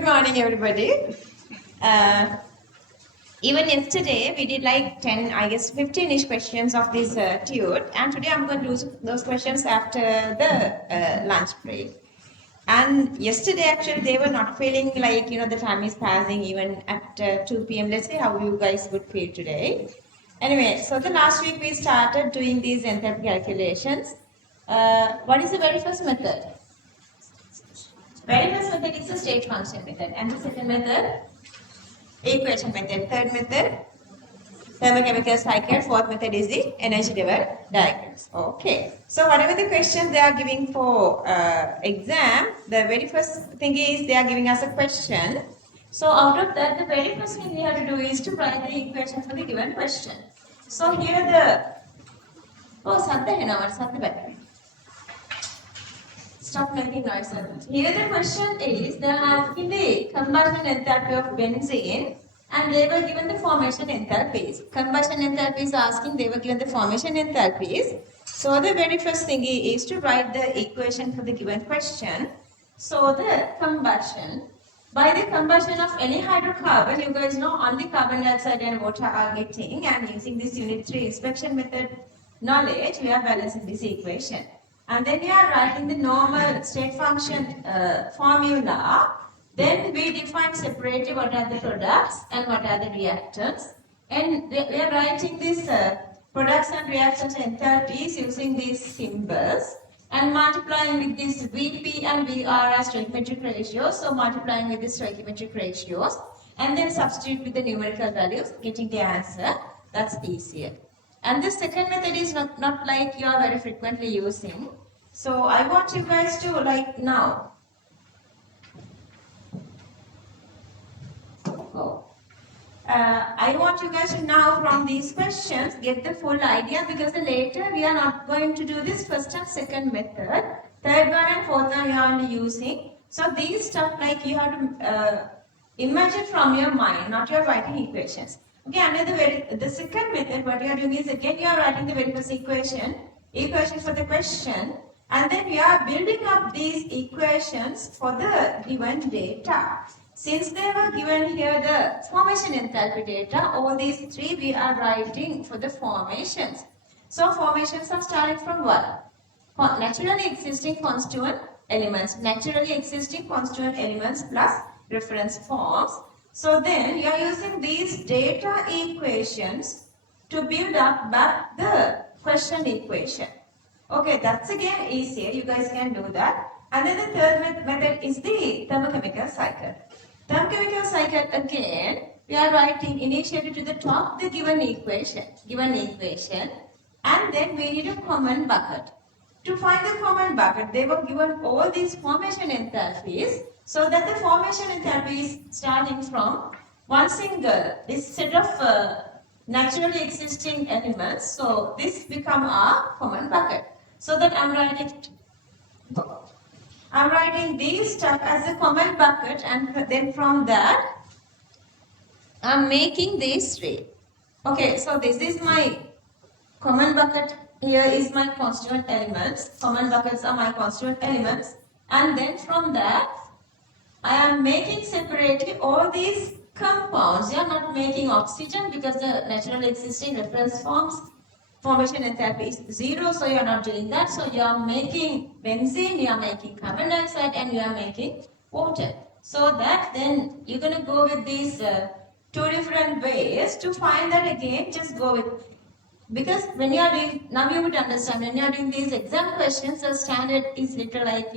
Good morning, everybody. Even yesterday, we did like 10, I guess 15-ish questions of this tude. And today I'm going to do those questions after the lunch break. And yesterday, actually, they were not feeling like, the time is passing even at 2 p.m. Let's see how you guys would feel today. Anyway, so the last week we started doing these enthalpy calculations. What is the very first method? Very first method is the state function method. And the second method, equation method. Third method, thermochemical cycle. Fourth method is the energy level diagrams. Okay. So whatever the questions they are giving for exam, the very first thing is they are giving us a question. So out of that, the very first thing we have to do is to write the equation for the given question. So here stop making noise. Here the question is, they are asking the combustion enthalpy of benzene and they were given the formation enthalpies. Combustion enthalpy is asking, they were given the formation enthalpies. So the very first thing is to write the equation for the given question. So the combustion, by the combustion of any hydrocarbon, you guys know only carbon dioxide and water are getting, and using this unit 3 inspection method knowledge, we are balancing this equation. And then we are writing the normal state function formula. Then we define separately what are the products and what are the reactants. And we are writing these products and reactants enthalpies using these symbols and multiplying with this Vp and Vr as stoichiometric ratios. So multiplying with the stoichiometric ratios and then substitute with the numerical values, getting the answer. That's easier. And the second method is not like you are very frequently using. So I want you guys to like now. I want you guys to now from these questions get the full idea, because later we are not going to do this first and second method. Third one and fourth one we are only using. So these stuff like you have to imagine from your mind, not your writing equations. Okay, under the second method, what you are doing is again you are writing the very first equation for the question, and then we are building up these equations for the given data. Since they were given here the formation enthalpy data, all these three we are writing for the formations. So formations are starting from what? Naturally existing constituent elements. Naturally existing constituent elements plus reference forms. So then you are using these data equations to build up back the question equation. Okay, that's again easier. You guys can do that. And then the third method is the thermochemical cycle. Thermochemical cycle again, we are writing initially to the top the given equation, and then we need a common bucket. To find the common bucket, they were given all these formation enthalpies, so that the formation enthalpy is starting from one single, this set of naturally existing elements. So this become our common bucket. So that I'm writing these stuff as a common bucket, and then from that I'm making these three. Okay, so this is my common bucket. Here is my constituent elements. Common buckets are my constituent elements, and then from that I am making separately all these compounds. You are not making oxygen because the naturally existing reference formation enthalpy is 0, so you are not doing that. So you are making benzene, you are making carbon dioxide, and you are making water. So that then you're going to go with these two different ways to find that again. Just go with, because when you are doing, now you would understand, when you are doing these exam questions, the standard is little like,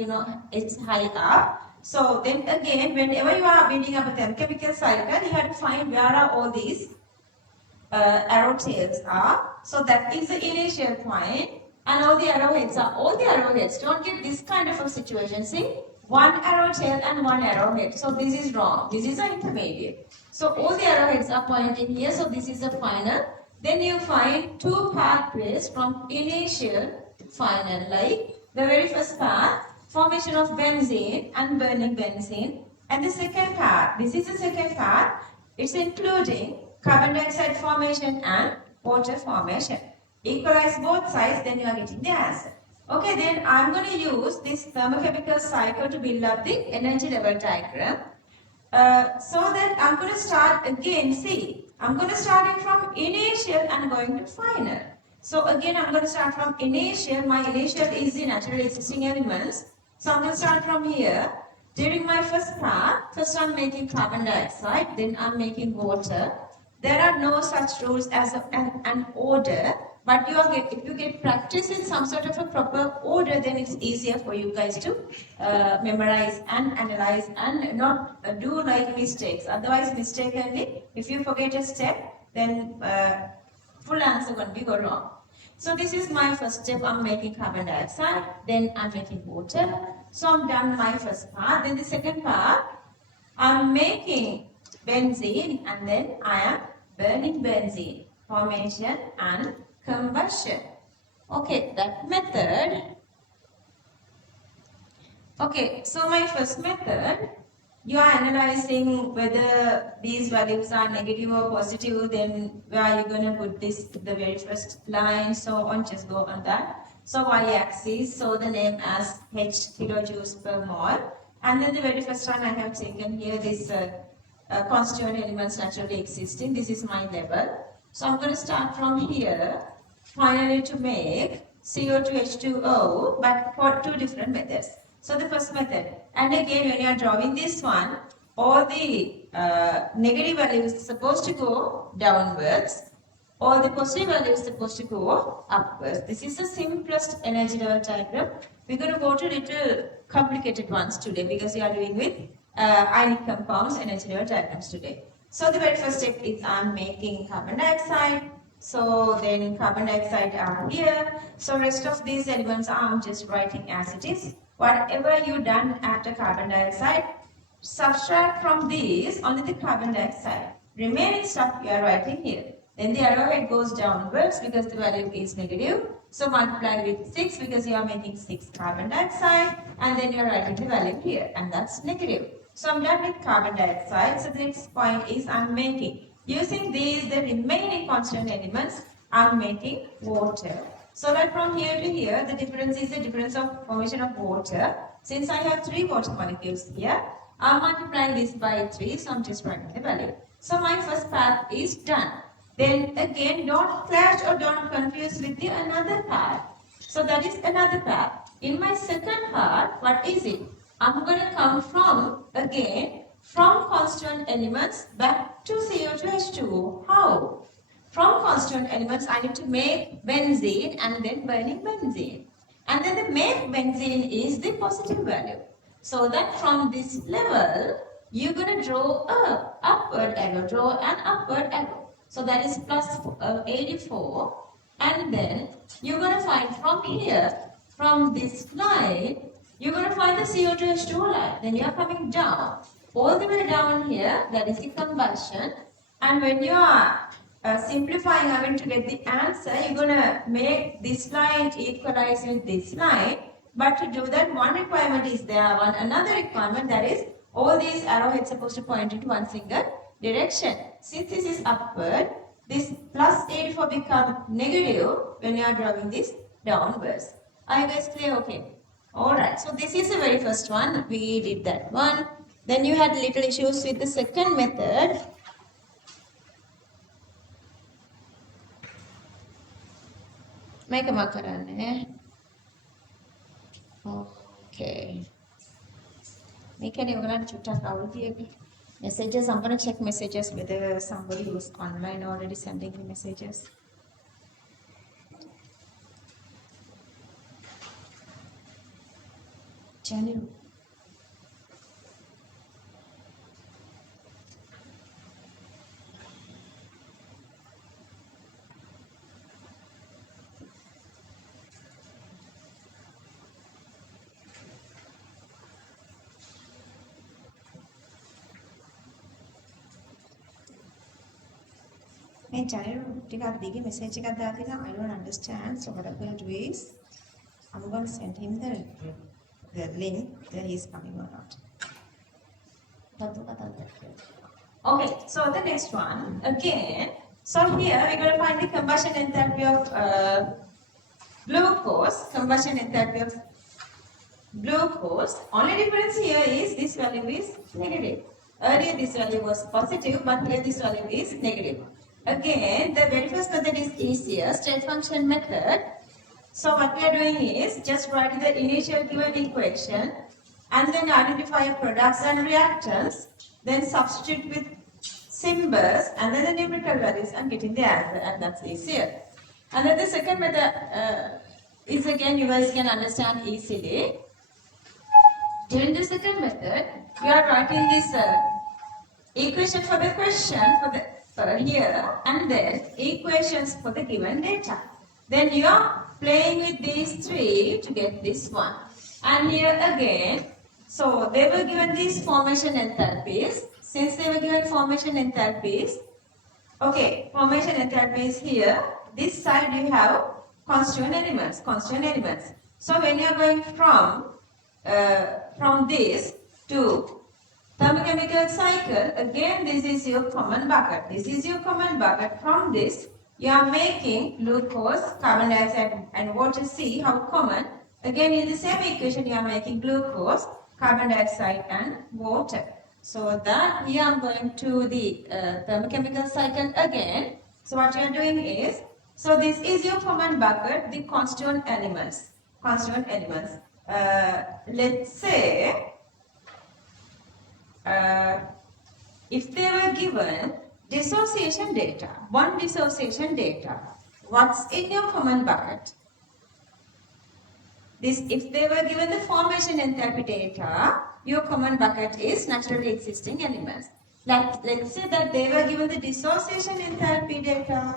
it's high up. So then again, whenever you are building up a thermochemical cycle, you have to find where are all these arrow tails are. So that is the initial point, and all the arrowheads are all the arrowheads. Don't get this kind of a situation. See, one arrow tail and one arrowhead. So this is wrong. This is an intermediate. So all the arrowheads are pointing here. So this is the final. Then you find two pathways from initial to final. Like the very first path, formation of benzene and burning benzene. And the second path, this is the second path. It's including carbon dioxide formation and water formation. Equalize both sides, then you are getting the answer. Okay, then I'm going to use this thermochemical cycle to build up the energy level diagram. So that I'm going to start again. See, I'm going to start it from initial and going to final. So again, I'm going to start from initial. My initial is the naturally existing elements. So I'm going to start from here. During my first part, first I'm making carbon dioxide, then I'm making water. There are no such rules as an order, but if you get practice in some sort of a proper order, then it's easier for you guys to memorize and analyze and not do like mistakes. Otherwise, mistakenly, if you forget a step, then full answer will be go wrong. So this is my first step. I'm making carbon dioxide, then I'm making water. So I'm done my first part. Then the second part, I'm making benzene and then I am burning benzene, formation and combustion. Okay, that method. Okay, so my first method, you are analyzing whether these values are negative or positive, then where are you going to put this, the very first line, so on, just go on that. So y-axis, so the name as H kilojoules per mole. And then the very first one I have taken here, this constituent elements naturally existing. This is my level. So I'm going to start from here, finally to make CO2H2O, but for two different methods. So the first method, and again when you are drawing this one, all the negative value is supposed to go downwards, all the positive value is supposed to go upwards. This is the simplest energy level diagram. We're going to go to little complicated ones today because we are doing with ionic compounds energy level diagrams today. So the very first step is I'm making carbon dioxide. So then carbon dioxide are here. So rest of these elements I'm just writing as it is. Whatever you done after carbon dioxide, subtract from these only the carbon dioxide. Remaining stuff you are writing here. Then the arrowhead goes downwards because the value is negative. So multiply with 6 because you are making 6 carbon dioxide and then you are writing the value here and that's negative. So I'm done with carbon dioxide. So the next point is I'm making, using these the remaining constant elements, I'm making water. So that from here to here, the difference is the difference of formation of water. Since I have 3 water molecules here, I'm multiplying this by 3, so I'm just writing the value. So my first part is done. Then again, don't clash or don't confuse with the another part. So that is another part. In my second part, what is it? I'm going to come from, again, from constant elements back to CO2H2O. How? From constant elements, I need to make benzene and then burning benzene. And then the make benzene is the positive value. So that from this level, you're going to draw a upward arrow, draw an upward arrow. So that is plus 84. And then you're going to find from here, from this line, you're going to find the CO2H2O line. Then you are coming down. All the way down here, that is the combustion. And when you are simplifying, I mean to get the answer, you're going to make this line equalize with this line. But to do that, one requirement is there. Another requirement, that is all these arrowheads are supposed to point into one single direction. Since this is upward, this plus 84 become negative when you are drawing this downwards. Are you guys clear? Okay. Alright, so this is the very first one. We did that one. Then you had little issues with the second method. Make a makarane. Okay. Make any messages. I'm going to check messages whether somebody who's online already sending me messages. Channel. Hey, channel, message I don't understand. So what I'm going to do is, I'm going to send him the link that he's coming or not. Okay, so the next one again. So here we're going to find the combustion enthalpy of glucose. Combustion enthalpy of glucose. Only difference here is this value is negative. Earlier this value was positive, but here this value is negative. Again, the very first method is easier, state function method. So what we are doing is just write the initial given equation and then identify products and reactants, then substitute with symbols and then the numerical values and getting the answer, and that's easier. And then the second method is again you guys can understand easily. During the second method, you are writing this equation for the question for here and then equations for the given data. Then you are playing with these three to get this one. And here again, so they were given these formation enthalpies. Since they were given formation enthalpies, okay, formation enthalpies here, this side you have constituent elements, So when you are going from this to thermochemical cycle, again this is your common bucket. From this, you are making glucose, carbon dioxide and water. See how common. Again in the same equation you are making glucose, carbon dioxide and water. So that here I am going to the thermochemical cycle again. So what you are doing is, so this is your common bucket, the constituent elements. Let's say if they were given dissociation data, what's in your common bucket? If they were given the formation enthalpy data, your common bucket is naturally existing elements. Let's say that they were given the dissociation enthalpy data,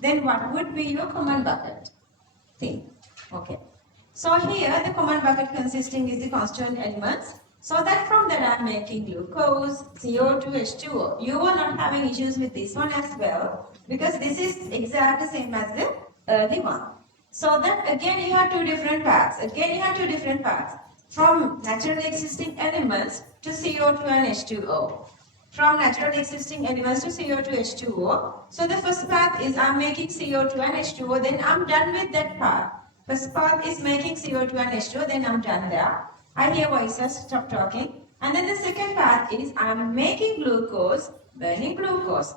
then what would be your common bucket? Think. Okay. So here the common bucket consisting is the constituent elements. So that from that I am making glucose, CO2, H2O. You are not having issues with this one as well because this is exactly same as the early one. So that again you have two different paths. From naturally existing elements to CO2 and H2O. From naturally existing elements to CO2, H2O. So the first path is I am making CO2 and H2O, then I am done with that path. First path is making CO2 and H2O, then I am done there. I hear voices, stop talking. And then the second path is I am making glucose, burning glucose.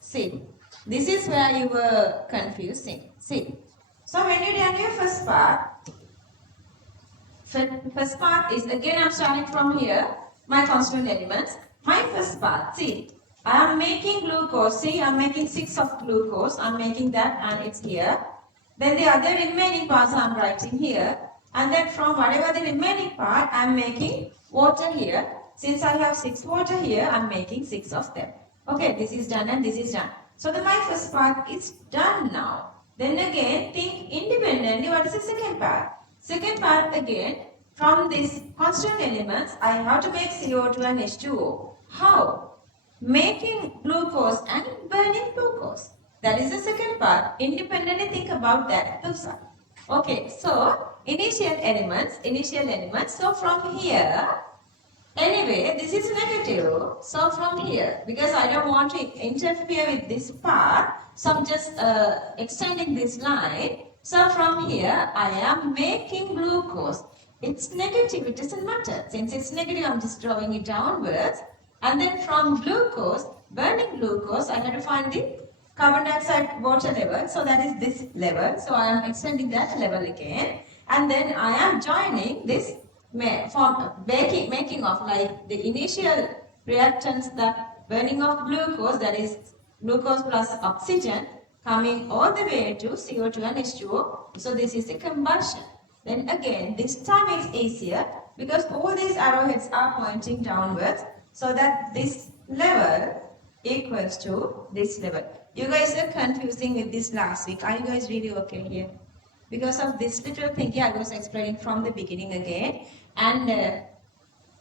See, this is where you were confusing. See, so when you done your first part is again I am starting from here, my constituent elements. My first part, see, I am making glucose. See, I am making 6 of glucose. I am making that and it's here. Then the other remaining parts I am writing here. And then from whatever the remaining part, I am making water here. Since I have 6 water here, I am making 6 of them. Okay, this is done and this is done. So my first part is done now. Then again, think independently what is the second part. Second part again, from these constant elements, I have to make CO2 and H2O. How? Making glucose and burning glucose. That is the second part. Independently think about that. Okay, so initial elements. So from here, anyway, this is negative. So from here, because I don't want to interfere with this part, so I'm just extending this line. So from here, I am making glucose. It's negative, it doesn't matter. Since it's negative, I'm just drawing it downwards. And then from glucose, burning glucose, I have to find the carbon dioxide water level. So that is this level. So I am extending that level again. And then I am joining this making of like the initial reactants, that burning of glucose, that is glucose plus oxygen, coming all the way to CO2 and H2O. So this is the combustion. Then again, this time it's easier because all these arrowheads are pointing downwards, so that this level equals to this level. You guys are confusing with this last week. Are you guys really okay here? Because of this little thing I was explaining from the beginning again. And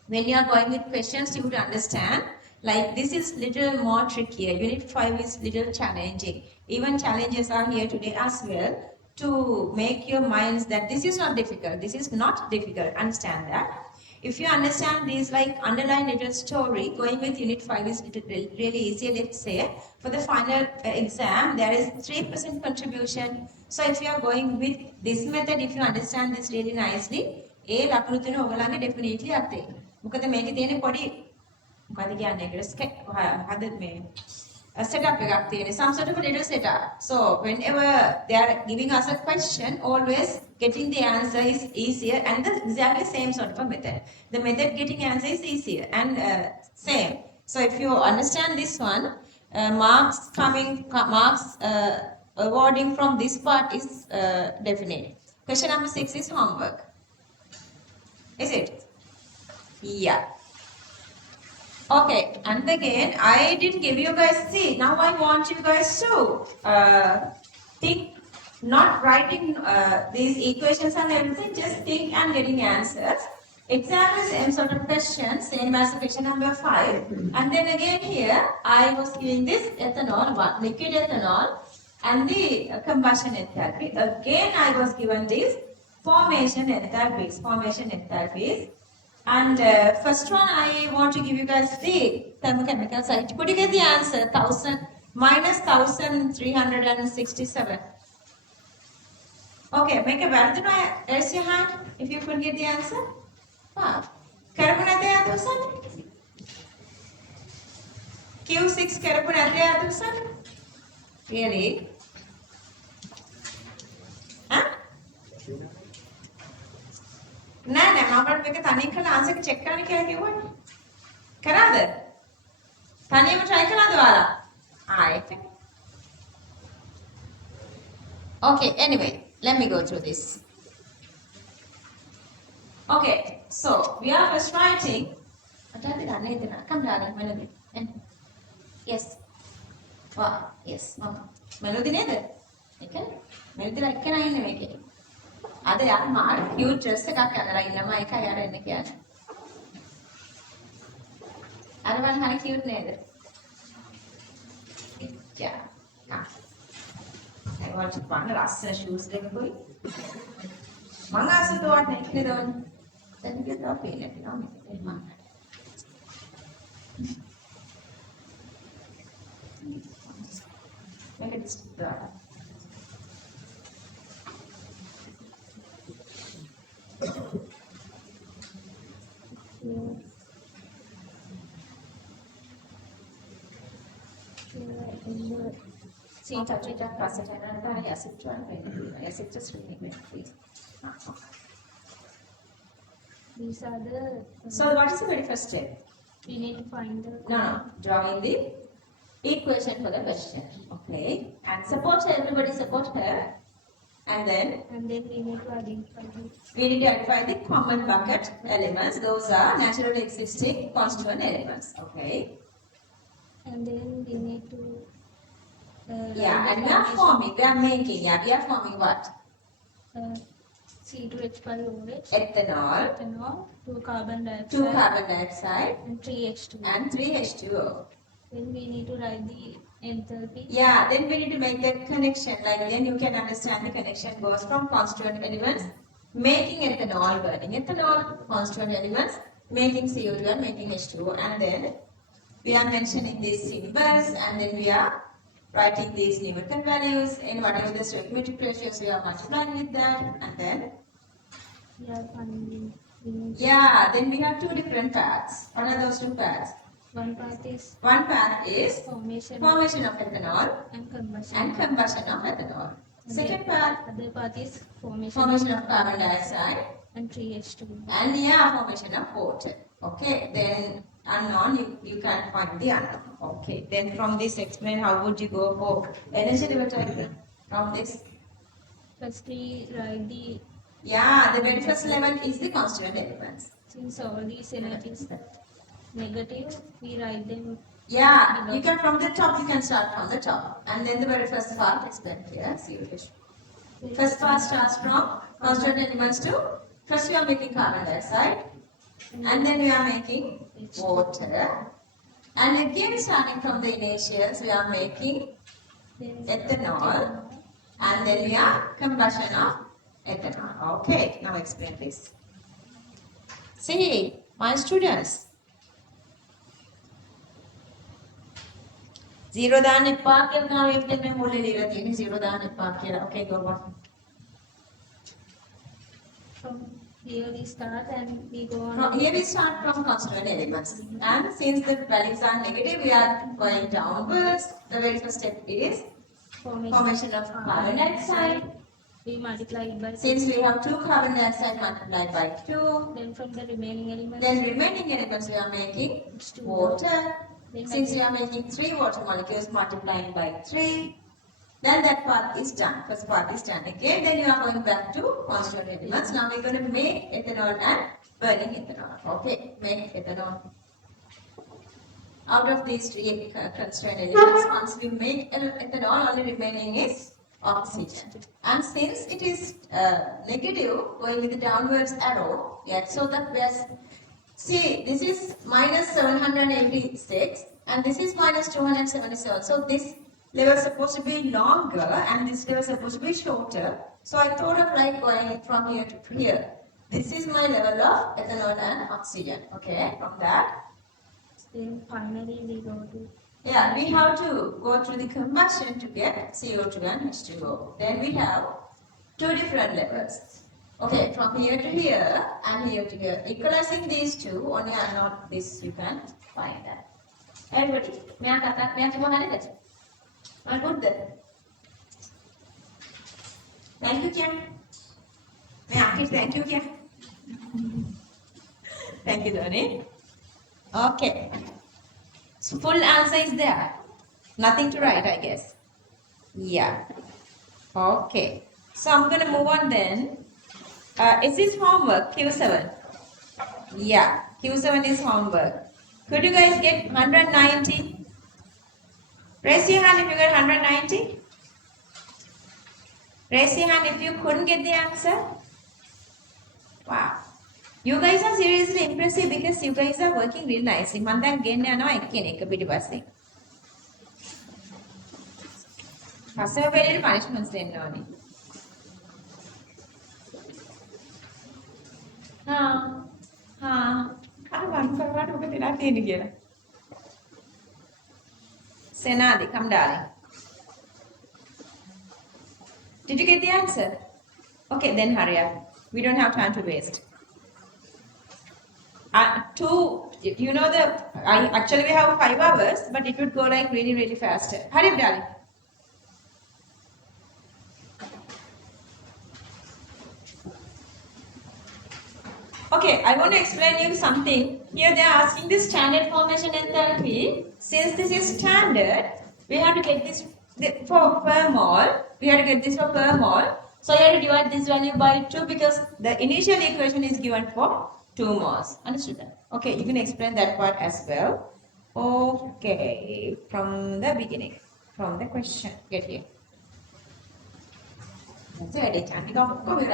when you are going with questions, you would understand. Like this is little more trickier. Unit 5 is little challenging. Even challenges are here today as well to make your minds that this is not difficult. This is not difficult. Understand that. If you understand these like underline little story, going with unit 5 is really easy. Let's say for the final exam, there is 3% contribution. So if you are going with this method, if you understand this really nicely, A lakunu thena ogalage definitely atte. මොකද මේකේ තියෙන පොඩි මොකද කියන්නේ ඒකට හද මේ setup එකක් තියෙන some sort of a little setup. So whenever they are giving us a question, always getting the answer is easier and the exactly same sort of a method. The method getting answer is easier and same. So if you understand this one, marks awarding from this part is definite. Question number 6 is homework. Is it? Yeah. Okay, and again, I didn't give you guys, see, now I want you guys to think, not writing these equations and everything, just think and getting answers. Exactly same sort of question, same as question number 5. And then again here, I was giving this ethanol, liquid ethanol, and the combustion enthalpy. Again, I was given this formation enthalpies. And first one, I want to give you guys the thermochemical side. Could you get the answer? 1367. Okay, make a valid raise your hand if you could get the answer. Wow. Carbonate adusan? Q6 carbonate adusan? Really? Huh? නෑ මම ඔයාලට මේක තනියෙන් කරලා answer එක check කරන්න කියලා කිව්වනේ. කරාද? තනියම try කළාද ඔයාලා? ඒක. Okay, anyway, let me go through this. Okay, so we are first writing. Come darling, Melody. Yes. Wow, yes, mama. Melody නේද? Okay. Melody like කරා ඉන්නේ මේකේ. අද යා මාර කියුට් ඩ්‍රෙස් එකක් අඳලා ඉන්නවා ඒකයි යාර එන්න කියන්නේ. අර වань හරි කියුට් නේද? Yeah. I want to find ලස්සන shoes දෙකකුයි. මං ආසට වට නේ නේද ඔන්න. දැන් get off here නේද මම. මේක disturb. See, touch it up, pass it and buy acid to acid just remake please. These are the. So what is the very first step? We need to find the. No, drawing the equation for the question. Okay, and support her, everybody support her. And then we need to identify the common bucket elements. Those are naturally existing constituent elements. Okay. And then we need to. And we are forming. We are making. Yeah, we are forming what? C2H5OH. Ethanol. 2 carbon dioxide. 2 carbon dioxide. And 3H2. And 3H2O. Then we need to write the enthalpy. Yeah, then we need to make that connection. Like then you can understand the connection goes from constituent elements making ethanol, burning ethanol, constituent elements making CO2 and making H2O, and then we are mentioning these symbols, and then we are writing these numerical values in whatever the stoichiometric ratios we are multiplying with that, and then then we have 2 different paths. What are those 2 paths? One path is formation of ethanol and combustion of ethanol. Second path, other path is formation of carbon dioxide and 3H2. And formation of water. Okay, then unknown, you can find the unknown. Okay, then from this explain how would you go for energy level type from this? First we write the. The very first level is the constituent elements. Since all these energies negative, we write them. You can from the top, you can start from the top. And then the very first part explained here. See you. First part starts from constituent elements to, first we are making carbon dioxide. And then we are making water. And again starting from the initials, we are making ethanol. And then we are combustion of ethanol. Okay, now explain this. See, my students. Zero දාන්න එපා කියලා තමයි එක්කෙන් මේ මුල්ලේ ලියලා තියෙන්නේ zero දාන්න එපා කියලා. Okay, go on. From Here we start and we go on. Here we start from constituent elements. And since the values are negative, we are going downwards. The very first step is formation of carbon dioxide. We multiply it by Since we have 2 carbon dioxide multiplied by 2, then from the remaining elements, then remaining elements we are making water. Since we are making 3 water molecules multiplying by 3, then that part is done. First part is done. Okay, then you are going back to constituent elements. Now we're going to make ethanol and burning ethanol. Okay, make ethanol. Out of these 3 constituent elements, once we make ethanol, only remaining is oxygen. And since it is negative, going with the downwards arrow, yeah, so that we are, see, this is minus 786 and this is minus 277. So this level is supposed to be longer and this level is supposed to be shorter. So I thought of like going from here to here. This is my level of ethanol and oxygen. Okay, from that. then finally we go to. Yeah, we have to go through the combustion to get CO2 and H2O. Then we have 2 different levels. Okay, from here to here and here to here. Equalizing these 2, only are not this, you can find that. Everybody, may I have it? I put that. Thank you, Kim. May I thank you, Kim? Thank you, Dhoni. Okay. So full answer is there. Nothing to write, I guess. Yeah. Okay. So I'm going to move on then. Is this homework? Q7. Yeah. Q7 is homework. Could you guys get 190? Raise your hand if you got 190. Raise your hand if you couldn't get the answer. Wow. You guys are seriously impressive because you guys are working really nicely. Man දැන් ගෙන්න යනවා එක්කෙනෙක් පිටිපස්සේ. පස්සේ වෙලෙට punishments දෙන්න ඕනේ. කරවන්න ඔබ දෙලා තියෙන්නේ කියලා. Senadi, come darling. Did you get the answer? Okay, then hurry up. We don't have time to waste. You know actually we have 5 hours, but it would go like really, really fast. Hurry up, darling. Okay, I want to explain you something. Here they are asking the standard formation enthalpy. Since this is standard, we have to get this for per mole. We have to get this for per mole. So you have to divide this value by 2 because the initial equation is given for 2 moles. Understood that? Okay, you can explain that part as well. Okay, from the beginning, from the question. Get here. That's the edit. I'm going to go with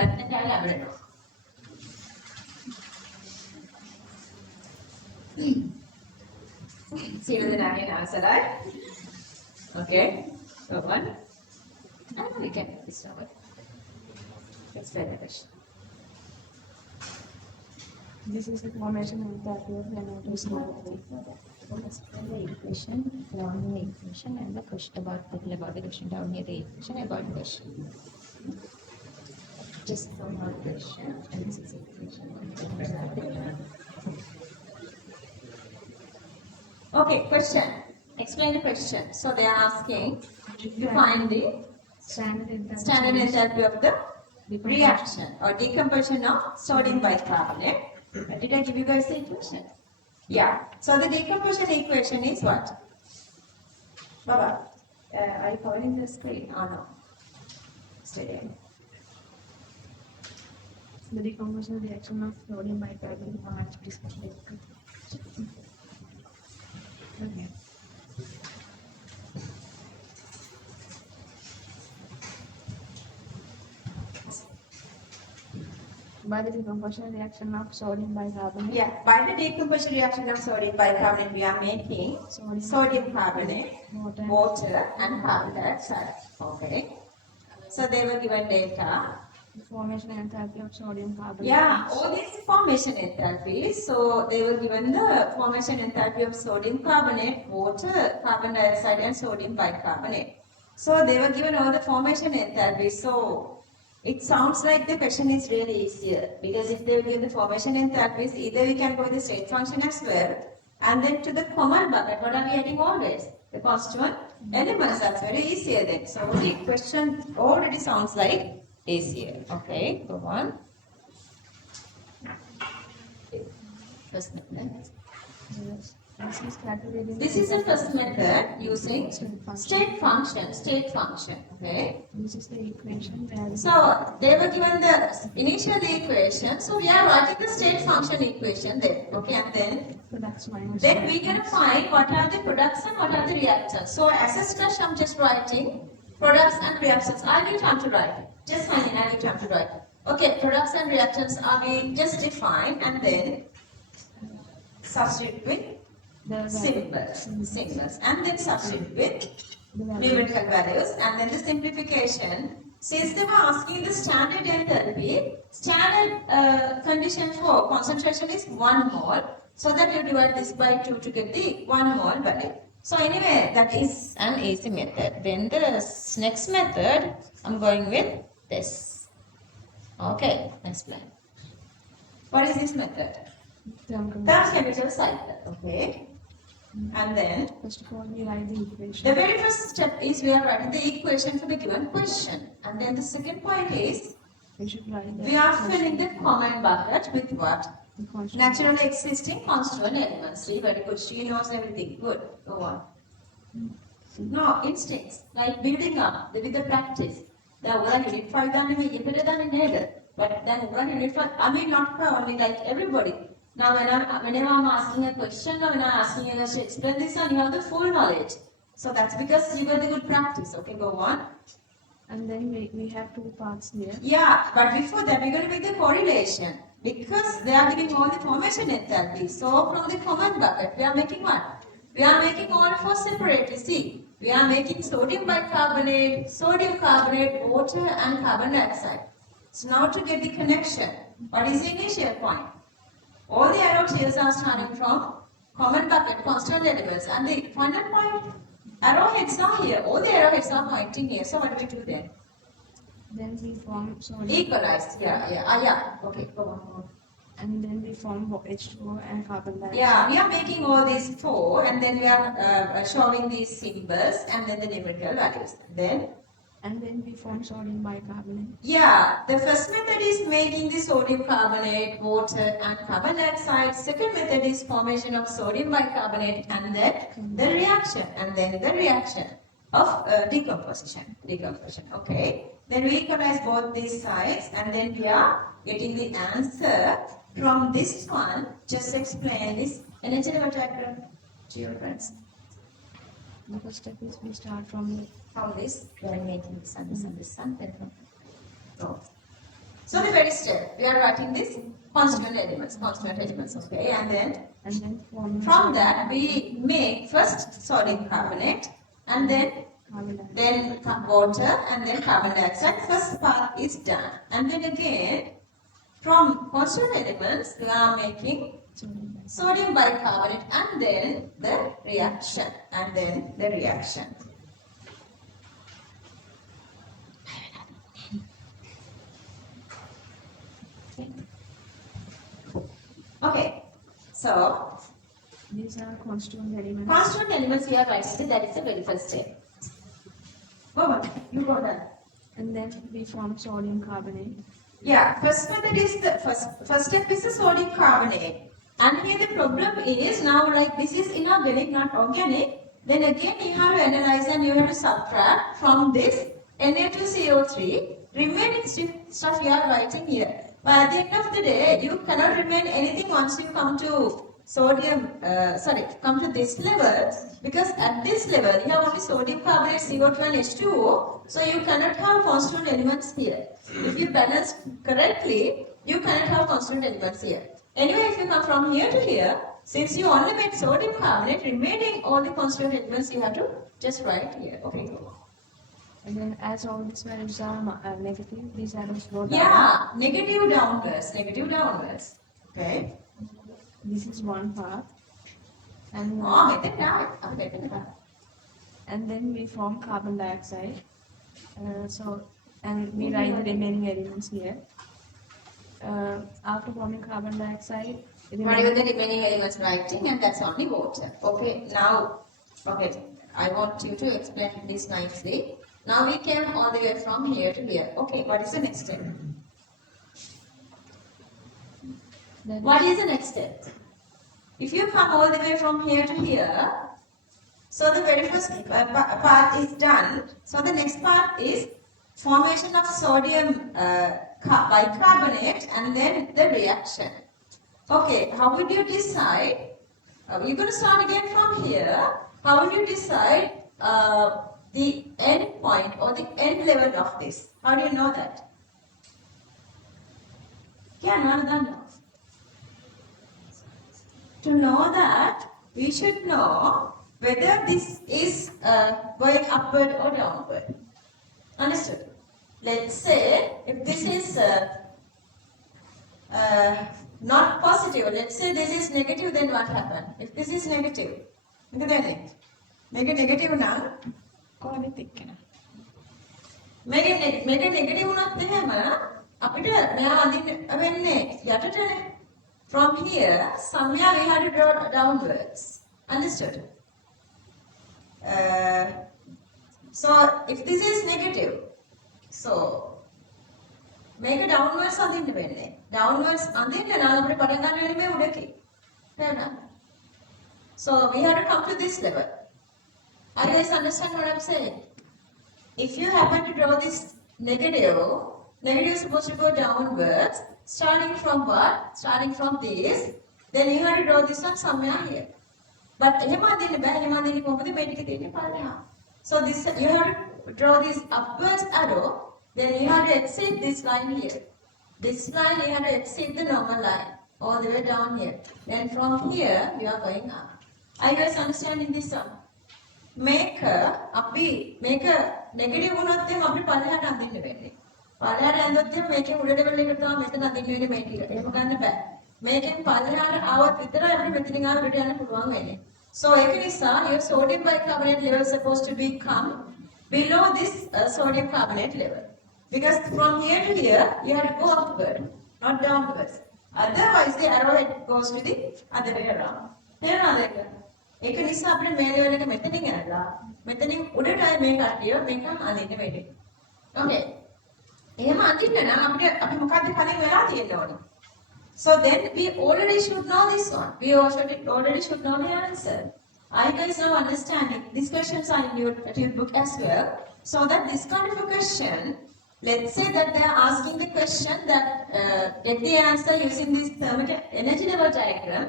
See you then again answer that. Okay, so one. And we can make this over. Let's try the question. This is the formation enthalpy of mentorship. The equation, down the equation, and the question about the question down here, the equation about the question. Just from our question, and this is the equation. Okay, question. Explain the question. So they are asking to find the standard enthalpy of the reaction or decomposition of sodium bicarbonate. Did I give you guys the equation? Yeah. So the decomposition equation is what? Baba, are you covering the screen or no? Stay there. The decomposition reaction of sodium bicarbonate how much precipitate. Okay. By the decomposition reaction of sodium bicarbonate. Yeah, by the decomposition reaction of sodium bicarbonate, we are making sodium carbonate, water, and carbon dioxide. Okay. So they were given data. The formation enthalpy of sodium carbonate. Yeah, all these formation enthalpies. So they were given the formation enthalpy of sodium carbonate, water, carbon dioxide, and sodium bicarbonate. So they were given all the formation enthalpies. So it sounds like the question is really easier because if they give the formation enthalpies, either we can go with the state function as well, and then to the common bucket, what are we adding always? The constituent elements. That's very easier then. So the question already sounds like easier. Okay, go on. First method. Yes. This is calculating. This is the first method using state function. Okay. This is the equation where So they were given the initial equation. So we are writing the state function equation there. Okay, and then products minus. then we can find what are the products and what are the reactants. So as a slash, I'm just writing products and reactants. I need time to write. Just sign in. I need time to write. Okay, products and reactants are being just defined and then substitute with the symbols, and then substitute with the value. numerical values, and then the simplification. Since they were asking the standard enthalpy, standard condition for concentration is 1 mole, so that you divide this by 2 to get the 1 mole value. So anyway, that is an easy method. Then the next method, I'm going with this. Okay, next plan. What is this method? That's chemical cycle, okay? And then, First of all, we write the equation. the very first step is we are writing the equation for the given question. And then the second point is, We should write the we are filling the common bucket with what? the constant. Naturally existing constituent elements. See, very good. She knows everything. Good. Go on. No, instincts. Like building up with the practice. The unit 5 done better than in header. But then unit 5, I mean not for only like everybody. Now whenever I'm asking a question or when I'm asking you to explain this and you have the full knowledge. So that's because you got the good practice. Okay, go on. And then we have 2 parts here. Yeah, but before that we're going to make the correlation. Because they are giving all the formation enthalpy. So from the common bucket, we are making what? We are making all four separately. See, we are making sodium bicarbonate, sodium carbonate, water and carbon dioxide. So now to get the connection, what is the initial point? All the arrow tiers are starting from common bucket, constant elements, and the final point, arrowheads are here. All the arrowheads are pointing here. So what do we do then? Then we form sodium. Equalize. Yeah. Okay, go on. And then we form H2O and carbon dioxide. Yeah, we are making all these four, and then we are showing these symbols, and then the numerical values. And then we form sodium bicarbonate. Yeah, the first method is making the sodium carbonate, water and carbon dioxide. Second method is formation of sodium bicarbonate and then the reaction of decomposition. Okay. Then we equalize both these sides and then we are getting the answer from this one. Just explain this energy level diagram to your friends. The first step is we start from This, we are making this and then from. So the very step, we are writing this constant elements, okay, and then form from that we make first sodium carbonate and then carbon dioxide. then water and then carbon dioxide. First part is done, and then again from constant elements we are making sodium bicarbonate and then the reaction Okay, so These are constituent elements. constant elements we are writing, that is the very first step. Go on, you go there. And then we form sodium carbonate. Yeah, first method is the first step is the sodium carbonate. And here the problem is now like this is inorganic, not organic. Then again you have to analyze and you have to subtract from this Na2CO3 remaining stuff you are writing here. But at the end of the day, you cannot remain anything once you come to come to this level, because at this level you have only sodium carbonate, CO2 and H2O, so you cannot have constant elements here. If you balance correctly, you cannot have constant elements here. Anyway, if you come from here to here, since you only made sodium carbonate, remaining all the constant elements you have to just write here. Okay. And then as all these values are negative, these arrows go down. Yeah, negative downwards. Okay. This is one part. And, Get it down. and then we form carbon dioxide. So and we write the remaining elements here. After forming carbon dioxide, Whatever the remaining elements writing, and that's only water. Okay, now, okay, I want you to explain this nicely. Now we came all the way from here to here. Okay, what is the next step? What is the next step? If you come all the way from here to here, so the very first part is done. So the next part is formation of sodium bicarbonate and then the reaction. Okay, how would you decide? You're going to start again from here. How would you decide the end point or the end level of this? How do you know that? To know that, we should know whether this is going upward or downward. Understood? Let's say if this is not positive, let's say this is negative, then what happens? If this is negative, look at that. Make it negative now. Make it negative වුණත් එහෙම අපිට මෙයා අඳින්න වෙන්නේ යටටනේ. From here, somewhere we had to draw downwards. Understood? So, if this is negative, so make a downwards අඳින්න වෙන්නේ. Downwards අඳින්න නම් අපිට පටන් ගන්න වෙන්නේ මේ උඩකින්. තේරුණාද? So, we have to come to this level. Are you guys understand what I'm saying? If you happen to draw this negative is supposed to go downwards, starting from what? Starting from this, then you have to draw this one somewhere here. But so this you have to draw this upwards arrow, then you have to exit this line here. This line you have to exit the normal line all the way down here. Then from here you are going up. Are you guys understanding this one? Make a negative වුණොත් එහෙනම් අපි පල්ලෙහාට අඳින්න වෙන්නේ. පල්ලෙහාට ඇඳොත් එහෙනම් මේකේ උඩ ලෙවල් එකට තමයි මෙතන අඳින්න වෙන්නේ මේ ටික. එහෙම ගන්න බෑ. මේකෙන් පල්ලෙහාට ආවොත් විතරයි අපිට මෙතනින් ආව උඩට යන්න පුළුවන් වෙන්නේ. So ඒක නිසා your sodium bicarbonate level is supposed to become below this sodium carbonate level. Because from here to here you have to go upward, not downwards. Otherwise the arrowhead goes to the other way around. තේරුණාද ඒක? ඒක නිසා අපිට මේ level එක මෙතනින් ඇරලා මෙතනින් උඩටයි මේ කට්ටිය මේක අඳින්න වෙන්නේ. Okay. එහෙම අඳින්න නම් අපි මොකද්ද කලින් වෙලා තියෙන්න ඕනේ. So then we already should know this one. We already should know the answer. Are you guys now understanding? These questions are in your book as well. So that this kind of a question, let's say that they are asking the question that get the answer using this thermal energy level diagram.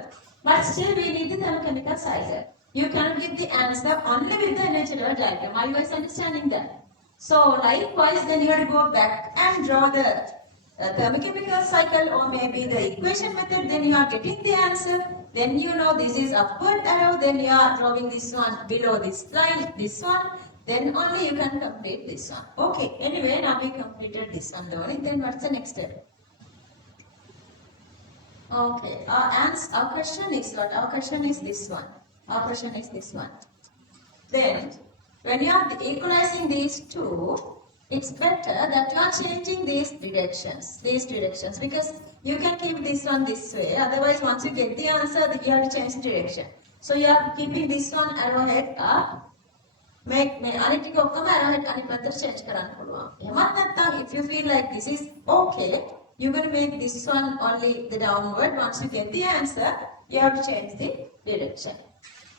But still we need the thermochemical cycle. You cannot give the answer only with the energy level diagram. Are you guys understanding that? So likewise then you have to go back and draw the thermochemical cycle or maybe the equation method. Then you are getting the answer. Then you know this is upward arrow. Then you are drawing this one below this line, this one. Then only you can complete this one. Okay, anyway now we completed this one learning. Then what's the next step? Okay, our question is what? Our question is this one. Our question is this one. Then, when you are equalizing these two, it's better that you are changing these directions, because you can keep this one this way. Otherwise, once you get the answer, you have to change the direction. So you are keeping this one arrowhead up. Make අනිත් ටික ඔක්කොම arrowhead අනිත් පැත්තට change කරන්න පුළුවන්. එහෙමත් නැත්නම් if you feel like this is okay, you're going to make this one only the downward. Once you get the answer, you have to change the direction.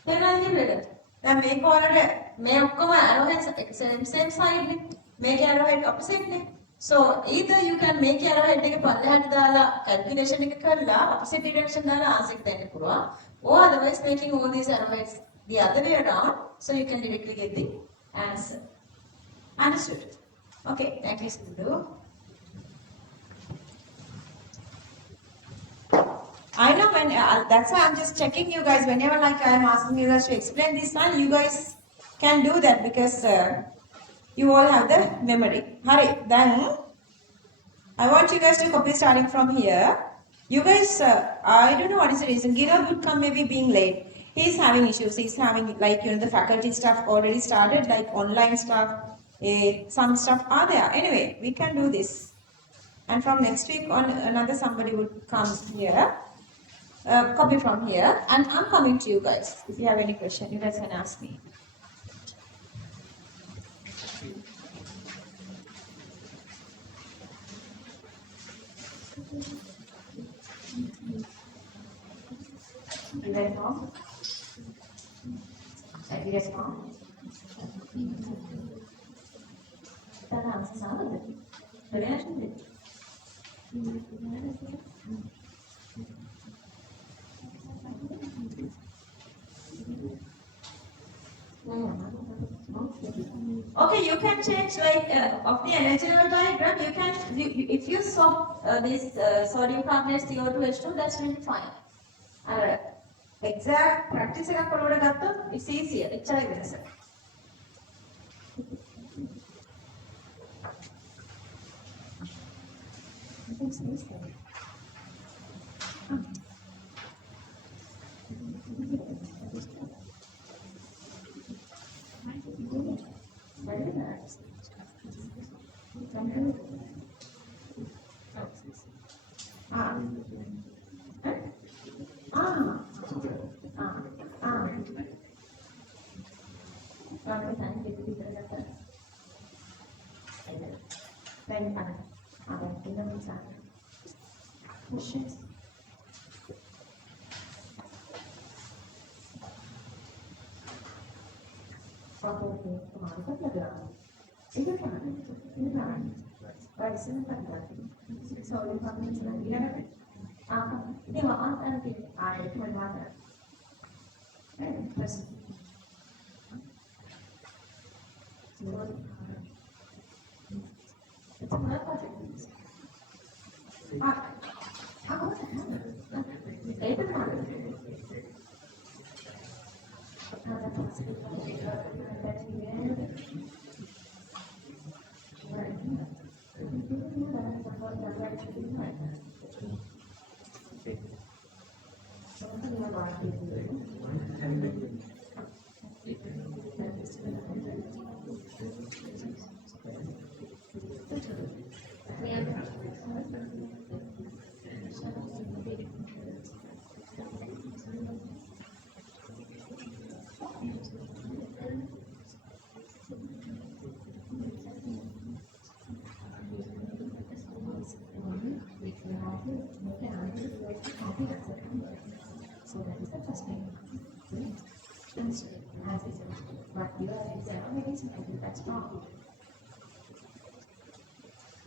Then make arrowhead same side, make arrowhead opposite. So either you can make arrowhead එක පල්ලෙහාට දාලා calculation එක කරලා opposite direction දාලා answer එක දෙන්න පුළුවන්. Or otherwise making all these arrowheads the other way around, so you can directly get the answer. Understood? Okay, thank you, Sindhu. I know when that's why I'm just checking you guys. Whenever like I'm asking you guys to explain this one, you guys can do that because you all have the memory. Hurry, then I want you guys to copy starting from here. You guys, I don't know what is the reason. Giro would come maybe being late. He's having issues. He's having like the faculty stuff already started, like online stuff. Some stuff are there. Anyway, we can do this. And from next week on, another somebody would come here, copy from here, and I'm coming to you guys. If you have any question, you guys can ask me. You guys know? You guys know? Okay, you can change like of the natural diagram. You can if you swap this sodium carbonate CO2 H2, that's really fine. Exact practice එකක් ඔලුවට ගත්තොත් it's easier. එච්චරයි වෙනස.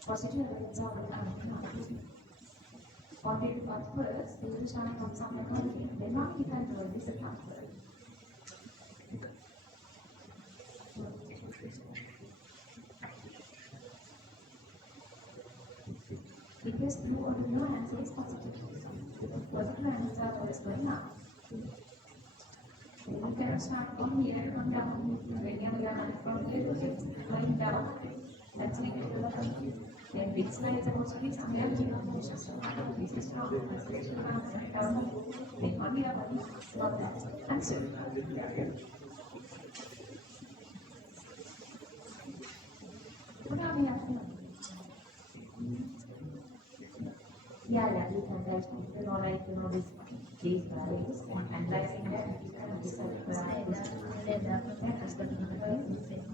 Positive results are wanted to cut first, they will start from somewhere again. Then not you can do this account first. Because you already know answer is positive. Positive answers are always going up. You can start from here and come down. When you are from here to here, going down. That's negative. Then this line is supposed to be somewhere below the system. This is from the selection down. Then only a one, not that. Answer. What are we asking? Yeah, you can tell. You know, like, you know, these values, analyzing that, this is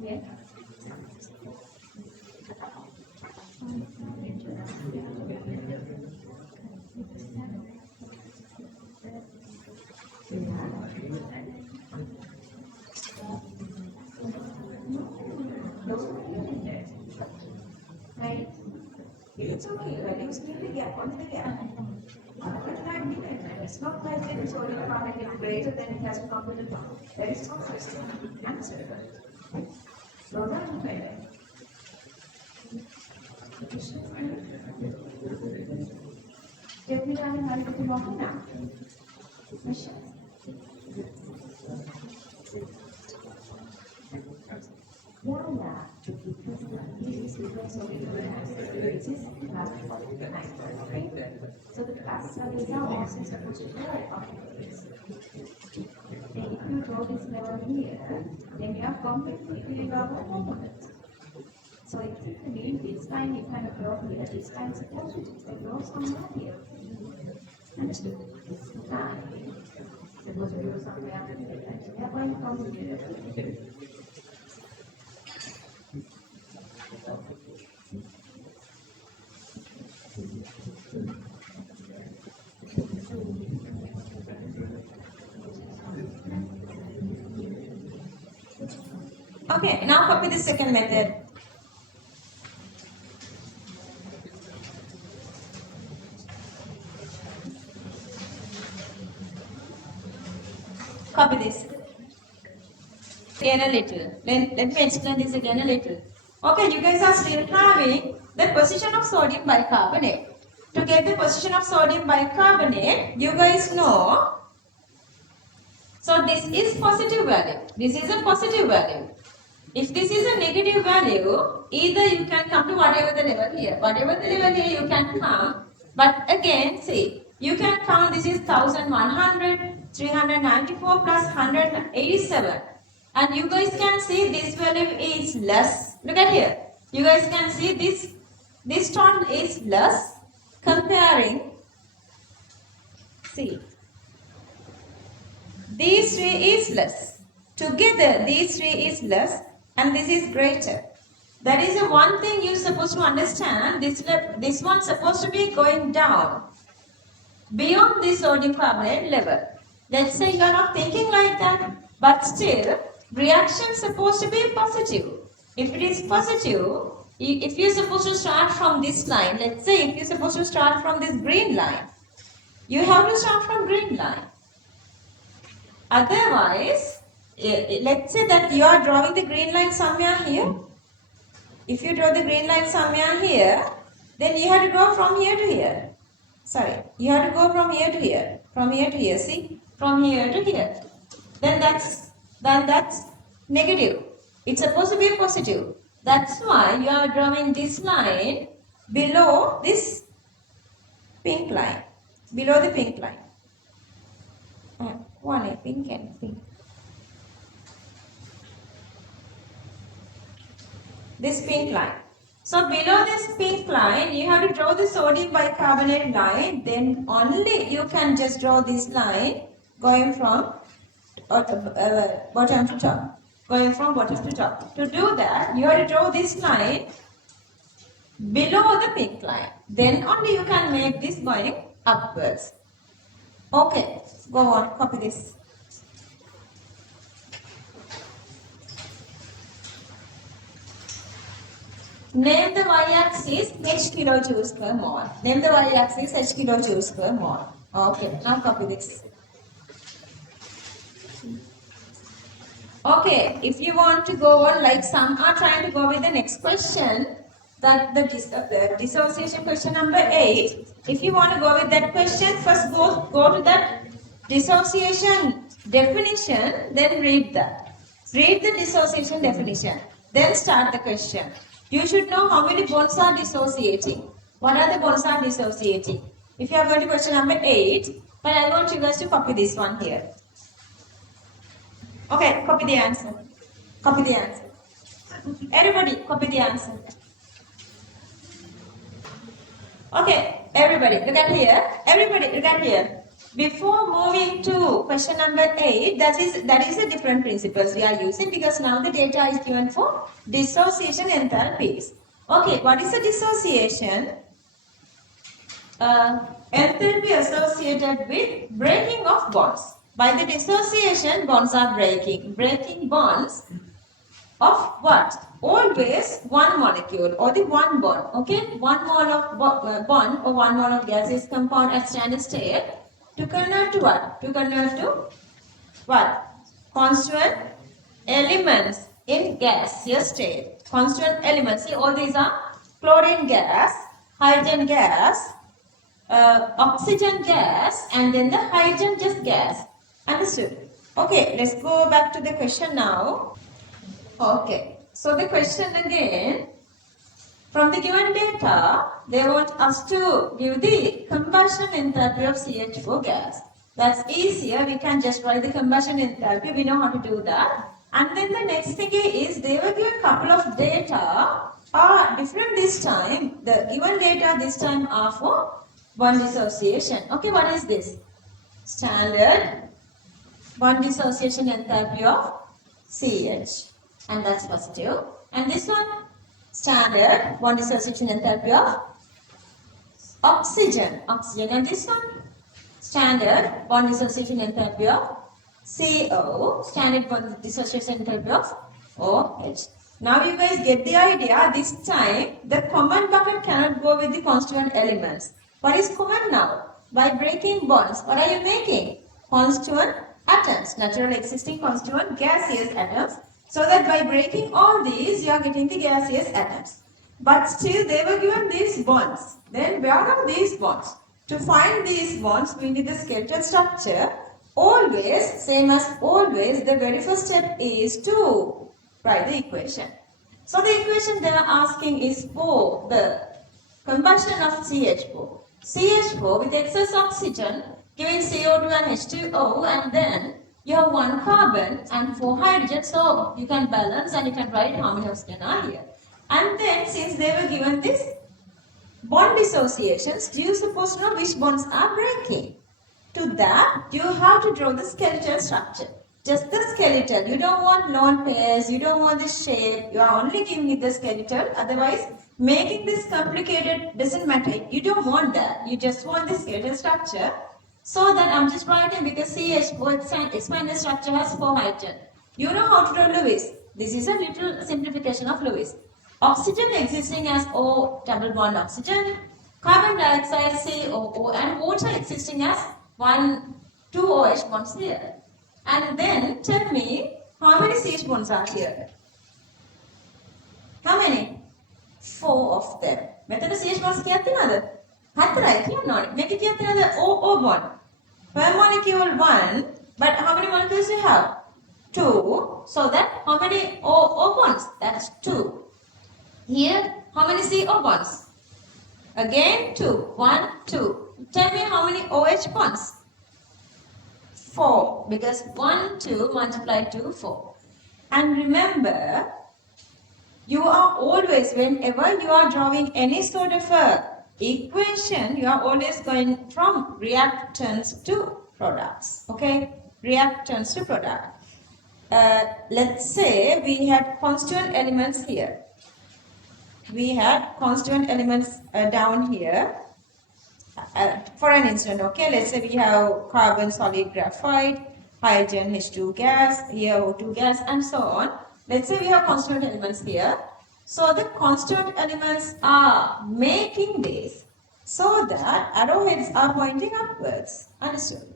yeah. Right? It's okay, right? You still the gap, only the gap. It's not like that it's only carbon is greater than it has to come to the top. That is not first answer. So that's fair. Get me down and I'll get you walking now. Michelle. Yeah. This is because of the last 49. So the classes are results is supposed to be then if you draw this level here, then you are completely without components. So if you need this line, you can draw here. This line is supposed to draw somewhere here. Understood? This line is supposed to draw somewhere here. We are going from here. Okay, now copy the second method. Copy this. Again a little. Let me explain this again a little. Okay, you guys are still having the position of sodium bicarbonate. To get the position of sodium bicarbonate, you guys know. So this is positive value. This is a positive value. If this is a negative value, either you can come to whatever the level here. Whatever the level here, you can come. But again, see, you can count this is 1100, 394 plus 187. And you guys can see this value is less. Look at here. You guys can see this term is less comparing. See, these three is less. Together, these three is less. And this is greater. That is the one thing you're supposed to understand. This one's supposed to be going down beyond the sodium carbonate level. Let's say you're not thinking like that, but still, reaction is supposed to be positive. If it is positive, if you're supposed to start from this line, let's say if you're supposed to start from this green line, you have to start from green line. Otherwise, let's say that you are drawing the green line somewhere here. If you draw the green line somewhere here, then you have to go from here to here. Sorry, you have to go from here to here. From here to here, see? From here to here. Then that's negative. It's supposed to be positive. That's why you are drawing this line below this pink line. Below the pink line. One pink and pink. This pink line. So below this pink line, you have to draw the sodium bicarbonate line. Then only you can just draw this line going from bottom to top. Going from bottom to top. To do that, you have to draw this line below the pink line. Then only you can make this going upwards. Okay, go on, copy this. Name the y-axis H kilojoules per mole. Name the y-axis H kilojoules per mole. Okay, now copy this. Okay, if you want to go on, like some are trying to go with the next question, that the dissociation question number 8. If you want to go with that question, first go to that dissociation definition, then read that. Read the dissociation definition, then start the question. You should know how many bonds are dissociating. What are the bonds are dissociating? If you are going to question number 8, but I want you guys to copy this one here. Okay, copy the answer. Copy the answer. Everybody, copy the answer. Okay, everybody, look at here. Everybody, look at here. Before moving to question number 8, that is a different principles we are using, because now the data is given for dissociation enthalpies. Okay, what is a dissociation? Enthalpy associated with breaking of bonds. By the dissociation, bonds are breaking. Breaking bonds of what? Always one molecule or the one bond. Okay, 1 mole of bond or 1 mole of gas is compound at standard state. To convert to what? To convert to what? Constituent elements in gaseous state. Constituent elements. See, all these are chlorine gas, hydrogen gas, oxygen gas, and then the hydrogen just gas. Understood? Okay, let's go back to the question now. Okay, so the question again. From the given data, they want us to give the combustion enthalpy of CH4 gas. That's easier. We can just write the combustion enthalpy. We know how to do that. And then the next thing is they were given a couple of data are different this time. The given data this time are for bond dissociation. Okay, what is this? Standard bond dissociation enthalpy of CH, and that's positive. And this one, standard bond dissociation enthalpy of oxygen, and this one, standard bond dissociation enthalpy of CO, standard bond dissociation enthalpy of OH. Now you guys get the idea. This time the common bucket cannot go with the constituent elements. What is common now? By breaking bonds, what are you making? Constituent atoms, natural existing constituent gaseous atoms. So that by breaking all these, you are getting the gaseous atoms. But still they were given these bonds. Then where are these bonds? To find these bonds, we need the skeletal structure. Always, same as always, the very first step is to write the equation. So the equation they are asking is for the combustion of CH4. CH4 with excess oxygen giving CO2 and H2O, and then you have 1 carbon and 4 hydrogen, so you can balance and you can write how many oxygen are here. And then since they were given this bond dissociations, you supposed to know which bonds are breaking. To that, you have to draw the skeletal structure. Just the skeletal. You don't want lone pairs, you don't want the shape, you are only giving it the skeletal. Otherwise, making this complicated doesn't matter. You don't want that. You just want the skeletal structure. So that I'm just writing because CH4 expanded structure has 4 hydrogen. You know how to draw Lewis. This is a little simplification of Lewis. Oxygen existing as O double bond oxygen, carbon dioxide COO, and water existing as 2 OH bonds here. And then tell me how many CH bonds are here? How many? 4 of them. Metal CH bonds kiyat denada? 4යි කියන්න ඕනේ. මේක kiyat denada O bond. Per molecule 1, but how many molecules you have? 2. So that how many O bonds? That's 2. Here, how many CO bonds? Again 2. 1, 2. Tell me how many OH bonds? 4. Because 1, 2 multiplied 2, 4. And remember, you are always, whenever you are drawing any sort of a equation, you are always going from reactants to products. Okay? Reactants to product. Let's say we had constituent elements here. We had constituent elements down here. For an instant, okay, let's say we have carbon, solid graphite, hydrogen, H2 gas, here O2 gas, and so on. Let's say we have constituent elements here. So the constituent elements are making this so that arrowheads are pointing upwards. Understood?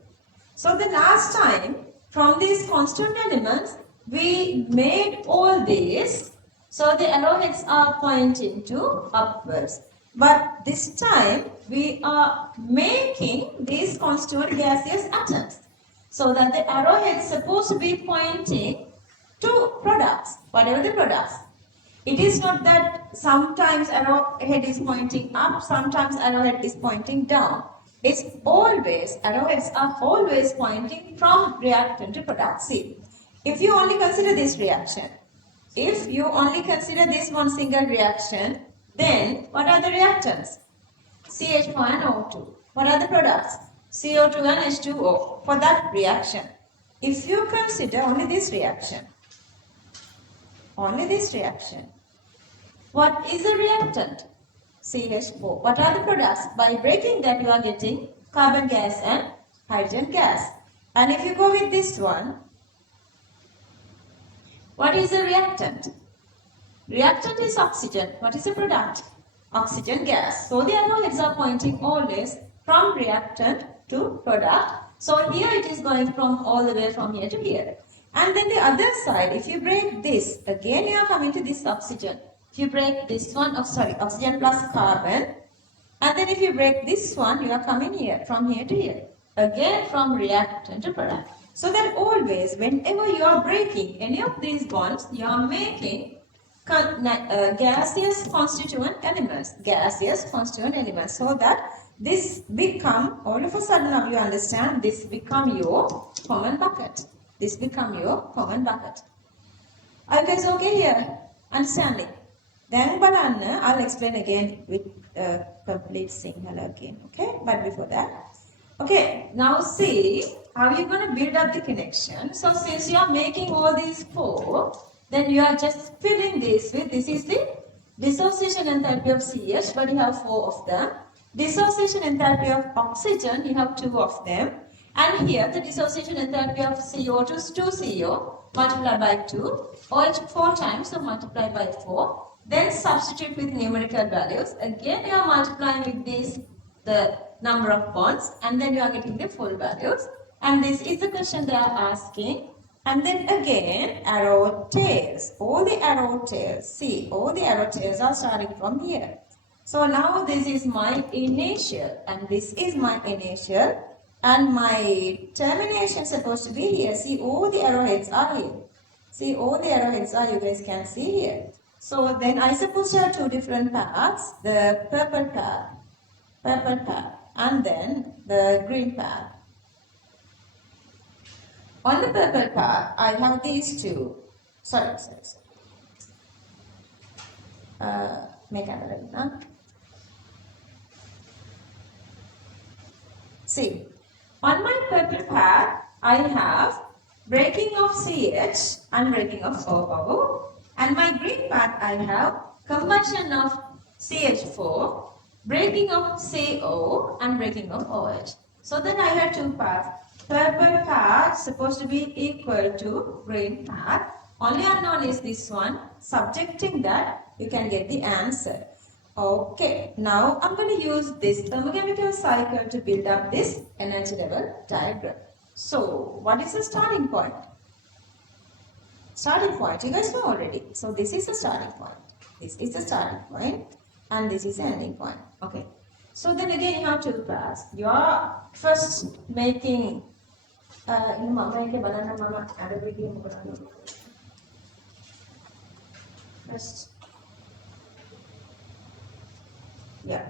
So the last time, from these constituent elements, we made all this, so the arrowheads are pointing to upwards. But this time, we are making these constituent gaseous atoms, so that the arrowhead is supposed to be pointing to products, whatever the products. It is not that sometimes arrowhead is pointing up, sometimes arrowhead is pointing down. It's always, arrowheads are always pointing from reactant to product. See, if you only consider this reaction, if you only consider this one single reaction, then what are the reactants? CH4 and O2. What are the products? CO2 and H2O for that reaction. If you consider only this reaction, what is a reactant? CH4. What are the products? By breaking that, you are getting carbon gas and hydrogen gas. And if you go with this one, what is a reactant? Reactant is oxygen. What is a product? Oxygen gas. So the arrowheads are pointing always from reactant to product. So here it is going from all the way from here to here. And then the other side, if you break this, again you are coming to this oxygen. If you break this one, oxygen plus carbon. And then if you break this one, you are coming here, from here to here. Again from reactant to product. So that always, whenever you are breaking any of these bonds, you are making gaseous constituent elements. So that this become, all of a sudden now you understand, this become your common bucket. Are you guys okay here? Understanding? Then balanna, I'll explain again with complete Sinhala again, okay? But before that, okay, now see how you're going to build up the connection. So since you are making all these 4, then you are just filling this with, this is the dissociation enthalpy of CH, but you have 4 of them. Dissociation enthalpy of oxygen, you have 2 of them. And here the dissociation enthalpy of CO to 2CO, multiply by 2, OH 4 times, so multiply by 4. Then substitute with numerical values. Again you are multiplying with this, the number of bonds, and then you are getting the full values. And this is the question they are asking. And then again, arrow tails. All the arrow tails, see, all the arrow tails are starting from here. So now this is my initial, and this is my initial, and my termination is supposed to be here. See, all the arrowheads are here. See, all the arrowheads are, you guys can see here. So then I suppose to have 2 different paths, the purple path, and then the green path. On the purple path, I have these 2. Sorry. Make another one. See, on my purple path, I have breaking of CH and breaking of OO. And my green path, I have combustion of CH4, breaking of CO and breaking of OH. So then I have 2 paths. Purple path supposed to be equal to green path. Only unknown is this one. Subjecting that, you can get the answer. Okay, now I'm going to use this thermochemical cycle to build up this energy level diagram. So, what is the starting point? Starting point, you guys know already. So, this is the starting point. This is the starting point, and this is the ending point. Okay. So, then again you have 2 paths. You are first making first, yeah,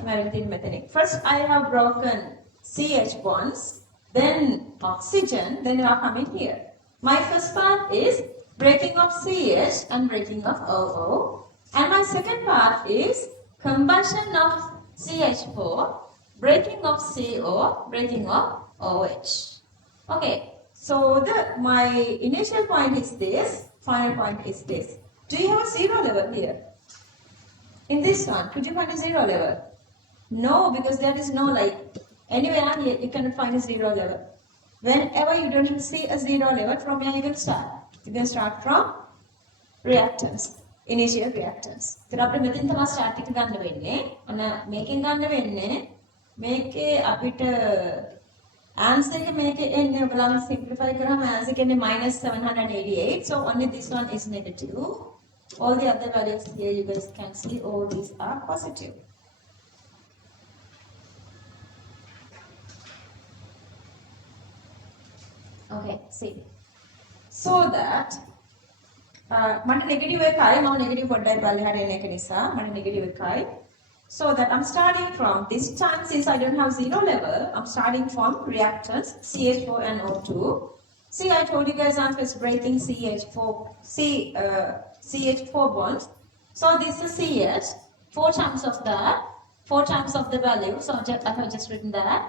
American methanic. First, I have broken CH bonds, then oxygen, then you are coming here. My first part is breaking of CH and breaking of OO, and my second part is combustion of CH4, breaking of CO, breaking of OH. Okay, so my initial point is this, final point is this. Do you have a 0 level here? In this one, could you find a 0 level? No, because there is no light. Anywhere here, you cannot find a 0 level. Whenever you don't see a 0 level, from here you can start. You can start from reactants, initial reactants. So, after making the start එක ගන්න වෙන්නේ. ඔන්න මේකෙන් ගන්න වෙන්නේ මේකේ අපිට answer එක මේකේ එන්නේ ඔයගොල්ලන් simplify කරාම answer එක එන්නේ -788. So only this one is negative. All the other values here you guys can see all these are positive. Okay, see. So that මට negative එකයි මම negative පොඩ්ඩයි බලහට එන එක නිසා මට negative එකයි. So that I'm starting from this time, since I don't have 0 level, I'm starting from reactants CH4 and O2. See, I told you guys I'm just breaking CH4 bonds. So this is CH, 4 times of that, 4 times of the value. So I have just written that.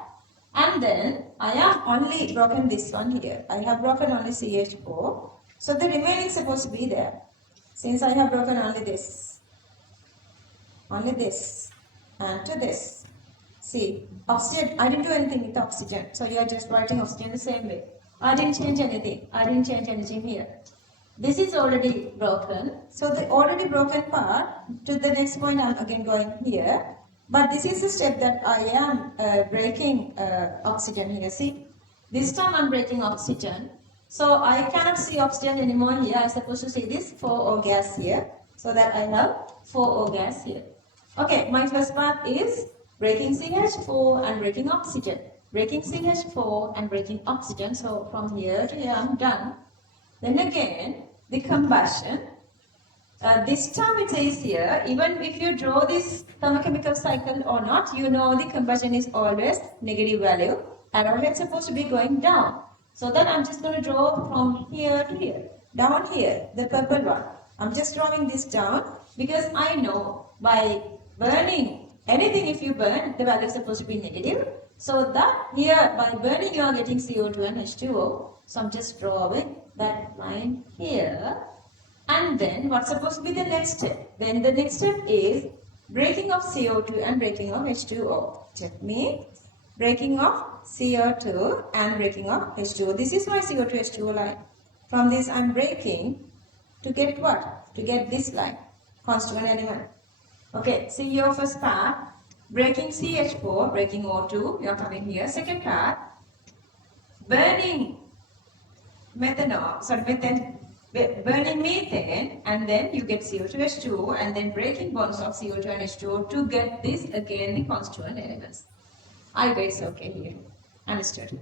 And then I have only broken this one here. I have broken only CH4. So the remaining is supposed to be there. Since I have broken only this, and to this. See, oxygen, I didn't do anything with oxygen. So you are just writing oxygen the same way. I didn't change anything. I didn't change anything here. This is already broken. So the already broken part, to the next point I'm again going here. But this is the step that I am breaking oxygen here. See, this time I'm breaking oxygen. So I cannot see oxygen anymore here. I'm supposed to see this 4O gas here. So that I have 4O gas here. Okay, my first part is breaking CH4 and breaking oxygen. Breaking CH4 and breaking oxygen. So from here to here I'm done. Then again, the combustion. This time it says here, even if you draw this thermochemical cycle or not, you know the combustion is always negative value. Arrowhead is supposed to be going down. So then I'm just going to draw from here to here. Down here, the purple one. I'm just drawing this down. Because I know by burning anything, if you burn, the value is supposed to be negative. So that here, by burning, you are getting CO2 and H2O. So I'm just drawing that line here. And then what's supposed to be the next step? Then the next step is breaking of CO2 and breaking of H2O. Check me. Breaking of CO2 and breaking of H2O. This is my CO2 H2O line. From this I'm breaking to get what? To get this line. Constituent element. Okay, see your first part. Breaking CH4, breaking O2. You are coming here. Second part. Burning methanol, burning methane, and then you get CO2H2O, and then breaking bonds of CO2 and H2O to get this again the constituent elements. I hope it's okay here. Understood?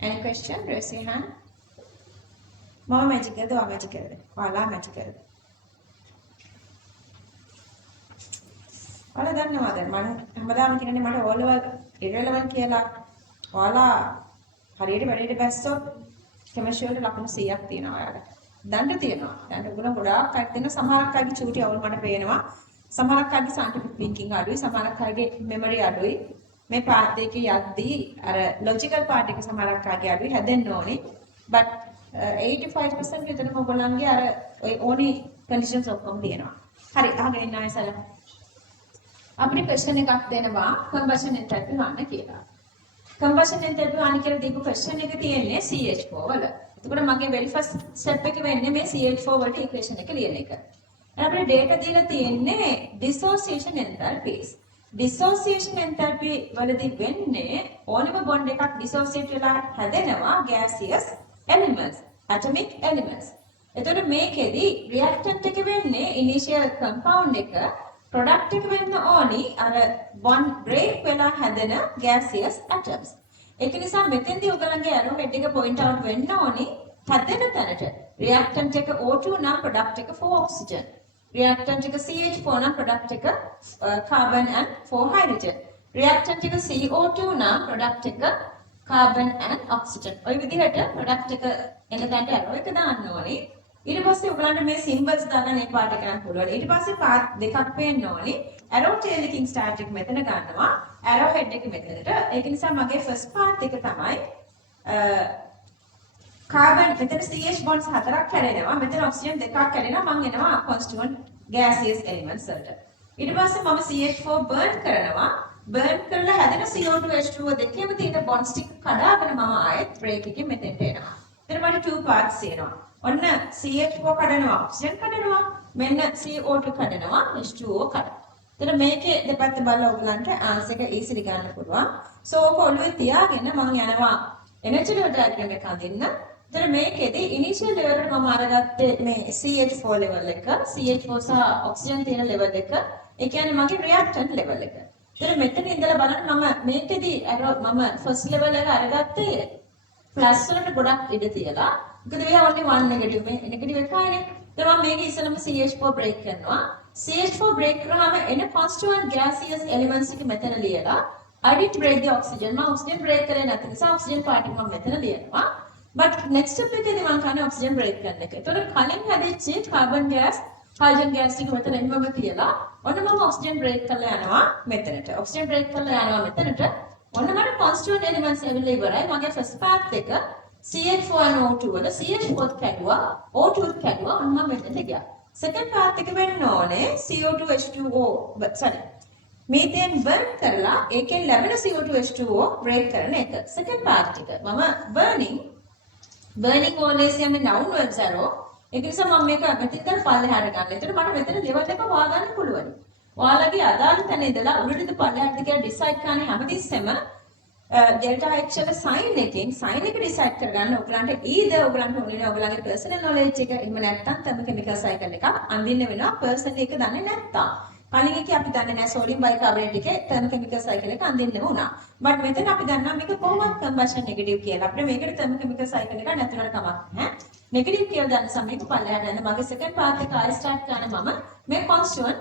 Any question? Raise your hand. Mama magical, do magical, wala magical. Wala දන්නවද මම හැමදාම කියන්නේ මට all over irrelevant කියලා. ඔයාලා හරියට වැඩේට බැස්සොත් chemistry වලට ලකුණු 100ක් තියෙනවා ඔයාලට. දඬ තියෙනවා. දැන් ඔයගොල්ලෝ ගොඩාක් අය දෙන සමහරක් අයගේ චූටි අවුල් මට පේනවා. සමහරක් අයගේ scientific thinking අඩුයි, සමහරක් අයගේ memory අඩුයි. මේ part එකේ යද්දී අර logical part එක සමහරක් අයගේ අඩුයි හැදෙන්න ඕනේ. But 85% විතරම ඔයගොල්ලන්ගේ අර ඔය ඕනි conditions ඔක්කොම තියෙනවා. හරි අහගෙන ඉන්න අය සල. අපිට question එකක් දෙනවා combustion enthalpy හොයන්න කියලා. combustion enthalpy හොයන්න කියලා දීපු question එක තියෙන්නේ CH4 වල. එතකොට මගේ very first step එක වෙන්නේ මේ CH4 වලට equation එක ලියන එක. අපිට data දීලා තියෙන්නේ dissociation enthalpies. Dissociation enthalpy වලදී වෙන්නේ ඕනම bond එකක් dissociate වෙලා හැදෙනවා gaseous elements, atomic elements. එතකොට මේකෙදි reactant එක වෙන්නේ initial compound එක product එක වෙන්න ඕනි අර bond break වෙලා හැදෙන gaseous atoms. ඒක නිසා මෙතෙන්දී ඔයගලන්ගේ arrow head එක point out වෙන්න ඕනි හැදෙන තැනට. reactant එක O2 නම් product එක 4 oxygen. reactant එක CH4 නම් product එක carbon and 4 hydrogen. reactant එක CO2 නම් product එක carbon and oxygen. ඔය විදිහට product එක එන තැනට arrow එක දාන්න ඕනි. ඊට පස්සේ ඔයගලන්ට මේ symbols දාගන්න ඒ පාට එක ගන්න පුළුවන්. ඊට පස්සේ පාත් දෙකක් පේන්න ඕනි. arrow tail එකකින් start එක මෙතන ගන්නවා. arrow head එක මෙතනට. ඒක නිසා මගේ first part එක තමයි carbon මෙතන CH bonds හතරක් කැඩෙනවා. මෙතන oxygen දෙකක් කැඩෙනවා. මම එනවා constituent gaseous elements වලට. ඊට පස්සේ මම CH4 burn කරනවා. burn කරලා හැදෙන CO2 H2O දෙකේම තියෙන bonds ටික කඩාගෙන මම ආයෙත් break එකකින් මෙතෙන්ට එනවා. එතන මට two parts තියෙනවා. ඔන්න CH4 කඩනවා oxygen කඩනවා මෙන්න CO2 කඩනවා H2O කඩනවා. එතන මේකේ දෙපැත්ත බලලා ඔයගලන්ට ආන්සර් එක easily ගන්න පුළුවන්. so ඔක ඔළුවේ තියාගෙන මම යනවා energy level diagram එක අඳින්න. එතන මේකෙදි initial level එකට මම අරගත්තේ මේ CH4 level එක, CH4 සහ oxygen තියෙන level එක. ඒ කියන්නේ මගේ reactant level එක. එතන මෙතන ඉඳලා බලන්න මම මේකෙදි මම first level එක අරගත්තේ plus වලට ගොඩක් ඉඩ තියලා. because we have only one negative එකයිනේ. then මම මේක ඉස්සෙල්ලාම CH4 break කරනවා. CH4 break කරාම එන constituent gaseous elements එක මෙතන ලියලා I did break the oxygen. මම oxygen break කරේ නැති නිසා oxygen part එක මම මෙතන ලියනවා. but next step එකේදී මම කරන්නේ oxygen break කරන එක. ඒතකොට කලින් හැදිච්ච carbon gas, hydrogen gas ටික මෙතන එන්නම තියලා ඔන්න මම oxygen break කරලා යනවා මෙතනට. oxygen break කරලා යනවා මෙතනට. ඔන්න මට constituent elements ඇවිල්ලා ඉවරයි. මගේ first part එක CH4 and O2 වල CH4 කැඩුවා O2 කැඩුවා ඔන්න මම මෙතනට ගියා. second part එක වෙන්න ඕනේ CO2 H2O sorry methane burn කරලා ඒකෙන් ලැබෙන CO2 H2O break කරන එක. second part එක මම burning always යන්නේ downwards arrow. ඒක නිසා මම මේක මෙතෙන්ට පල්ලෙහාට ගන්න. එතකොට මට මෙතන level එක හොයාගන්න පුළුවන්. ඔයාලගේ අදාළ තැන ඉඳලා උඩට පල්ලෙහාට කියලා decide කරන්නේ හැමතිස්සෙම delta H එක sign එකෙන් sign එක decide කරගන්න ඔයගලන්ට either ඔයගලන්ට ඕනේ ඔයගලගේ personal knowledge එක එහෙම නැත්නම් thermo chemical cycle එක අඳින්න වෙනවා person එක දන්නේ නැත්නම්. කලින් එකේ අපි දන්නේ නැහැ sodium bicarbonate එකේ thermo chemical cycle එක අඳින්න වුණා. but මෙතන අපි දන්නවා මේක කොහොමද combustion negative කියලා. අපිට මේකට thermo chemical cycle එක නැතුණට කමක් නැහැ. negative කියලා දන්න සමයක පල්ලෙහාට යන මගේ second part එක ආයෙ start කරන මම මේ constituent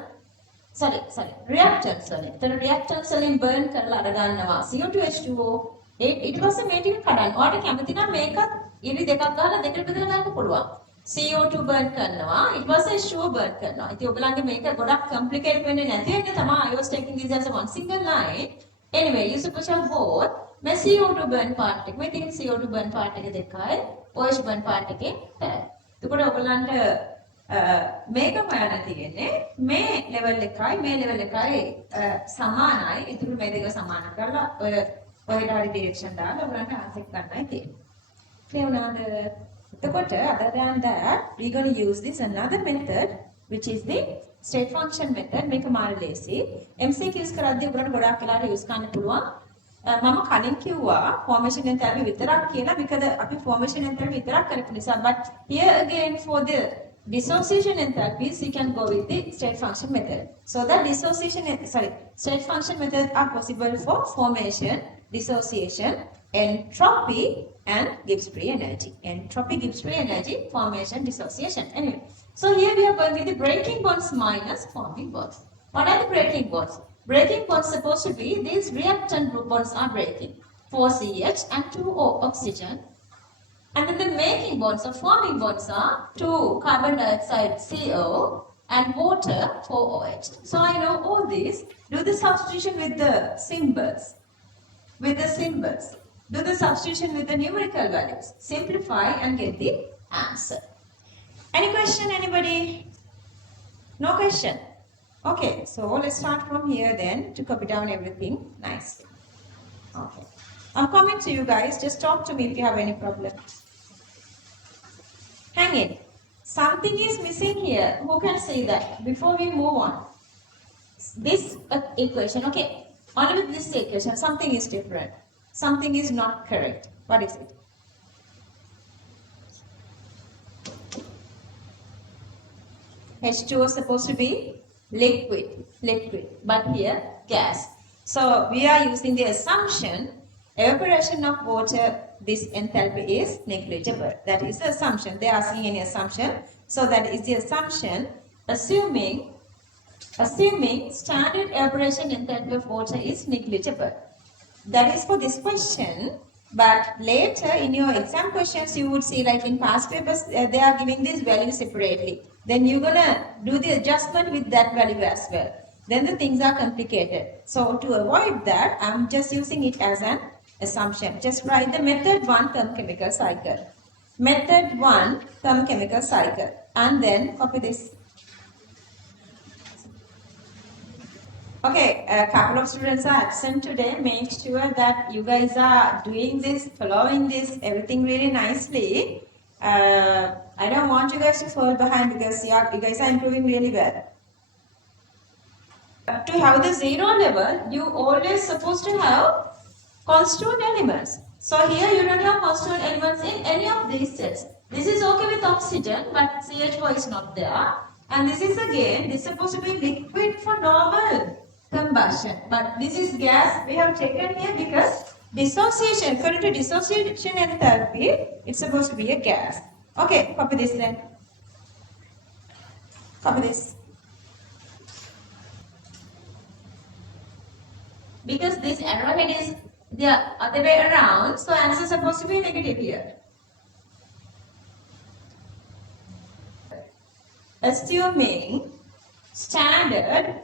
reactants වලින්. එතන reactants වලින් burn කරලා අර ගන්නවා CO2 H2O. ඊට පස්සේ මේ ටික කඩන්න. ඔයාලට කැමති නම් මේකත් ඉරි දෙකක් ගහලා දෙකට බෙදලා ගන්න පුළුවන්. CO2 burn කරනවා. It was a sure burn කරනවා. ඉතින් ඔයගලන්ගේ මේක ගොඩක් complicated වෙන්නේ නැති වෙන්නේ තමයි. I was taking this as a one single line. Anyway, you suppose you have both. මේ CO2 burn part එක. මේ තියෙන CO2 burn part එක දෙකයි. OH burn part එකේ පැය. එතකොට ඔයගලන්ට මේක හොයන්න තියෙන්නේ මේ level එකයි මේ level එකයි සමානයි. ඒතුළු මේ දෙක සමාන කරලා ඔය ඔයලා හරි direction දාලා ඔයගලන්ට answer ගන්නයි තියෙන්නේ. Clear වුණාද? එතකොට other than that we're going to use this another method which is the state function method. මේක මාර ලේසි. MCQs කරද්දී ඔයගලන්ට ගොඩාක් වෙලාවට use කරන්න පුළුවන්. මම කලින් කිව්වා formation enthalpy විතරක් කියලා. because අපි formation enthalpy විතරක් කරපු නිසා. But here again for the dissociation enthalpies we can go with the state function method. So the state function methods are possible for formation, dissociation, entropy and Gibbs free energy. Entropy, Gibbs free energy, formation, dissociation. Anyway, so here we are going with the breaking bonds minus forming bonds. What are the breaking bonds? Breaking bonds supposed to be these reactant group bonds are breaking. 4CH and 2O oxygen. And then the making bonds or forming bonds are 2 carbon dioxide CO and water 4OH. So I know all these. Do the substitution with the symbols. Do the substitution with the numerical values. Simplify and get the answer. Any question, anybody? No question? Okay, so let's start from here then to copy down everything nicely. Okay. I'm coming to you guys. Just talk to me if you have any problem. Hang in. Something is missing here. Who can say that? Before we move on. This equation, okay. Only with this equation, something is different. Something is not correct. What is it? H2O is supposed to be liquid, but here gas. So we are using the assumption evaporation of water, this enthalpy is negligible. That is the assumption. They are asking any assumption. So that is the assumption. Assuming standard evaporation enthalpy of water is negligible. That is for this question. But later in your exam questions you would see, like in past papers they are giving this value separately. Then you're gonna do the adjustment with that value as well. Then the things are complicated. So to avoid that, I'm just using it as an assumption. Just write the method 1 thermochemical cycle. Method 1 thermochemical cycle. And then copy this. Okay, a couple of students are absent today. Make sure that you guys are doing this, following this, everything really nicely. I don't want you guys to fall behind because you guys are improving really well. To have the 0 level, you always supposed to have constituent elements. So here you don't have constituent elements in any of these sets. This is okay with oxygen, but CH4 is not there. And this is again, this is supposed to be liquid for normal combustion. But this is gas we have taken here because dissociation, according to dissociation enthalpy, it's supposed to be a gas. Okay, copy this then. Copy this. Because this arrowhead is the other way around, so answer is supposed to be negative here. Assuming standard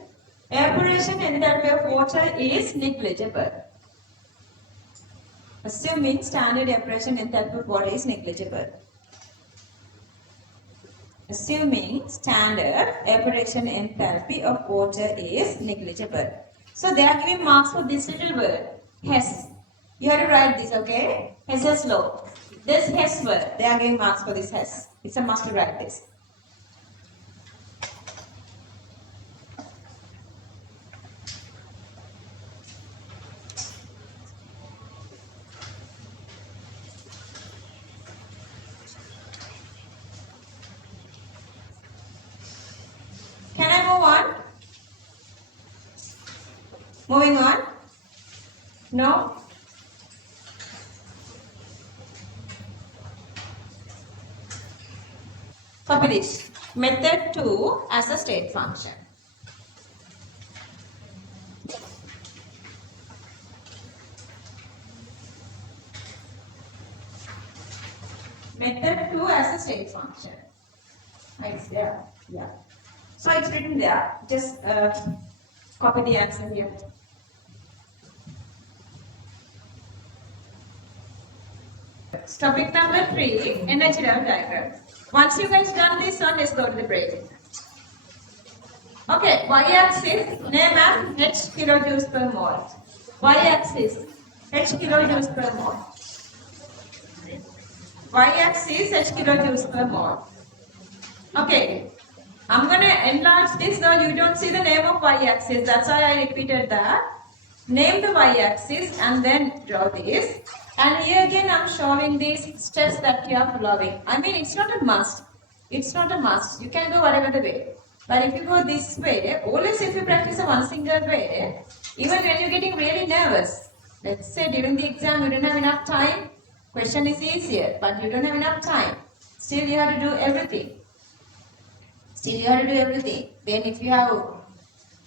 evaporation enthalpy of water is negligible. Assuming standard evaporation enthalpy of water is negligible. Assuming standard evaporation enthalpy of water is negligible. So they are giving marks for this little word, Hess. You have to write this, okay? Hess's law. This Hess word, they are giving marks for this Hess. It's a must to write this. Can I move on? Moving on? No? Copy this. Method 2 as a state function. Method 2 as a state function. It's there. Yeah. So it's written there. Just copy the answer here. Topic number 3, energy level diagram. Once you guys done this one, let's go to the break. Okay, y-axis, name as H kilojoules per mole. Y-axis, H kilojoules per mole. Y-axis, H kilojoules per mole. Okay, I'm going to enlarge this so you don't see the name of y-axis. That's why I repeated that. Name the y-axis and then draw this. And here again I'm showing these steps that you are following. I mean, it's not a must. It's not a must. You can go whatever the way. But if you go this way, always if you practice a one single way, even when you're getting really nervous, let's say during the exam you don't have enough time, question is easier, but you don't have enough time. Still you have to do everything. Then if you have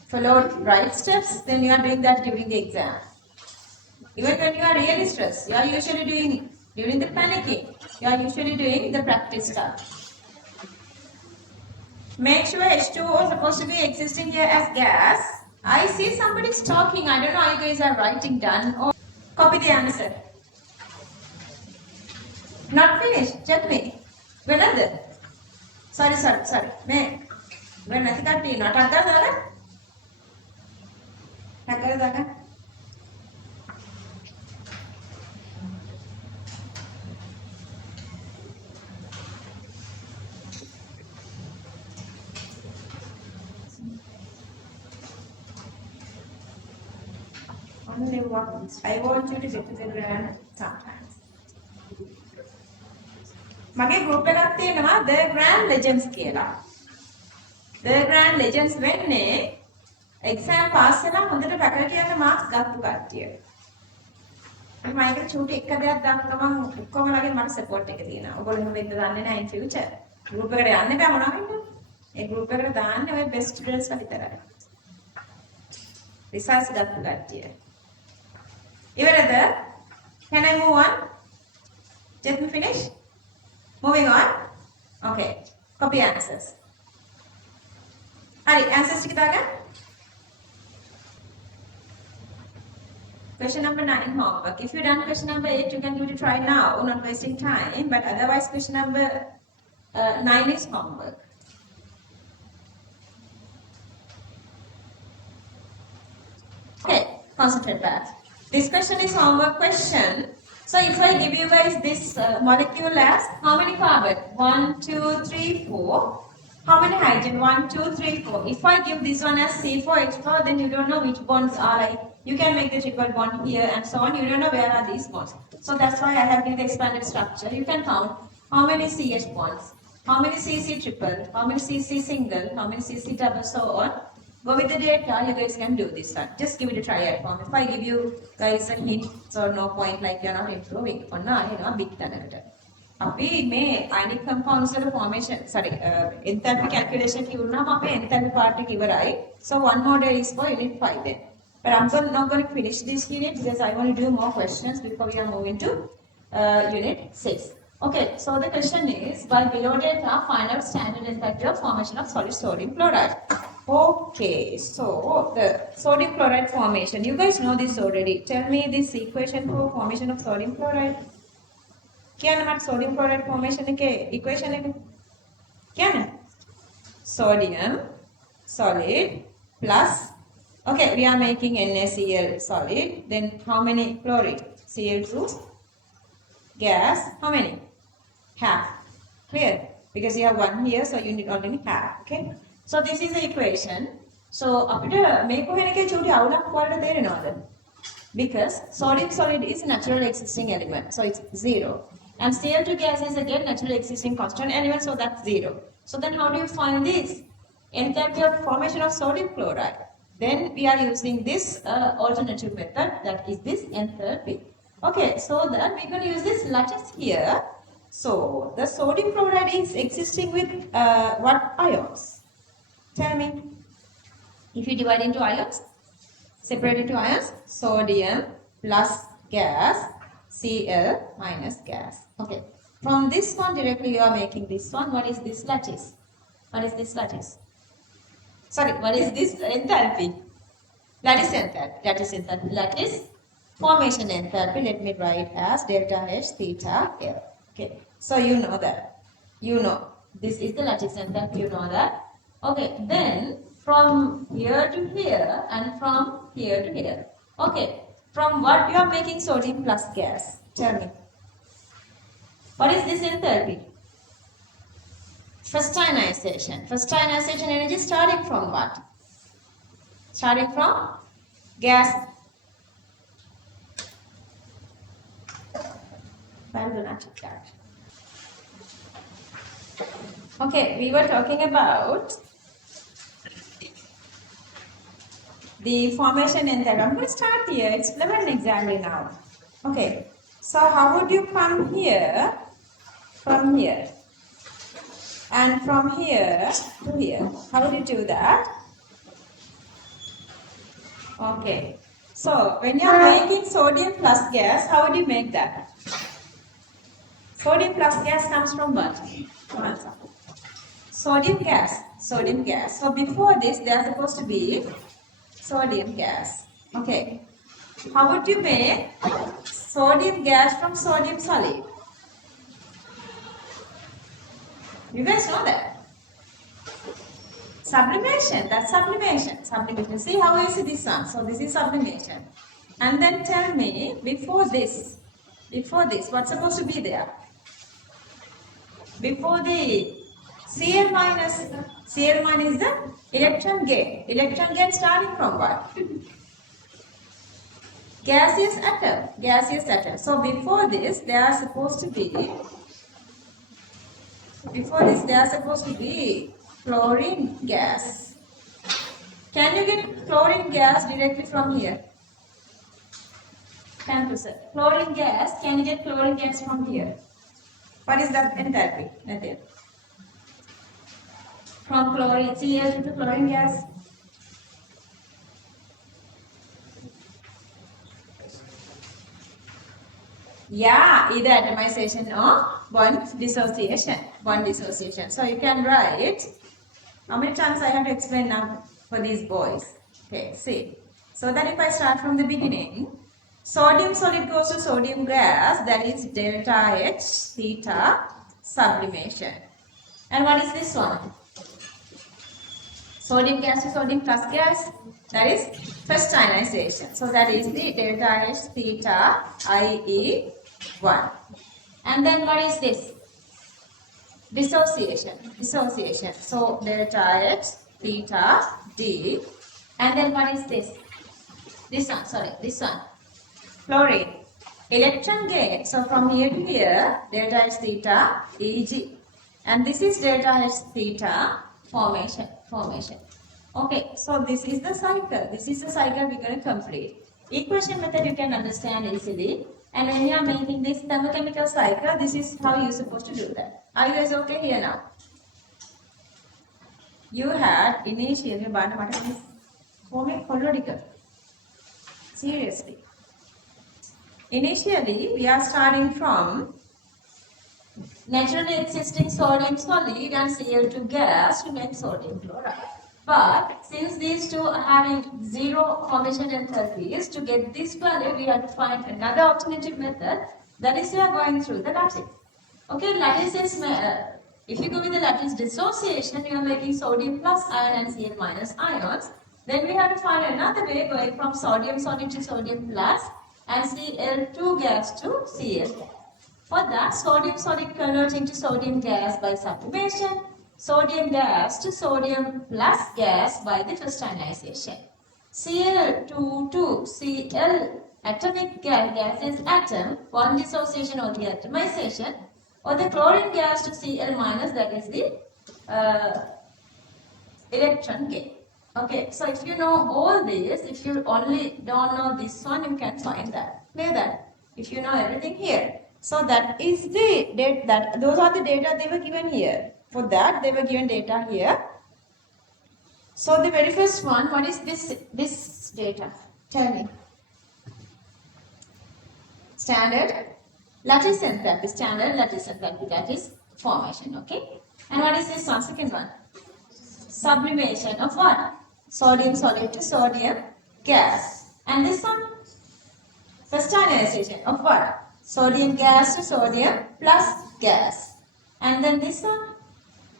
followed right steps, then you are doing that during the exam. Even when you are really stressed, you are usually doing during the panicking, you are usually doing the practice stuff. Make sure H2O is supposed to be existing here as gas. I see somebody's talking. I don't know how you guys are writing down or copy the answer. Not finished. Check me. When are they? Sorry. When I think I not that. Only what I want you to get to the grand sometimes. මගේ group එකක් තියෙනවා the grand legends කියලා. the grand legends වෙන්නේ exam pass වෙලා හොඳට faculty යන marks ගත්තු කට්ටිය. මම ඒකට චූටි එක දෙයක් දාන්න ගමන් ඔක්කොමලගේ මට support එක තියෙනවා. ඔයගොල්ලෝ එහෙම වෙන්න දන්නේ නැහැ in future. group එකට යන්න බෑ මොනවා වෙන්නද? ඒ group එකට දාන්නේ ඔය best students ලා විතරයි. results ගත්තු කට්ටිය. ඉවරද? Can I move on? Let me finish. Moving on. Okay. Copy answers. Alright, answers ටික දාගන්න. Question number 9 homework. If you done question number 8, you can give it a try now, not wasting time. But otherwise, question number 9 is homework. Okay, concentrate that. This question is homework question. So if I give you guys this molecule as how many carbon? 1, 2, 3, 4. How many hydrogen? 1, 2, 3, 4. If I give this one as C4H4, then you don't know which bonds are like. You can make the triple bond here and so on. You don't know where are these bonds. So that's why I have given the expanded structure. You can count how many CH bonds, how many CC triple, how many CC single, how many CC double, so on. Go with the data, you guys can do this one. Just give it a try at home. If I give you guys a hint, so no point like you're not improving. Or not, you know, big tanagata. අපි මේ ionic compounds වල formation enthalpy calculation කියුණාම අපේ enthalpy part එක ඉවරයි. So one more day is for unit 5 then. But I'm not going to finish this unit because I want to do more questions before we are moving to unit 6. Okay, so the question is, by below data, find out standard enthalpy of formation of solid sodium chloride. Okay, so the sodium chloride formation, you guys know this already. Tell me this equation for formation of sodium chloride. Kya namat sodium chloride formation ke equation ek? Kya na? Sodium solid plus, okay, we are making NaCl solid. Then how many chlorine? Cl2 gas. How many? Half. Clear? Because you have one here, so you need only half. Okay. So this is the equation. So අපිට මේක වෙනකේ චූටි අවුලක් වලට තේරෙනවද? Because sodium solid is a naturally existing element, so it's 0. And Cl2 gas is again naturally existing constant element, so that's 0. So then how do you find this? Enthalpy of formation of sodium chloride. Then we are using this alternative method, that is this enthalpy. Okay, so that we're going to use this lattice here. So the sodium chloride is existing with what ions? Tell me. If you divide into ions, separate into ions, sodium plus gas, Cl minus gas. Okay. From this one directly you are making this one. What is this lattice? What is this lattice? Sorry, what is this enthalpy? Lattice enthalpy. Lattice enthalpy. Lattice formation enthalpy. Let me write as delta H theta L. Okay. So you know that. You know. This is the lattice enthalpy. You know that. Okay. Then from here to here and from here to here. Okay. From what you are making sodium plus gas? Tell me. What is this enthalpy? First ionization. First ionization energy starting from what? Starting from gas. Okay, we were talking about the formation enthalpy. I'm going to start here. It's 11 exactly now. Okay, so how would you come here from here? And from here to here. How would you do that? Okay. So when you are making sodium plus gas, how would you make that? Sodium plus gas comes from what? Come on, sir. Sodium gas. Sodium gas. So before this, they are supposed to be sodium gas. Okay. How would you make sodium gas from sodium solid? You guys know that? Sublimation. That's sublimation. Sublimation. See how easy this one. So this is sublimation. And then tell me, before this, what's supposed to be there? Before the Cl minus is the electron gain. Electron gain starting from what? Gaseous atom. Gaseous atom. So before this, they are supposed to be chlorine gas. Can you get chlorine gas directly from here? Can you say chlorine gas? Can you get chlorine gas from here? What is that enthalpy? Nothing. From chlorine Cl to chlorine gas. Yeah, either atomization or bond dissociation. Bond dissociation. So you can write. How many times I have to explain now for these boys? Okay, see. So that if I start from the beginning, sodium solid goes to sodium gas, that is delta H theta sublimation. And what is this one? Sodium gas to sodium plus gas, that is first ionization. So that is the delta H theta IE1. And then what is this? Dissociation. Dissociation. So delta H theta D. And then what is this? This one. Chlorine. Electron gain. So from here to here, delta H theta EG. And this is delta H theta formation. Okay, so this is the cycle. This is the cycle we're going to complete. Equation method you can understand easily. And when you are making this thermochemical cycle, this is how you're supposed to do that. Are you guys okay here now? You had initially seriously. Initially, we are starting from naturally existing sodium solid and Cl2 gas to make sodium chloride. But since these two are having zero formation enthalpies, to get this value, we have to find another alternative method. That is, we are going through the lattice. Okay, lattice is, if you go with the lattice dissociation, you are making sodium plus ion and Cl minus ions. Then we have to find another way going from sodium solid to sodium plus and Cl2 gas to Cl. For that, sodium solid converts into sodium gas by sublimation, sodium gas to sodium plus gas by the first ionization. Cl2 to Cl atomic gaseous atom, one dissociation or deatomization, or the chlorine gas to Cl minus, that is the electron gain. Okay, so if you know all this, if you only don't know this one, you can find that. Clear that? If you know everything here. So that is the data, those are the data they were given here. For that, they were given data here. So the very first one, what is this data? Tell me. Standard lattice enthalpy. Standard lattice enthalpy, that is formation, okay? And what is this one? Second one. sublimation of what? Sodium solid to sodium gas. And this one, first ionization of what? Sodium gas to sodium plus gas. And then this one,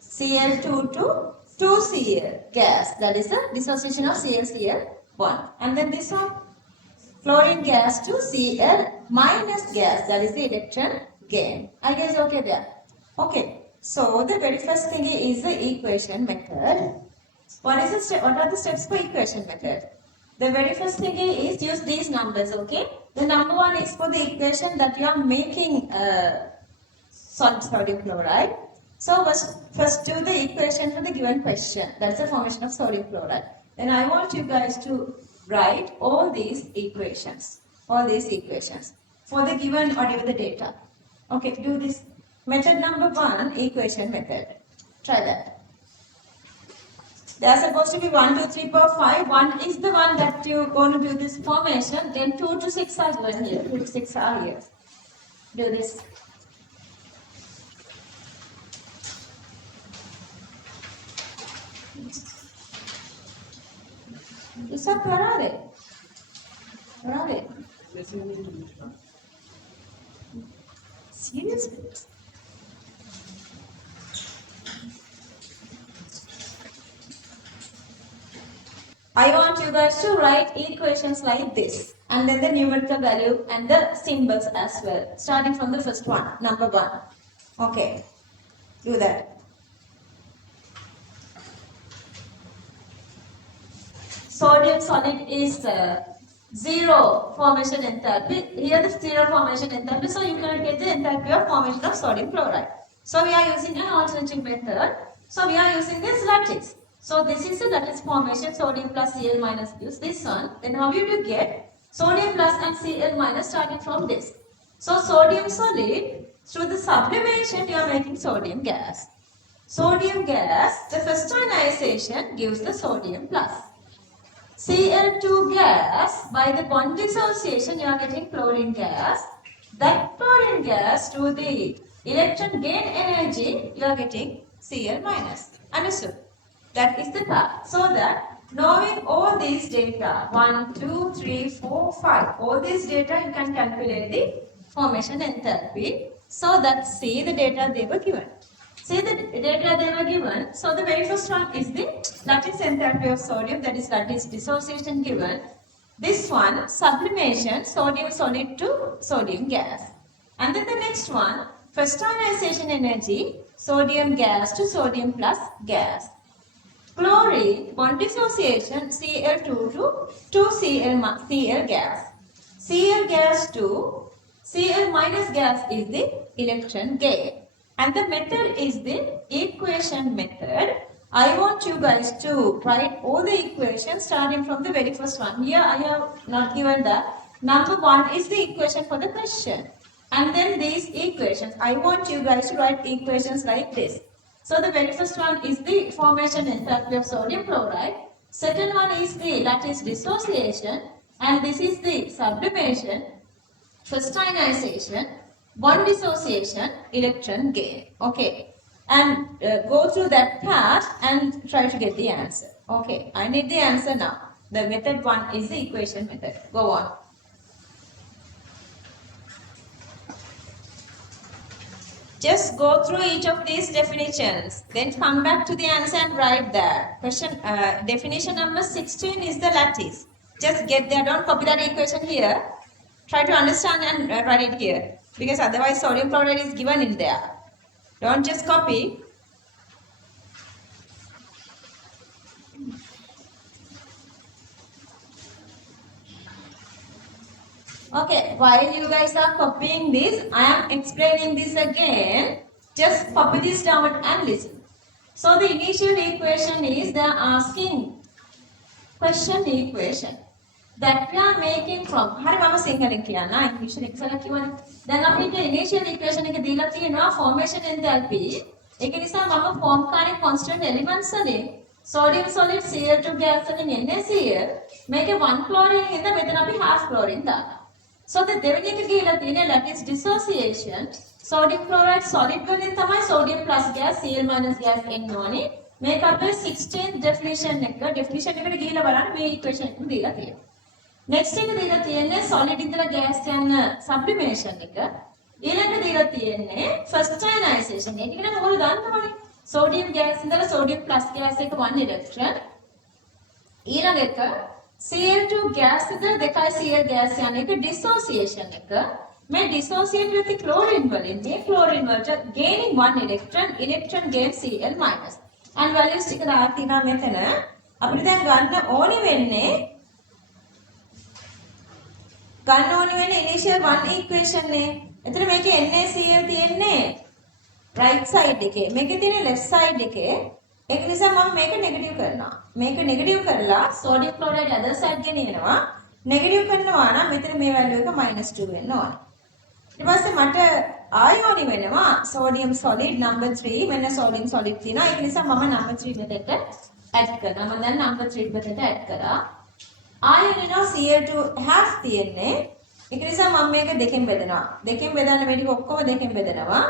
Cl2 to 2Cl gas. That is the dissociation of ClCl1. And then this one, fluorine gas to Cl minus gas. That is the electron gain. I guess okay there. Okay. So the very first thing is the equation method. What is the step? What are the steps for equation method? The very first thing is use these numbers. Okay. The number one is for the equation that you are making sodium chloride. So first do the equation for the given question. That's the formation of sodium chloride. Then I want you guys to write all these equations. All these equations for the given whatever the data. Okay, do this. Method number one, equation method. Try that. There are supposed to be 1, 2, 3, 4, 5. 1 is the one that you're going to do this formation. Then 2 to 6 are given here. 2 to 6 are here. Do this. Isaac, where are they? Where are they? Seriously? I want you guys to write equations like this and then the numerical value and the symbols as well. Starting from the first one, number 1. Okay, do that. Sodium solid is 0 formation enthalpy. Here the 0 formation enthalpy, so you can get the enthalpy of formation of sodium chloride. So we are using an alternative method. So we are using this lattice. So this is the lattice formation, sodium plus Cl minus gives this one. Then how you do get sodium plus and Cl minus starting from this. So sodium solid, through the sublimation you are making sodium gas. Sodium gas, the first ionization gives the sodium plus. Cl2 gas, by the bond dissociation you are getting chlorine gas. That chlorine gas to the electron gain energy you are getting Cl minus. Understood? That is the part. So that knowing all these data, 1, 2, 3, 4, 5, all these data you can calculate the formation enthalpy. So that see the data they were given. See the data they were given. So the very first one is the lattice enthalpy of sodium, that is lattice dissociation given. This one, sublimation, sodium solid to sodium gas. And then the next one, first ionization energy, sodium gas to sodium plus gas. Chlorine, bond dissociation, Cl2 to 2Cl gas. Cl gas to Cl minus gas is the electron gain. And the method is the equation method. I want you guys to write all the equations starting from the very first one. Here I have not given that. Number 1 is the equation for the question. And then these equations, I want you guys to write equations like this. So the very first one is the formation enthalpy of sodium chloride. Second one is the lattice dissociation. And this is the sublimation, first ionization, bond dissociation, electron gain. Okay. And go through that part and try to get the answer. Okay. I need the answer now. The method 1 is the equation method. Go on. Just go through each of these definitions. Then come back to the answer and write that. Question, definition number 16 is the lattice. Just get there. Don't copy that equation here. Try to understand and write it here. Because otherwise sodium chloride is given in there. Don't just copy. Okay, while you guys are copying this, I am explaining this again. Just copy this down and listen. So the initial equation is they are asking question equation that we are making from. Hari mama Sinhala kiyanna English එක ඉස්සලා කිව්වනේ. දැන් අපිට initial equation එක දීලා තියෙනවා formation enthalpy. ඒක නිසා මම form කරේ constant elements වලින් sodium solid Cl2 gas වලින් NaCl මේකේ 1 chlorine හින්දා මෙතන අපි half chlorine දානවා. So the දෙවෙනි එක ගිහලා තියෙන්නේ lattice dissociation. Sodium chloride solid වලින් තමයි sodium plus gas Cl minus gas එන්න ඕනේ. මේක අපේ 16th definition එක එකට ගිහිල්ලා බලන්න මේ equation එකම දීලා තියෙනවා. next එක දීලා තියෙන්නේ solid ඉඳලා gas යන sublimation එක. ඊළඟට දීලා තියෙන්නේ first ionization. ඒක නම් ඔයගොල්ලෝ දන්නවනේ. sodium gas ඉඳලා sodium plus gas එක 1 electron. ඊළඟ එක Cl2 gas ඉඳලා 2 Cl gas යන එක dissociation එක. මේ dissociate වෙති chlorine වලින් මේ chlorine වලට gaining 1 electron gain Cl minus. and values ටික දාලා තිනා මෙතන අපිට දැන් ගන්න ඕනි වෙන්නේ initial 1 equation නේ. එතන මේකේ NaCl තියෙන්නේ right side එකේ. මේකේ තියෙන්නේ left side එකේ. ඒක නිසා මම මේක නෙගටිව් කරනවා. මේක නෙගටිව් කරලා sodium chloride other side ගෙනියනවා. නෙගටිව් කරනවා නම් මෙතන මේ value එක -2 වෙන්න ඕනේ. ඊට පස්සේ මට ආයෝනි වෙනවා sodium solid number 3 මෙන්න sodium solid තියෙනවා. ඒක නිසා මම number 3 මෙතෙන්ට add කරනවා. මම දැන් number 3 මෙතෙන්ට add කරා. ආයෝනි වෙනවා Cl2 half තියෙන්නේ. ඒක නිසා මම මේක දෙකෙන් බෙදනවා. දෙකෙන් බෙදන්න මේ ටික ඔක්කොම දෙකෙන් බෙදනවා.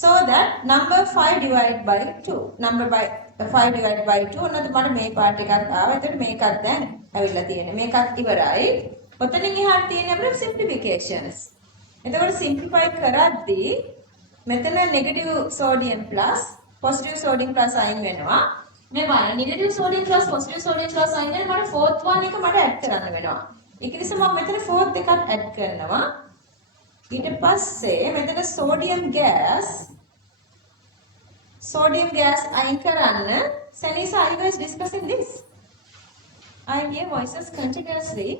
So that number 5 divided by 2. Number by 5 divided by 2 ඔන්නත් මට මේ part එකක් ආවා. එතකොට මේකත් දැන් ඇවිල්ලා තියෙන්නේ. මේකත් ඉවරයි. ඔතනින් එහාට තියෙන්නේ අපේ simplifications. එතකොට simplify කරද්දී මෙතන negative sodium plus positive sodium plus අයින් වෙනවා. මේ බලන්න negative sodium plus positive sodium plus අයින් වෙන මට fourth one එක මට add කරන්න වෙනවා. ඒක නිසා මම මෙතන fourth එකක් add කරනවා. ඊට පස්සේ මෙතන sodium gas අයින් කරන්න. Sanisa, are you guys discussing this? I hear voices continuously.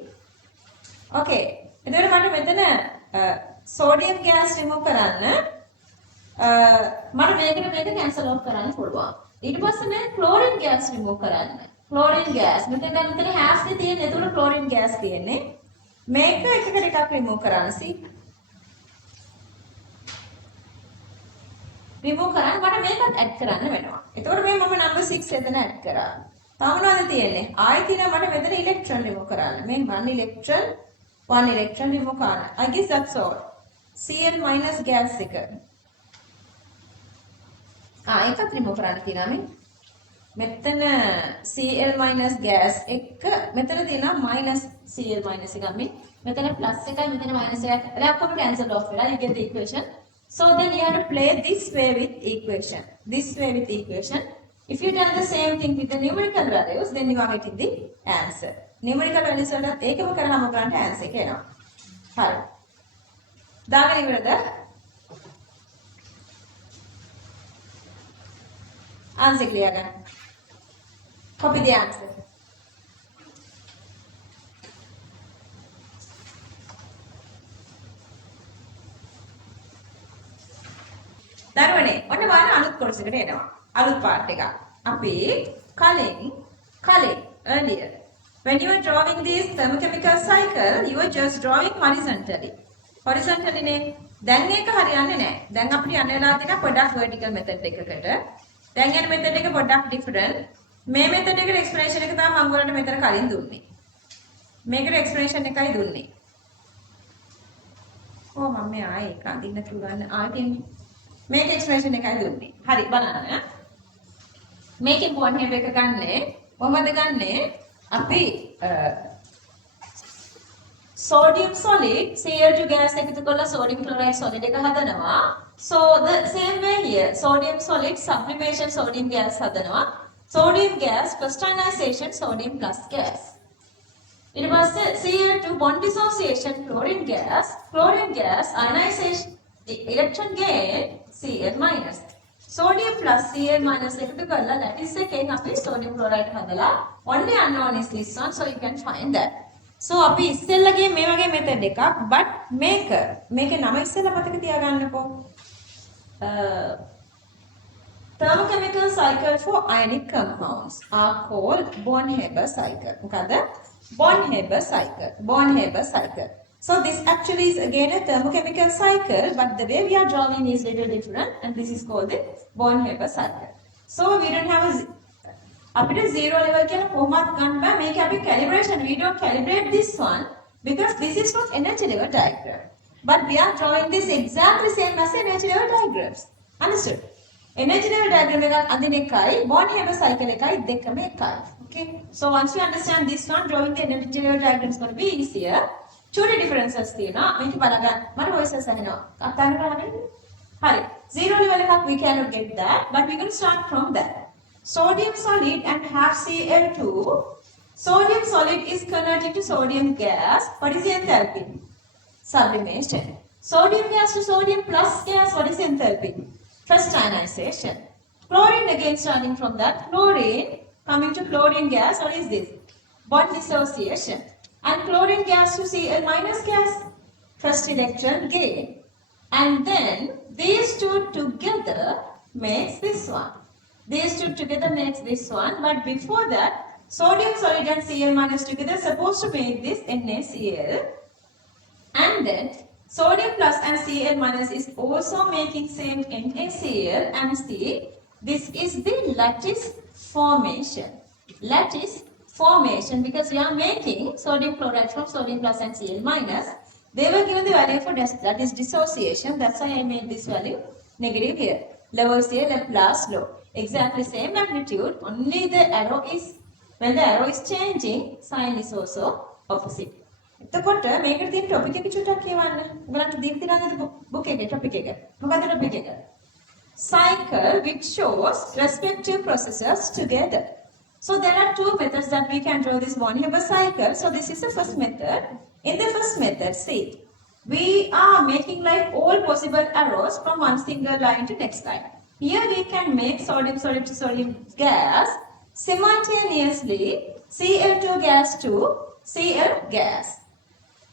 Okay. එතකොට මට මෙතන sodium gas remove කරන්න මට මේක cancel off කරන්න පුළුවන්. ඊට පස්සේ මේ chlorine gas remove කරන්න. chlorine gas මෙතන half නේ තියෙන්නේ. එතකොට chlorine gas තියෙන්නේ. මේක එකකට එකක් remove කරන්න. see remove කරන්න මට මේකත් add කරන්න වෙනවා. එතකොට මේ මම number 6 එතන add කරා. තව මොනවද තියෙන්නේ? ආයෙ තියෙනවා මට මෙතන electron remove කරන්න. මේ 1 electron remove කරන්න. I guess that's all. Cl minus gas එක. ඒකත් remove කරන්න තියෙනවා මේ. මෙතන Cl minus gas එක මෙතන තියෙනවා minus Cl minus එක මේ. මෙතන plus එකයි මෙතන minus එකයි. ඒක ඔක්කොම cancel off වෙලා you get the equation. So then you have to play this way with equation. If you done the same thing with the numerical values, then you are getting the answer. Numerical values වලට ඒකම කරාම ඔයගලන්ට answer එක එනවා. හරි. දාගෙන ඉවරද? answer clear ගන්න. Copy the answer. දරුවනේ ඔන්න බලන්න අලුත් කොටසකට එනවා. අලුත් part එකක්. අපි කලින් earlier when you are drawing this thermochemical cycle you are just drawing horizontally නේ. දැන් ඒක හරියන්නේ නැහැ. දැන් අපිට යන්න වෙලා තියෙන පොඩ්ඩක් vertical method එකකට. දැන් යන method එක පොඩ්ඩක් different. මේ method එකට explanation එක තමයි මම ඔයාලට මෙතන කලින් දුන්නේ. මේකට explanation එකයි දුන්නේ. මම මේ ආයේ ඒක අඳින්න පුළුවන් ආයෙත් මේක explanation එකයි දුන්නේ. හරි බලන්න. මේකේ bond shape එක ගන්නේ කොහොමද ගන්නේ? අපි sodium solid Cl2 gas එකතු කරලා sodium chloride solid එක හදනවා. So the same way here sodium solid sublimation sodium gas හදනවා. Sodium gas first ionization sodium plus gas. ඊට පස්සේ Cl2 bond dissociation chlorine gas ionization electron gain Cl minus. Sodium plus Cl minus එකතු කරලා lattice එකෙන් අපි sodium chloride හදලා only unknown is this one, so you can find that. So අපි ඉස්සෙල්ලාගේ මේ වගේ method එකක් but මේකේ නම ඉස්සෙල්ලා මතක තියාගන්නකෝ. Thermochemical cycle for ionic compounds are called Born-Haber cycle. මොකද? Born-Haber cycle. So this actually is again a thermochemical cycle, but the way we are drawing is little different, and this is called the Born-Haber cycle. So we don't have අපිට zero level කියන කොහොමත් ගන්න බෑ. මේක අපි calibration we don't calibrate this one because this is not energy level diagram. But we are drawing this exactly same as energy level diagrams. Understood? Energy level diagram එකක් අඳින එකයි Born-Haber cycle එකයි දෙකම එකයි. Okay. So once you understand this one, drawing the energy level diagram is going to be easier. චූටි differences තියෙනවා. මේක බලගන්න. මට voices ඇහෙනවා. කතා කරන්නේ. හරි. Zero level එකක් we cannot get that, but we can start from that. Sodium solid and half Cl2. Sodium solid is converted to sodium gas. What is the enthalpy? Sublimation. Sodium gas to sodium plus gas. What is the enthalpy? First ionization. Chlorine again starting from that. Chlorine coming to chlorine gas. What is this? Bond dissociation. And chlorine gas to Cl minus gas. First electron gain. And then these two together makes this one. These two together makes this one. But before that, sodium solid and Cl minus together supposed to make this NaCl. And then sodium plus and Cl minus is also making same NaCl, and see, this is the lattice formation. Lattice formation, because we are making sodium chloride from sodium plus and Cl minus. They were given the value for that is dissociation. That's why I made this value negative here. Lavoisier, Laplace law. Exactly same magnitude. Only the arrow is, when the arrow is changing, sign is also opposite. එතකොට මේකට තියෙන topic එක චුට්ටක් කියවන්න. ඔයගලන්ට දීලා තියෙනවා නේද බුක් එකේ ටොපික් එක. මොකද්ද ටොපික් එක? Cycle which shows respective processes together. So there are two methods that we can draw this Born-Haber cycle. So this is the first method. In the first method, see, we are making like all possible arrows from one single line to next line. Here we can make sodium solid to sodium gas simultaneously, Cl2 gas to Cl gas.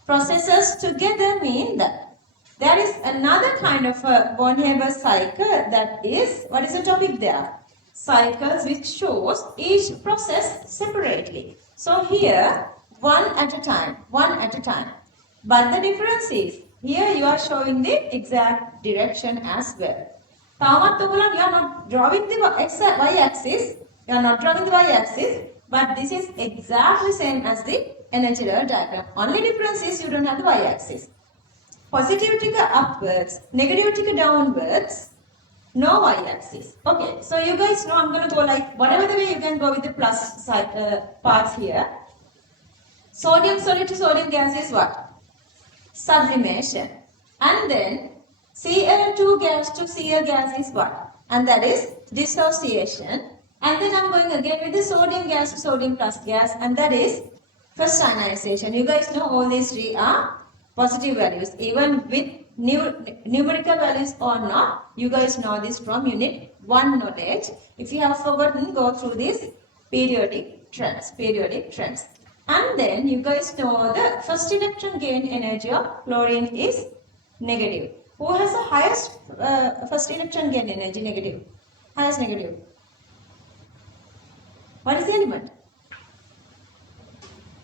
Processes together mean that there is another kind of a Born-Haber cycle, that is, what is the topic there? Cycles which shows each process separately. So here, one at a time. But the difference is, here you are showing the exact direction as well. Tawat ඔයගොල්ලෝ you are not drawing the y-axis. You are not drawing the y-axis, but this is exactly same as the energy level diagram. Only difference is you don't have the y-axis. Positivity upwards, negativity downwards, no y-axis. Okay, so you guys know I'm going to go like whatever the way you can go with the plus side parts here. Sodium solid to sodium gas is what? Sublimation. And then Cl2 gas to Cl gas is what? And that is dissociation. And then I'm going again with the sodium gas to sodium plus gas, and that is first ionization. You guys know all these three are positive values. Even with numerical values or not, you guys know this from unit 1 knowledge. If you have forgotten, go through these periodic trends. And then you guys know the first electron gain energy of chlorine is negative. Who has the highest first electron gain energy? Negative. Highest negative. What is the element?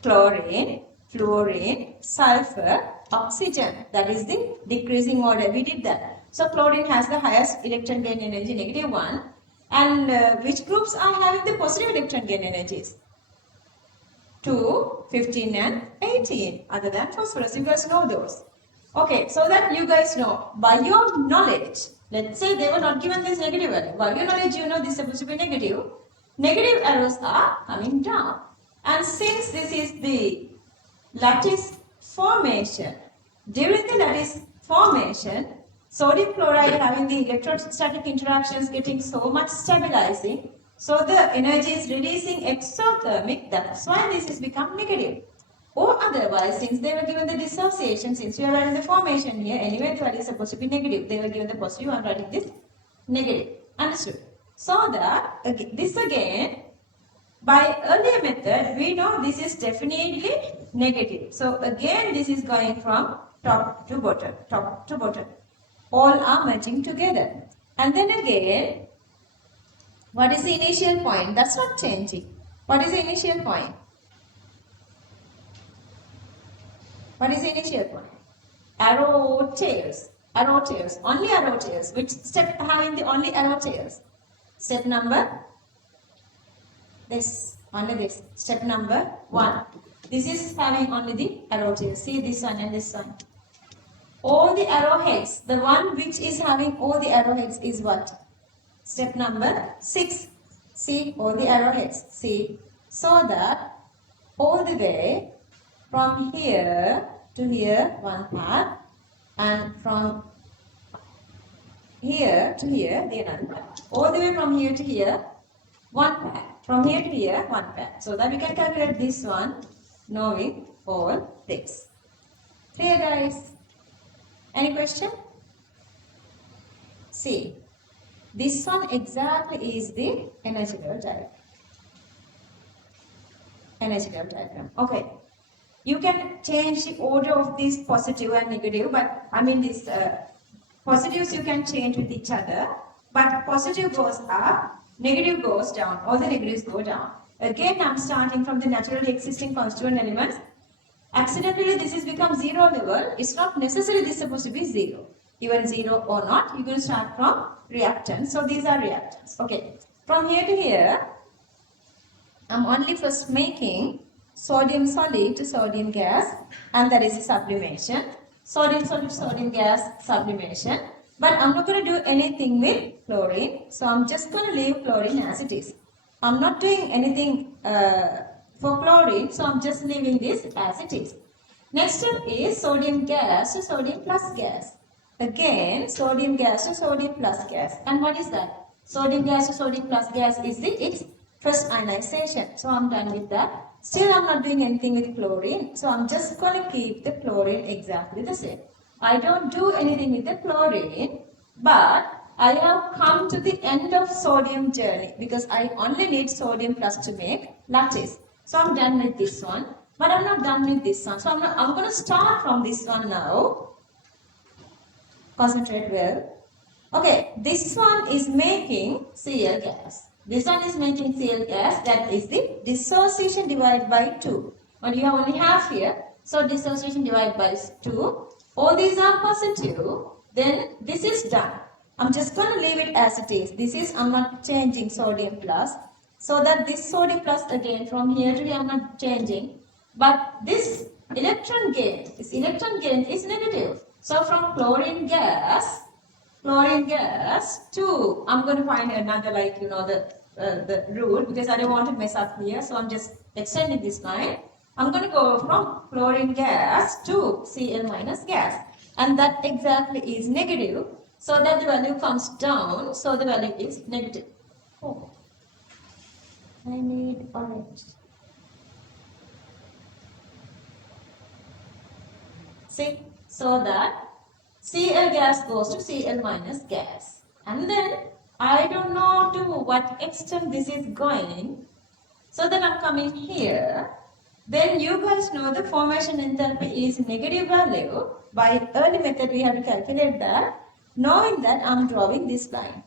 Chlorine, fluorine, sulfur, oxygen. That is the decreasing order. We did that. So chlorine has the highest electron gain energy, -1. And which groups are having the positive electron gain energies? 2, 15 and 18. Other than phosphorus. You guys know those. Okay, so that you guys know. By your knowledge, let's say they were not given this negative value. By your knowledge, you know this is supposed to be negative. Negative arrows are coming down. And since this is the lattice formation, during the lattice formation, sodium chloride having the electrostatic interactions getting so much stabilizing, so the energy is releasing exothermic, that's why this has become negative. Or otherwise, since they were given the dissociation, since we are writing the formation here, anyway the value is supposed to be negative. They were given the positive, I am writing this negative. Understood? So that this again, by earlier method, we know this is definitely negative. So again, this is going from top to bottom. All are merging together. And then again, what is the initial point? That's not changing. What is the initial point? What is the initial point? Arrow tails. Only arrow tails. Which step having the only arrow tails? Step number this. Only this. Step number 1. This is having only the arrow tails. See this one and this one. All the arrowheads. The one which is having all the arrowheads is what? Step number 6. See all the arrowheads. See, so that all the way from here to here one path, and from here to here the another path. All the way from here to here one path. From here to here one path. So that we can calculate this one knowing all this. Clear, guys? Any question? See, this one exactly is the energy level diagram. Energy level diagram. Okay. You can change the order of this positive and negative, but I mean this positives you can change with each other, but positive goes up, negative goes down, all the negatives go down. Again, I'm starting from the naturally existing constituent elements. Accidentally, this is become 0 level. It's not necessarily this is supposed to be 0. Even 0 or not, you're going to start from reactants. So these are reactants. Okay. From here to here, I'm only first making sodium solid to sodium gas, and that is a sublimation. Sodium solid to sodium gas sublimation. But I'm not going to do anything with chlorine. So I'm just going to leave chlorine as it is. I'm not doing anything for chlorine, so I'm just leaving this as it is. Next step is sodium gas to sodium plus gas. Again, sodium gas to sodium plus gas. And what is that? Sodium gas to sodium plus gas is its first ionization. So I'm done with that. Still, I'm not doing anything with chlorine. So I'm just going to keep the chlorine exactly the same. I don't do anything with the chlorine, but I have come to the end of sodium journey because I only need sodium plus to make lattice. So I'm done with this one, but I'm not done with this one. So I'm going to start from this one now. Concentrate well. Okay, this one is making Cl gas. This one is making Cl gas. That is the dissociation divided by 2. And you have only half here. So dissociation divided by 2. All these are positive. Then this is done. I'm just going to leave it as it is. This is, I'm not changing sodium plus. So that this sodium plus again from here to here I'm not changing. But this electron gain is negative. So from chlorine gas to, I'm going to find another like, the rule because I don't want to mess up here. So I'm just extending this line. I'm going to go from chlorine gas to Cl minus gas. And that exactly is negative. So that the value comes down. So the value is negative. Oh. I need orange. See, so that Cl gas goes to Cl minus gas. And then I don't know to what extent this is going. So then I'm coming here. Then you guys know the formation enthalpy is negative value. By early method we have to calculate that. Knowing that I'm drawing this line.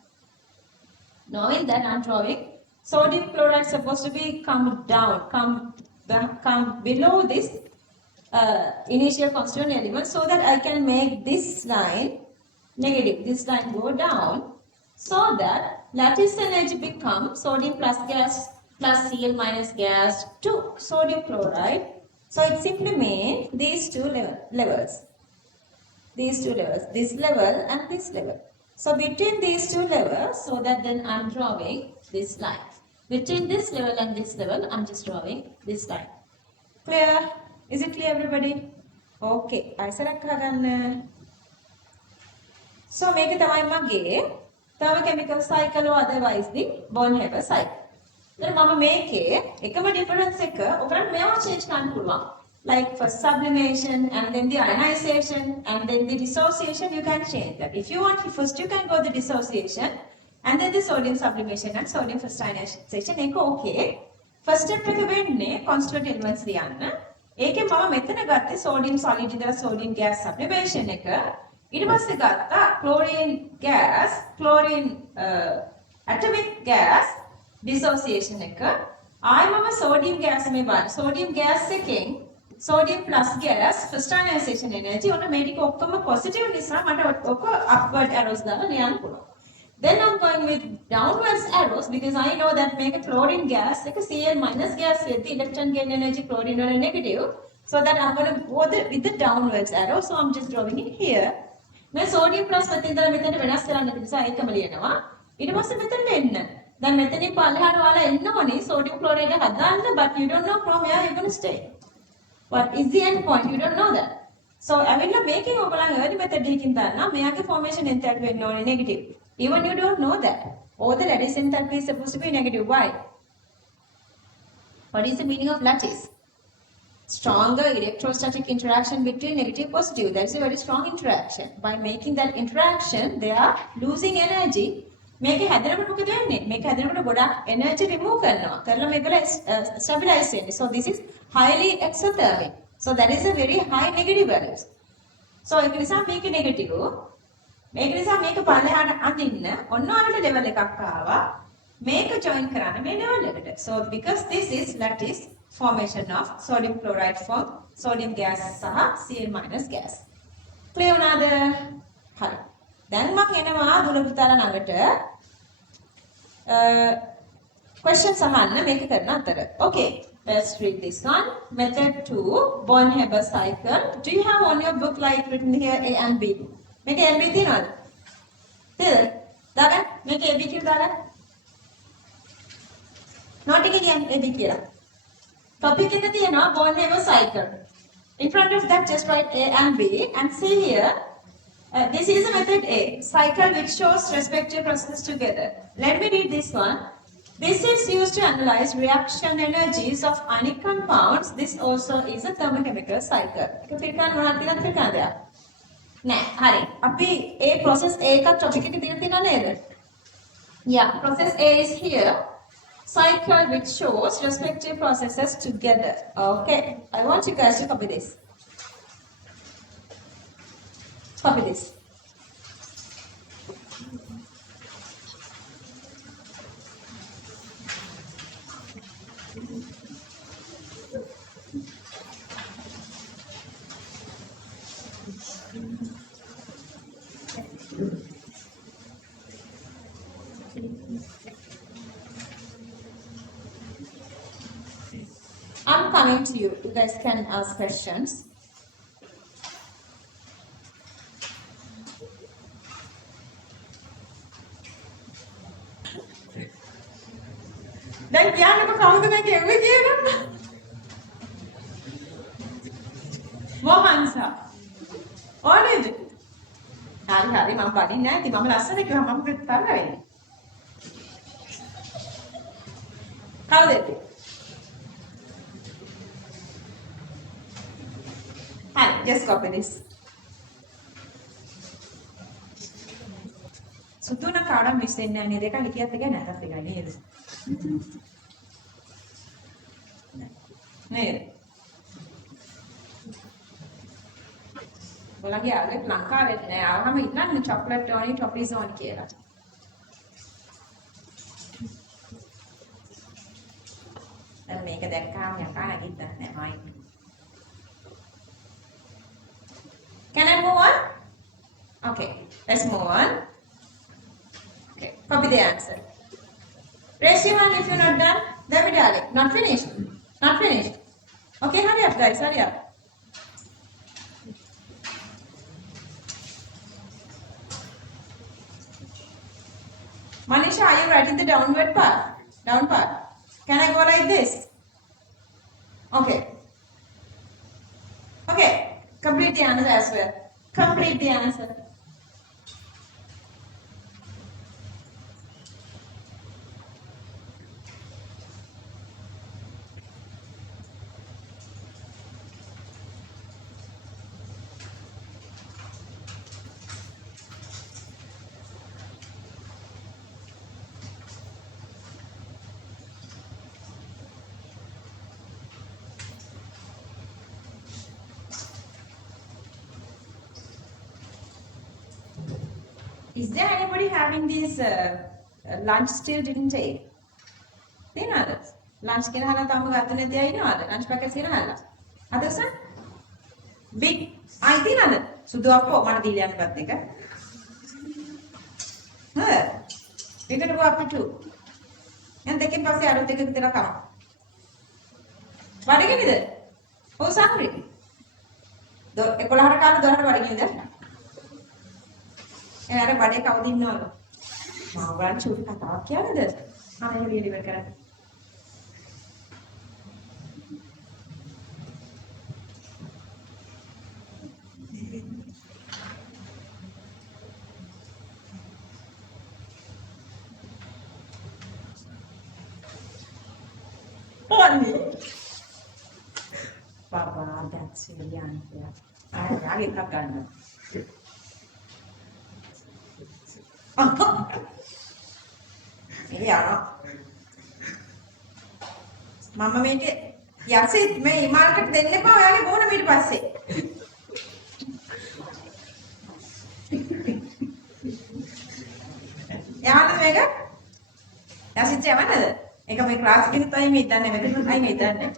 Knowing that I'm drawing sodium chloride supposed to be come down, come below this initial constituent element so that I can make this line negative. This line go down so that lattice energy becomes sodium plus gas plus Cl minus gas to sodium chloride. So it simply means these two levels. These two levels, this level and this level. So between these two levels, so that then I'm drawing this line. Between this level and this level, I'm just drawing this line. Clear? Is it clear, everybody? Okay. So make it a chemical cycle or otherwise the Bonhoeffer cycle. Then mama make a difference change like for sublimation and then the ionization and then the dissociation, you can change that. If you want, first you can go the dissociation and then the sodium sublimation and sodium first ionization. Okay. First step is constituent elements. Eke mama metana gatte sodium solid indala sodium gas sublimation එක ඊට පස්සේ ගත්තා chlorine atomic gas dissociation එක ආයෙ මම sodium gas මේ බලන්න sodium gas එකෙන් sodium plus gas first ionization energy ඔන්න මේ ටික ඔක්කොම positive නිසා මට ඔක්කොම upward arrows දාලා ලියන්න පුළුවන්. Then I'm going with downwards arrows because I know that make a chlorine gas like a Cl minus gas with the electron gain energy chlorine on a negative. So that I'm going to go with the downwards arrow. So I'm just drawing it here. Now sodium plus මතින්දලා මෙතන වෙනස් කරන්න නිසා ඒකම ලියනවා. ඊට පස්සේ මෙතනට එන්න. දැන් මෙතනින් පල්ලෙහාට ඔයාලා එන්න ඕනේ sodium chloride හදන්න, but you don't know from where you're going to stay. What is the end point? You don't know that. So ඇවිල්ලා මේකෙන් ඔයගොල්ලන් early method එකකින් දන්නා මෙයාගේ formation enthalpy වෙන්න ඕනේ negative. Even you don't know that. All the lattice enthalpy is supposed to be negative. Why? What is the meaning of lattice? Stronger electrostatic interaction between negative positive. That's a very strong interaction. By making that interaction, they are losing energy. මේක හැදෙනකොට මොකද වෙන්නේ? මේක හැදෙනකොට ගොඩක් energy remove කරනවා. කරලා මේකල stabilize වෙන්නේ. So this is highly exothermic. So that is a very high negative values. So ඒක නිසා මේක negative. මේක නිසා මේක පල්ලෙහාට අදින්න ඔන්න ඔයාලට level එකක් ආවා. මේක join කරන්න මේ level එකට. So because this is lattice formation of sodium chloride from sodium gas සහ Cl- gas. Clear වුණාද? හරි. දැන් මම එනවා දුල පුතාලා ළඟට questions අහන්න මේක කරන අතර. Okay, let's read this one. Method 2, Born-Haber cycle. Do you have on your book like written here A and B? මේක A and B තියනවද? තියද? දාගන්න. මේක A B කියලා දාගන්න. note එකේ කියන්නේ A B කියලා. Topic එක තියෙනවා Born-Haber cycle. In front of that just write A and B and see here. This is a method A, cycle which shows respective processes together. Let me read this one. This is used to analyze reaction energies of ionic compounds. This also is a thermochemical cycle. එක පිළිගන්න මොනවද කියලා පිළිගන්න දෙයක්. නෑ, හරි. අපි A process A එකක් topic එකේ තියෙනවා නේද? Yeah, process A is here. Cycle which shows respective processes together. Okay, I want you guys to copy this. Copy this. I'm coming to you. You guys can ask questions. දැන් කියන්නකො කවුද මේක එව්වේ කියලා? මොහන්සා. ඕනේද? හරි මම බඩින් නෑ. ඉතින් මම ලස්සන කිව්වා මම තරහ වෙන්නේ. කවුද එක්ක? හරි, just copy this. සුතුන කාඩම් මිස් වෙන්නේ නැහැ නේද? ඒක හිතියත් එක නැතත් එකයි නේද? නේද? ඔයාලගේ ආලේ ලංකාවේ නෑ ආවම ඉන්නන්නේ චොක්ලට් ඕනි ටොපීස් ඕනි කියලා. දැන් මේක දැක්කාම යකා නැගිට්ටන්නේ නෑ මයින්. Can I move on? Okay, let's move on. Okay, copy the answer. Raise your hand if you're not done. There we go. Not finished. Not finished. Okay, hurry up, guys. Hurry up. Manisha, are you writing the downward part? Down part. Can I go like this? Okay. Okay. Complete the answer as well. Complete the answer. Is there anybody having this lunch still didn't take? තියනවද? lunch ගෙනහලා තාම ගත්ත නැති අය ඉන්නවද? lunch packets ගෙනහලා. අදස? big අය තියනවද? සුදු අප්පෝ මට දීලා යන්න බත් එක. හරි. මේකට go up to 2. දැන් දෙකෙන් පස්සේ අරුත් එක විතර කනවා. බඩගිනිද? ඔව් සාහරි. 11ට කාලා 12ට බඩගිනිද? එයාට බඩේ කවුද ඉන්නවලු? මාවරන් චූටි කතාවක් කියන්නද? ආයෙ ඩෙලිවර් කරන්න. Honey. Papa, that's really unfair. I really have done it. Yeah. Mama මේක යසෙත් මේ ඉමාල්කට දෙන්න එපා ඔයාගේ බෝන ඊට පස්සේ. යවන්නද මේක? යසිත් යවන්නද? ඒක මේ ක්ලාස් එකේ තමයි මේ ඉදන්නේ මෙතන අයි මේ ඉදන්නේ.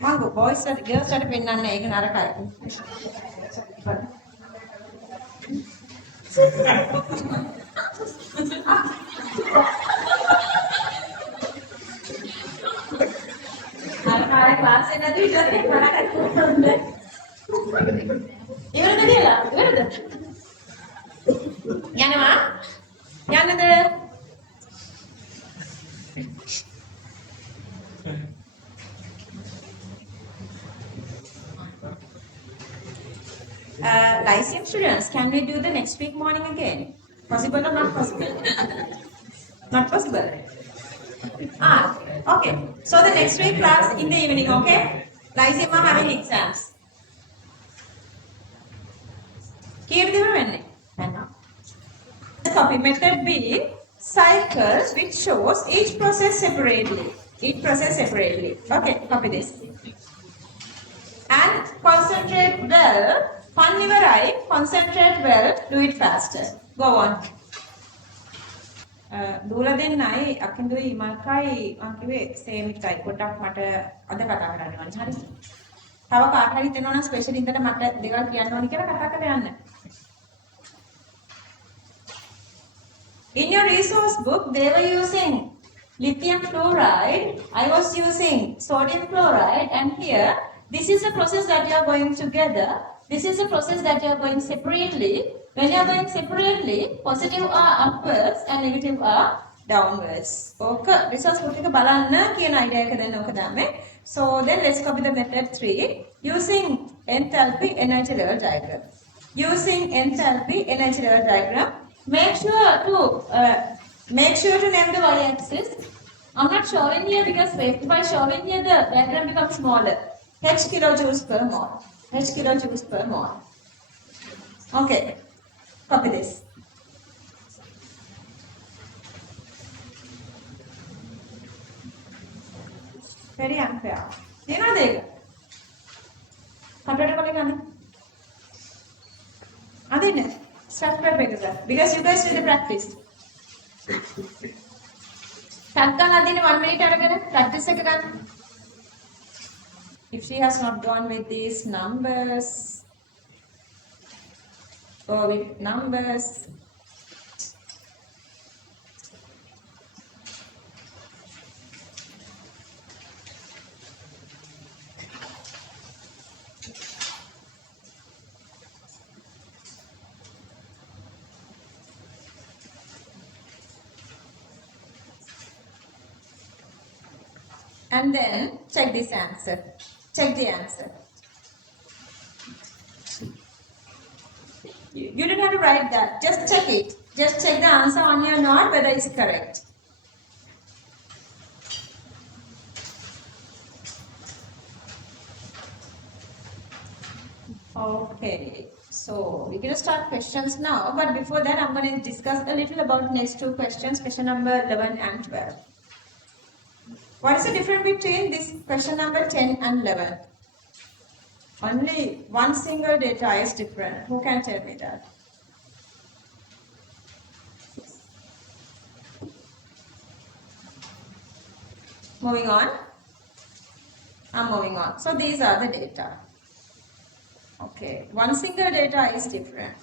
මම බොයිස් and girls ට පෙන්නන්නේ ඒක නරකයි. අර ක්ලාස් එක නැති විදිහට කරන්නේ. ඉවරද කියලා? ඉවරද? යනවා? යන්නද? Lyceum students, can we do the next week morning again? Possible or not possible? Not possible. Okay. So the next week class in the evening, okay? Lyceum are having exams. Keep them in. Copy method B, cycle which shows each process separately. Each process separately. Okay, copy this. And concentrate well. Fun right, concentrate well, do it faster. Go on. දූල දෙන්නයි අකින්දුයි ඉමල්කයි මම කිව්වේ same එකයි පොඩ්ඩක් මට අද කතා කරන්න ඕනේ. හරි. තව කාට හරි හිතෙනවා නම් ස්පෙෂල් ඉඳලා මට දෙකක් කියන්න ඕනේ කියලා කතා කරලා යන්න. In your resource book, they were using lithium fluoride. I was using sodium chloride, and here, this is a process that you are going together. This is a process that you are going separately. When you are going separately, positive are upwards and negative are downwards. Okay, resource book එක බලන්න කියන idea එක දෙන්න ඕක දැම්මේ. So then let's copy the method 3 using enthalpy energy level diagram. Using enthalpy energy level diagram. Make sure to name the y-axis. I'm not showing here because if I showing here the diagram becomes smaller. H kilojoules per mole. H kilojoules per mole. Okay, copy this. Very unfair. You know this. Computer calling on it. Start better because you guys did the practice. Sakkan adine 1 minute aragana practice එක ගන්න. If she has not gone with these numbers or with numbers, and then check this answer. Check the answer. You don't have to write that. Just check it. Just check the answer on your note whether it's correct. Okay. So we're going to start questions now. But before that, I'm going to discuss a little about next two questions. Question number 11 and 12. What is the difference between this question number 10 and 11? Only one single data is different. Who can tell me that? Moving on. I'm moving on. So these are the data. Okay. One single data is different.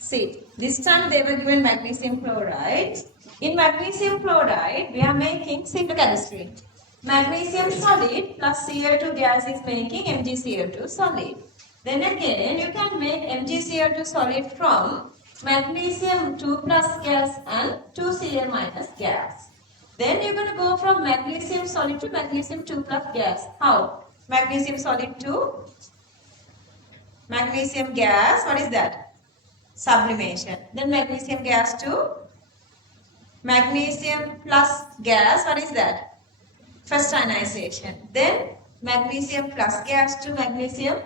See, this time they were given magnesium chloride. In magnesium chloride, we are making, see, look at the screen. Magnesium solid plus Cl2 gas is making MgCl2 solid. Then again, you can make MgCl2 solid from magnesium 2 plus gas and 2Cl minus gas. Then you're going to go from magnesium solid to magnesium 2 plus gas. How? Magnesium solid to magnesium gas. What is that? Sublimation. Then magnesium gas to magnesium plus gas. What is that? First ionization. Then magnesium plus gas to magnesium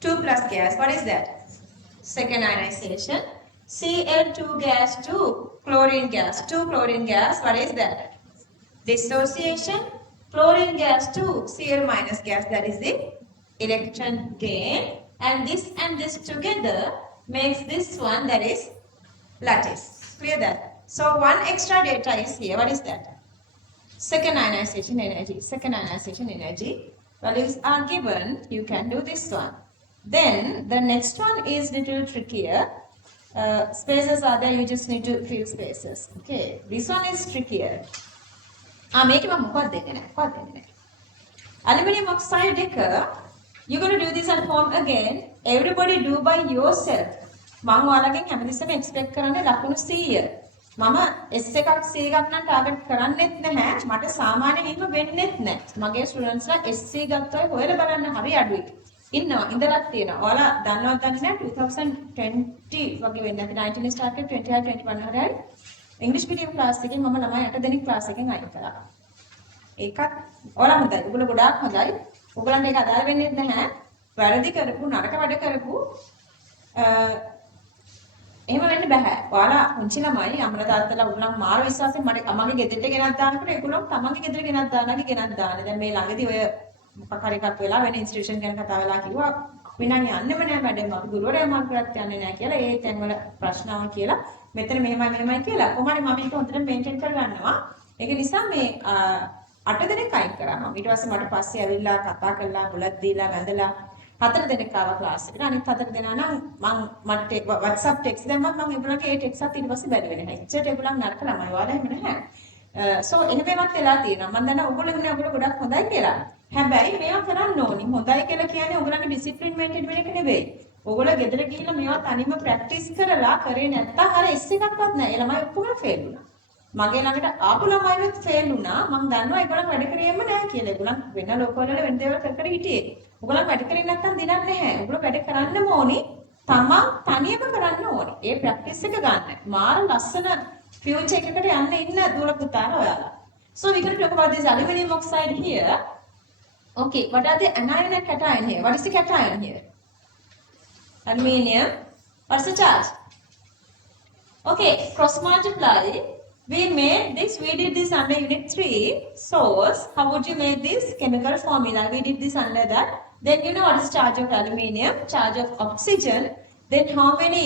2 plus gas. What is that? Second ionization. Cl2 gas to chlorine gas. 2 chlorine gas. What is that? Dissociation. Chlorine gas to Cl minus gas. That is the electron gain. And this together makes this one, that is lattice. Clear that? So one extra data is here. What is that? Second ionization energy. Second ionization energy values are given. You can do this one. Then the next one is little trickier. Spaces are there. You just need to fill spaces. Okay. This one is trickier. මේක මම මොකක්ද දෙන්නේ නැහැ. Aluminium oxide එක, you're going to do this at home again. Everybody do by yourself. මම ඔයාලගෙන් හැමතිස්සෙම expect කරන්නේ ලකුණු 100. මම S එකක් C එකක් නම් ටාගට් කරන්නෙත් නැහැ. මට සාමාන්‍යයෙන් එහෙම වෙන්නෙත් නැහැ. මගේ ස්ටුඩන්ට්ස් ලා SC ගත්තොත් හොයලා බලන්න හරි අඩුයි. ඉන්නවා ඉඳලක් තියෙනවා. ඔයාලා දන්නවද දන්නේ නැහැ 2020 වගේ වෙන්නේ අපි 19 start කරේ 20 21 හරි. ඉංග්‍රීසි මීඩියම් ක්ලාස් එකේ මම ළමයි 8 දෙනෙක් ක්ලාස් එකෙන් අයින් කරා. ඒකත් ඔයාලා හොඳයි. ඔයගොල්ලෝ ගොඩාක් හොඳයි. ඔයගලන්ට ඒක අදාළ වෙන්නේ නැහැ. වැරදි කරපු නරක වැඩ කරපු එහෙම වෙන්න බෑ. ඔයාලා පුංචි ළමයි අම්මලා තාත්තලා උගලන් මාර විශ්වාසයෙන් මට අම්මගේ ගෙදරට ගෙනත් දානකොට ඒගොල්ලෝ තමන්ගේ ගෙදර ගෙනත් දානගේ ගෙනත් දාන්නේ. දැන් මේ ළඟදී ඔය මොකක් හරි එකක් වෙලා වෙන ඉන්ස්ටිටියුෂන් ගැන කතා වෙලා කිව්වා අපි නම් යන්නෙම නෑ මැඩම් අපි ගුරුවරයා මාර්ගලත් යන්නේ නෑ කියලා. ඒ තැන්වල ප්‍රශ්න ආවා කියලා. මෙතන මෙහෙමයි කියලා. කොහොමද මම ඒක හොඳට මේන්ටේන් කරගන්නවා. ඒක නිසා මේ 8 දෙනෙක් අයින් කරා මම. ඊට පස්සේ මට පස්සේ ඇවිල්ලා කතා කරලා බුලත් දීලා වැඳලා 4 දෙනෙක් ආවා ක්ලාස් එකට. අනිත් 4 දෙනා නම් මට WhatsApp text දැම්මත් මම ඒගොල්ලන්ට ඒ text එකත් ඊට පස්සේ බැරි වෙන්නේ නැහැ. ඉච්චට ඒගොල්ලන් නරක ළමයි. ඔයාලා එහෙම නැහැ. so එහෙම ඒවත් වෙලා තියෙනවා. මම දන්නවා ඔයගොල්ලෝ ඉන්නේ ඔයගොල්ලෝ ගොඩක් හොඳයි කියලා. හැබැයි මේවා කරන්න ඕනි. හොඳයි කියලා කියන්නේ ඔයගොල්ලන්ගේ ඩිසිප්ලින් මේන්ටේන් වෙන එක නෙවෙයි. ඔයගොල්ලෝ ගෙදර ගිහිල්ලා මේවා තනියම ප්‍රැක්ටිස් කරලා කරේ නැත්තම් අර S එකක්වත් නැහැ. ඒ ළමයි ඔක්කොම ෆේල් වුණා. මගේ ළඟට ආපු ළමයිනුත් ෆේල් වුණා. මම දන්නවා ඒගොල්ලන් වැඩ කරේම නැහැ කියලා. ඒගොල්ලන් වෙන ලෝකවල වෙන දේවල් කර හිටියේ. ඔයගොල්ලන් වැඩ කරේ නැත්තම් දිනන්නේ නැහැ. ඔයගොල්ලෝ වැඩ කරන්නම ඕනි. තමන් තනියම කරන්න ඕනි. ඒ ප්‍රැක්ටිස් එක ගන්න. මාර ලස්සන ෆියුචර් එකකට යන්න ඉන්න දුවල පුතාලා ඔයාලා. So we going to talk about this aluminum oxide here. Okay, what are the anion and cation here? What is the cation here? Aluminium. What's the charge? Okay, cross multiply. We did this under unit 3. Source, how would you make this chemical formula? We did this under that. Then you know what is charge of aluminium, charge of oxygen. Then how many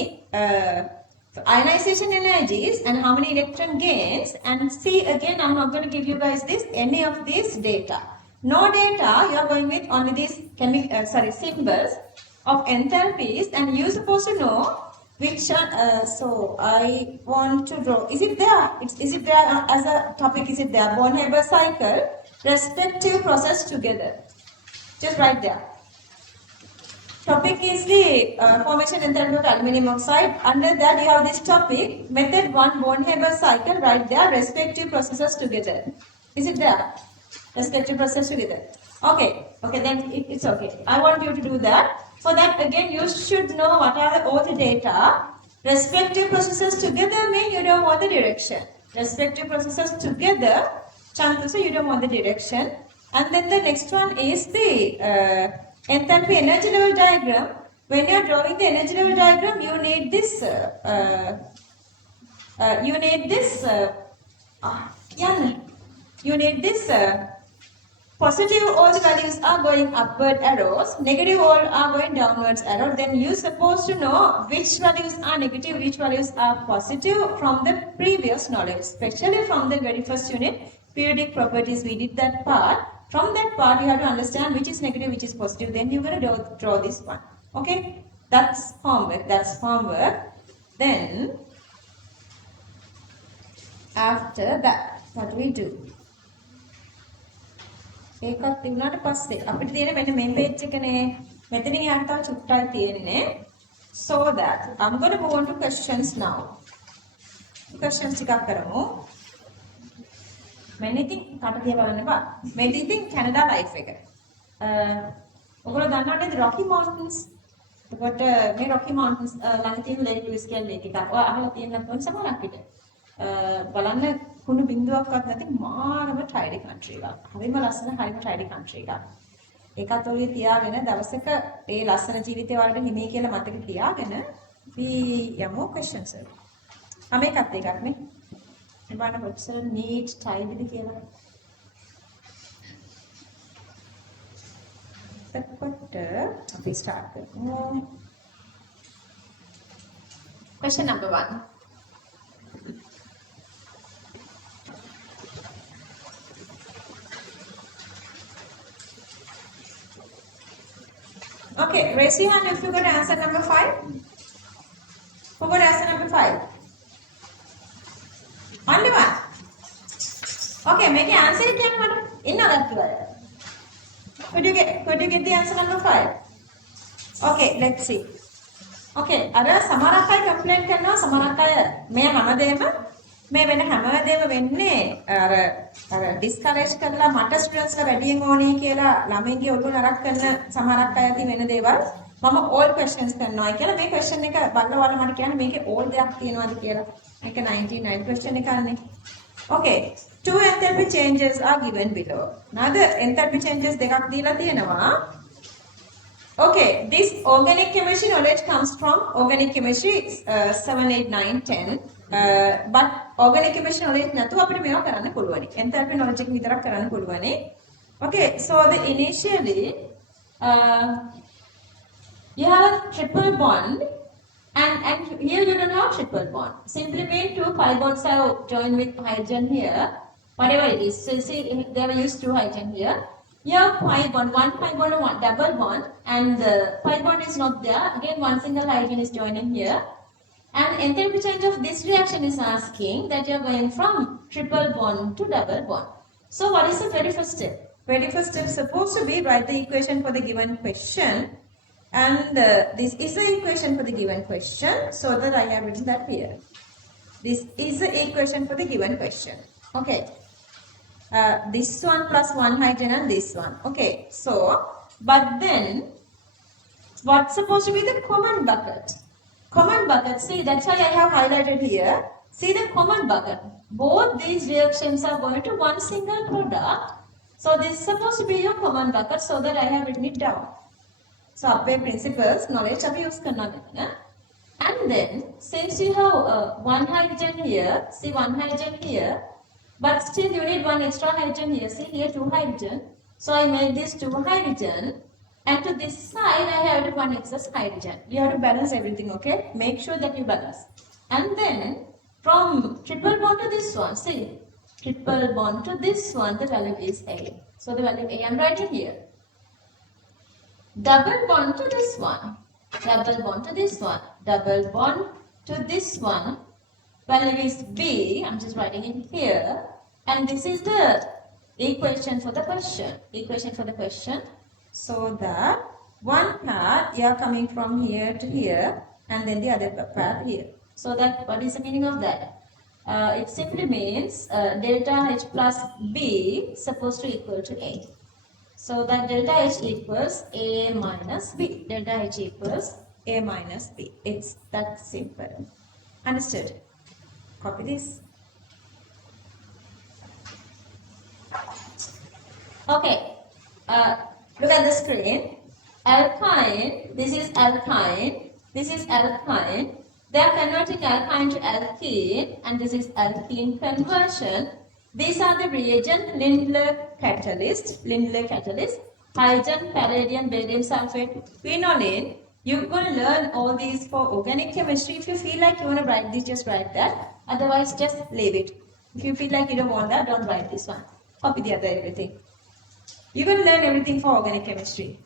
ionization energies and how many electron gains. And see again, I'm not going to give you guys any of this data. No data, you are going with only these symbols of enthalpies, and you're supposed to know which are, so I want to draw, is it there? Is it there as a topic? Is it there? Born-Haber cycle, respective process together. Just write there. Topic is the formation enthalpy of aluminium oxide. Under that you have this topic, method 1, Born-Haber cycle, right there, respective processes together. Is it there? Respective process together. Okay, then it's okay. I want you to do that. For that, again, you should know what are all the data. Respective processes together mean you don't want the direction. Respective processes together, chances you don't want the direction. And then the next one is the enthalpy energy level diagram. When you are drawing the energy level diagram, you need this. You need this. Positive, all the values are going upward arrows, negative all are going downwards arrow. Then you're supposed to know which values are negative, which values are positive from the previous knowledge, especially from the very first unit, periodic properties. We did that part. From that part, you have to understand which is negative, which is positive. Then you're going to draw this one. Okay, that's homework. Then after that, what do we do? ඒකත් තිබුණාට පස්සේ අපිට තියෙන මෙන්න මේ page එකනේ මෙතනින් එහාට තව චුට්ටක් තියෙන්නේ. So that I'm going to go on to questions now. Questions ටිකක් කරමු. මෙන්න ඉතින් කට තියා බලන්න එපා. මේ ඉතින් කැනඩා ලයිෆ් එක. ඔයගොල්ලෝ දන්නව නේද Rocky Mountains? එතකොට මේ Rocky Mountains ළඟ තියෙන Lake Louise කියන lake එකක්. ඔය අහලා තියෙනත් ඕන සමහරක් විට. බලන්න කුණු බින්දුවක්වත් නැති මාරම tidy country එකක්. හරිම ලස්සන හරිම tidy country එකක්. ඒකත් ඔලිය තියාගෙන දවසක ඒ ලස්සන ජීවිතය වලට හිමි කියලා මතක තියාගෙන අපි යමු questions වලට. මේකත් එකක් නේ. මේ බලන්න කොච්චර neat tidyද කියලා. එතකොට අපි start කරමු. Question number 1. Okay, raise your hand if you got answer number 5. Who got answer number 5? Only one. Okay, make an answer again, madam. Could you get the answer number 5? Okay, let's see. Okay, අර සමහරක් අය complaint කරනවා සමහරක් අය මේ හැමදේම වෙන්නේ අර ඩිස්කරේජ් කරලා මට ස්ටුඩන්ට්ස්ලා වැඩියෙන් ඕනේ කියලා ළමයින්ගේ ඔළුව නරක් කරන සමහරක් අය ඇති වෙන දේවල් මම all questions කරනවා කියලා මේ question එක බලලා ඔයාලා මට කියන්නේ මේකේ all දෙයක් තියෙනවද කියලා. මේක 99 question එකන්නේ. Okay, two enthalpy changes are given below. Now the enthalpy changes දෙකක් දීලා තියෙනවා. Okay, this organic chemistry knowledge comes from organic chemistry 7, 8, 9, 10. But organic chemistry knowledge නැතුව අපිට මේවා කරන්න පුළුවනි. enthalpy knowledge එක විතරක් කරන්න පුළුවනි. Okay, so the initially you have a triple bond and here you don't have triple bond. Simply mean two pi bonds have joined with hydrogen here. Whatever it is. So you see they have used two hydrogen here. You have pi bond, one pi bond and one double bond, and the pi bond is not there. Again, one single hydrogen is joining here. And enthalpy change of this reaction is asking that you are going from triple bond to double bond. So what is the very first step? Very first step is supposed to be write the equation for the given question. And this is the equation for the given question. So that I have written that here. This is the equation for the given question. Okay. This one plus one hydrogen and this one. Okay. So, but then, what's supposed to be the common bucket? Common bucket, see that's why I have highlighted here. See the common bucket. Both these reactions are going to one single product. So this is supposed to be your common bucket so that I have written it down. So upway principles, knowledge of use karna. And then since you have one hydrogen here, see one hydrogen here, but still you need one extra hydrogen here. See here two hydrogen. So I made this two hydrogen. And to this side, I have one excess hydrogen. You have to balance everything, okay? Make sure that you balance. And then, from triple bond to this one, see, triple bond to this one, the value is A. So the value A I am writing here. Double bond to this one, double bond to this one, double bond to this one, value is B. I'm just writing it here. And this is the equation for the question. Equation for the question. So that one path you are coming from here to here and then the other path here. So that what is the meaning of that? It simply means delta H plus B supposed to equal to A. So that delta H equals A minus B. Delta H equals A minus B. It's that simple. Understood? Copy this. Okay. Look at the screen. Alkyne, this is alkyne, this is alkyne. They are converting alkyne to alkene and this is alkene conversion. These are the reagent Lindlar catalyst, hydrogen, palladium, barium sulfate, phenolane. You're going to learn all these for organic chemistry. If you feel like you want to write this, just write that. Otherwise, just leave it. If you feel like you don't want that, don't write this one. Copy the other everything. You're going to learn everything for organic chemistry.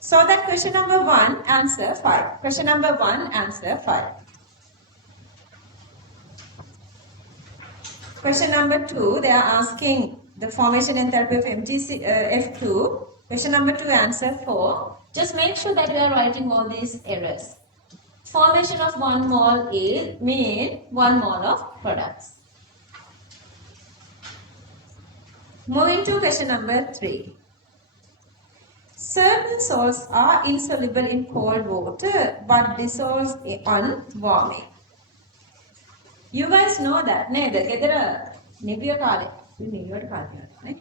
So that question number 1, answer 5. Question number 1, answer 5. Question number 2, they are asking the formation enthalpy of F2 Question number 2, answer 4. Just make sure that you are writing all these errors. Formation of 1 mole is mean 1 mole of products. Moving to question number 3. Certain salts are insoluble in cold water but dissolves on warming. You guys know that, neda? Gedara nipiya kale. Nipiya kale.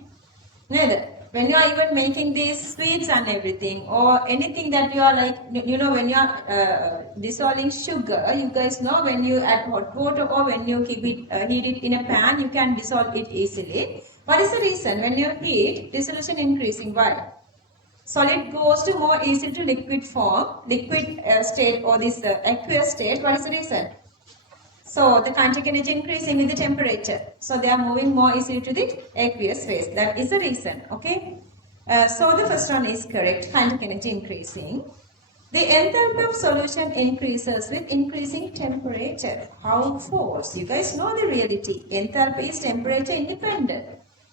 Neda? When you are even making these sweets and everything, or anything that you are like, you know, when you are dissolving sugar, you guys know when you add hot water or when you keep it, heat it in a pan, you can dissolve it easily. What is the reason? When you heat, dissolution increasing. Why? Solid goes to more easy to liquid form, liquid state or this aqueous state. What is the reason? So the kinetic energy increasing with the temperature. So they are moving more easily to the aqueous phase. That is the reason. Okay. So the first one is correct. Kinetic energy increasing. The enthalpy of solution increases with increasing temperature. How false? You guys know the reality. Enthalpy is temperature independent.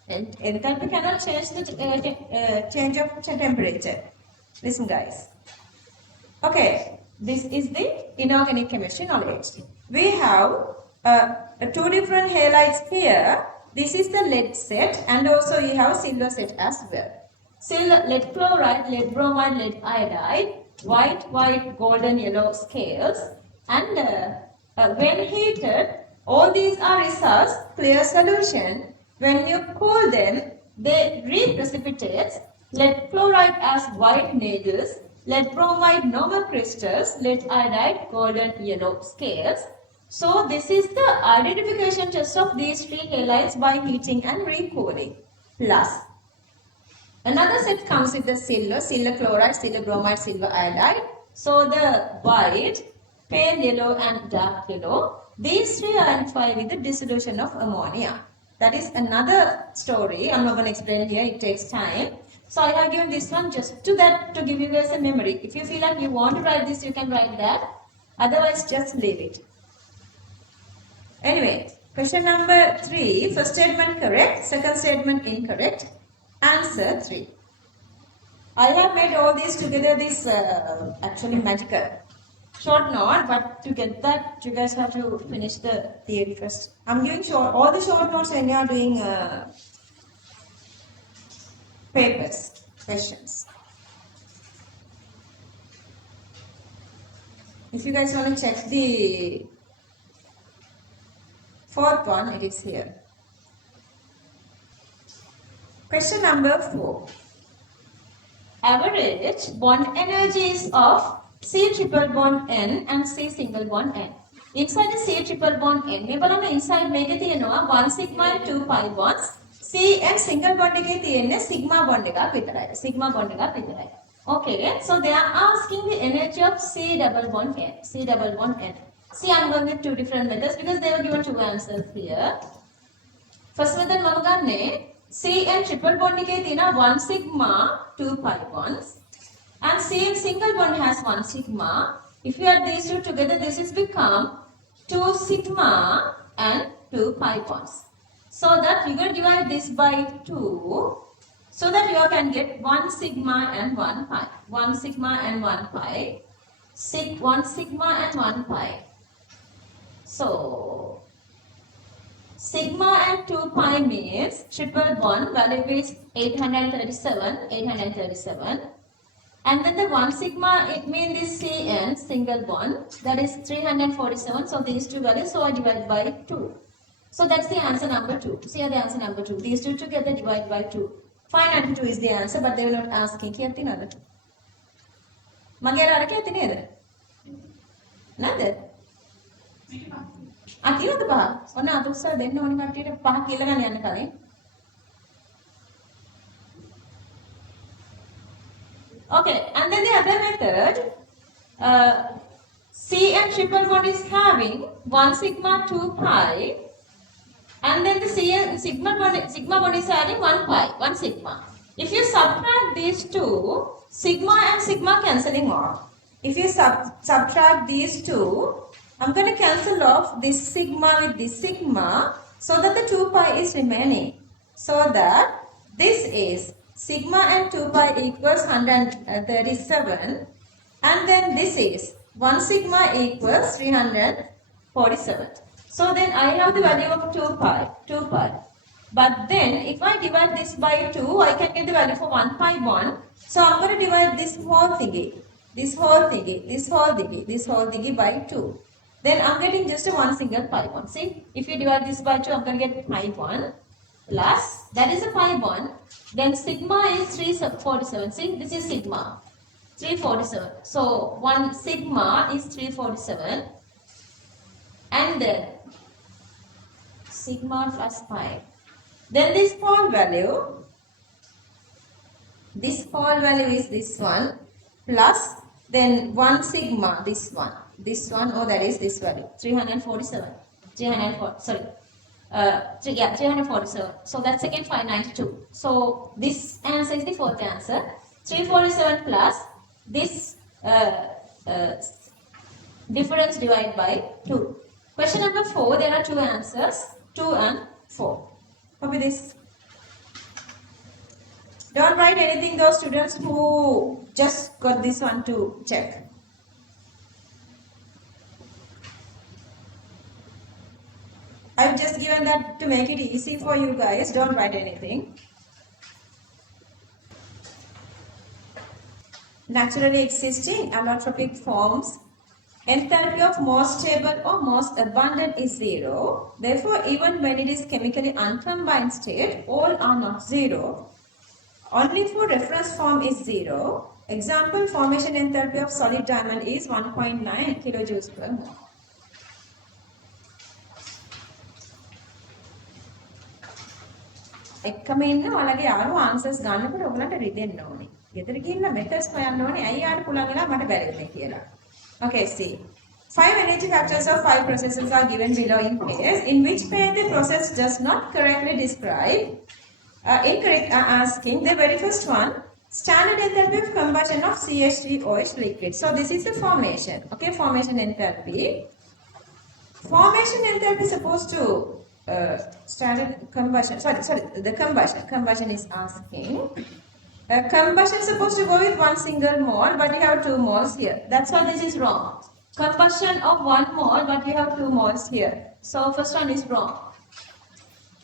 And enthalpy cannot change the change of temperature. Listen, guys. Okay, this is the inorganic chemistry knowledge. We have 2 different halides here. This is the lead set, and also you have silver set as well. Silver, lead chloride, lead bromide, lead iodide, white, golden, yellow scales, and when heated, all these are results clear solution. When you cool them, they reprecipitate. Lead chloride as white needles, lead bromide normal crystals, lead iodide golden yellow scales. So this is the identification test of these 3 halides by heating and recooling. Plus, another set comes with the silver chloride, silver bromide, silver iodide. So the white, pale yellow and dark yellow, these 3 identify with the dissolution of ammonia. That is another story. I'm not going to explain here. It takes time. So I have given this one just to give you guys a memory. If you feel like you want to write this, you can write that. Otherwise, just leave it. Anyway, question number 3. First statement correct. Second statement incorrect. Answer 3. I have made all these together. This actually magical. Short note, but to get that, you guys have to finish the theory first. I'm giving all the short notes when you are doing papers, questions. If you guys want to check the 4th one, it is here. Question number 4. Average bond energies of C triple bond N and C single bond N. Inside the C triple bond N, මේ බලන්න inside මේකේ තියෙනවා 1 sigma and 2 pi bonds. C and single bond එකේ තියෙන්නේ sigma bond එකක් විතරයි. Sigma bond එකක් විතරයි. Okay, so they are asking the energy of C double bond N. C double bond N. See, I'm going with 2 different methods because they were given 2 answers here. First method මම ගන්නේ C and triple bond එකේ තියෙනවා 1 sigma 2 pi bonds. And C and single bond has 1 sigma. If you add these 2 together, this is become 2 sigma and 2 pi bonds. So that you can divide this by 2. So that you can get 1 sigma and 1 pi. 1 sigma and 1 pi. 1 sigma and 1 pi. So, sigma and 2 pi means triple bond, value is 837. And then the 1 sigma, it means this CN, single bond, that is 347. So these 2 values, so I divide by 2. So that's the answer number 2. See here the answer number 2. These 2 together divide by 2. 592 is the answer, but they will not asking. Here the other. Magera ara kiyati neda? Nada? Akiyada paha. Onna atussa denna oni kattiyata paha kiyala gana yanna kale. Okay, and then the other method, C and triple bond is having 1 sigma 2 pi, and then the C and sigma bond is having 1 pi, 1 sigma. If you subtract these 2, sigma and sigma cancelling off. If you subtract these 2, I'm going to cancel off this sigma with this sigma, so that the 2 pi is remaining. So that this is sigma and 2 pi equals 137, and then this is 1 sigma equals 347. So then I have the value of 2 pi. But then if I divide this by 2, I can get the value for 1 pi 1. So I'm going to divide this whole thingy by 2. Then I'm getting just a one single pi 1. See, if you divide this by 2, I'm going to get pi 1 plus, that is a pi 1. Then sigma is 347. See, this is sigma. 347. So 1 sigma is 347. And then sigma plus pi. Then this whole value is this one plus then 1 sigma, this one, or that is this value, 347. 347. So that's again 592. So this answer is the fourth answer. 347 plus this difference divided by 2. Question number 4, there are two answers, 2 and 4. Copy this. Don't write anything, those students who just got this one to check. I've just given that to make it easy for you guys. Don't write anything. Naturally existing allotropic forms, enthalpy of most stable or most abundant is 0. Therefore, even when it is chemically uncombined state, all are not 0. Only for reference form is 0. Example, formation enthalpy of solid diamond is 1.9 kilojoules per mole. එක්කම ඉන්න ඔයාලගේ යාළුවෝ answers ගන්නකොට ඔයගලන්ට රිදෙන්න ඕනේ. ගෙදර ගිහින් methods හොයන්න ඕනේ. ඇයි යාට පුළුවන් වෙලා මට බැරි වුනේ කියලා. Okay, see. 5 energy factors of 5 processes are given below in pairs. In which pair the process does not correctly describe? Incorrect asking. The very first one, standard enthalpy of combustion of CH3OH liquid. So this is the formation. Okay, formation enthalpy. Formation enthalpy is supposed to standard combustion. The combustion is asking. Combustion is supposed to go with 1 single mole, but you have 2 moles here. That's why this is wrong. Combustion of 1 mole, but we have 2 moles here. So first one is wrong.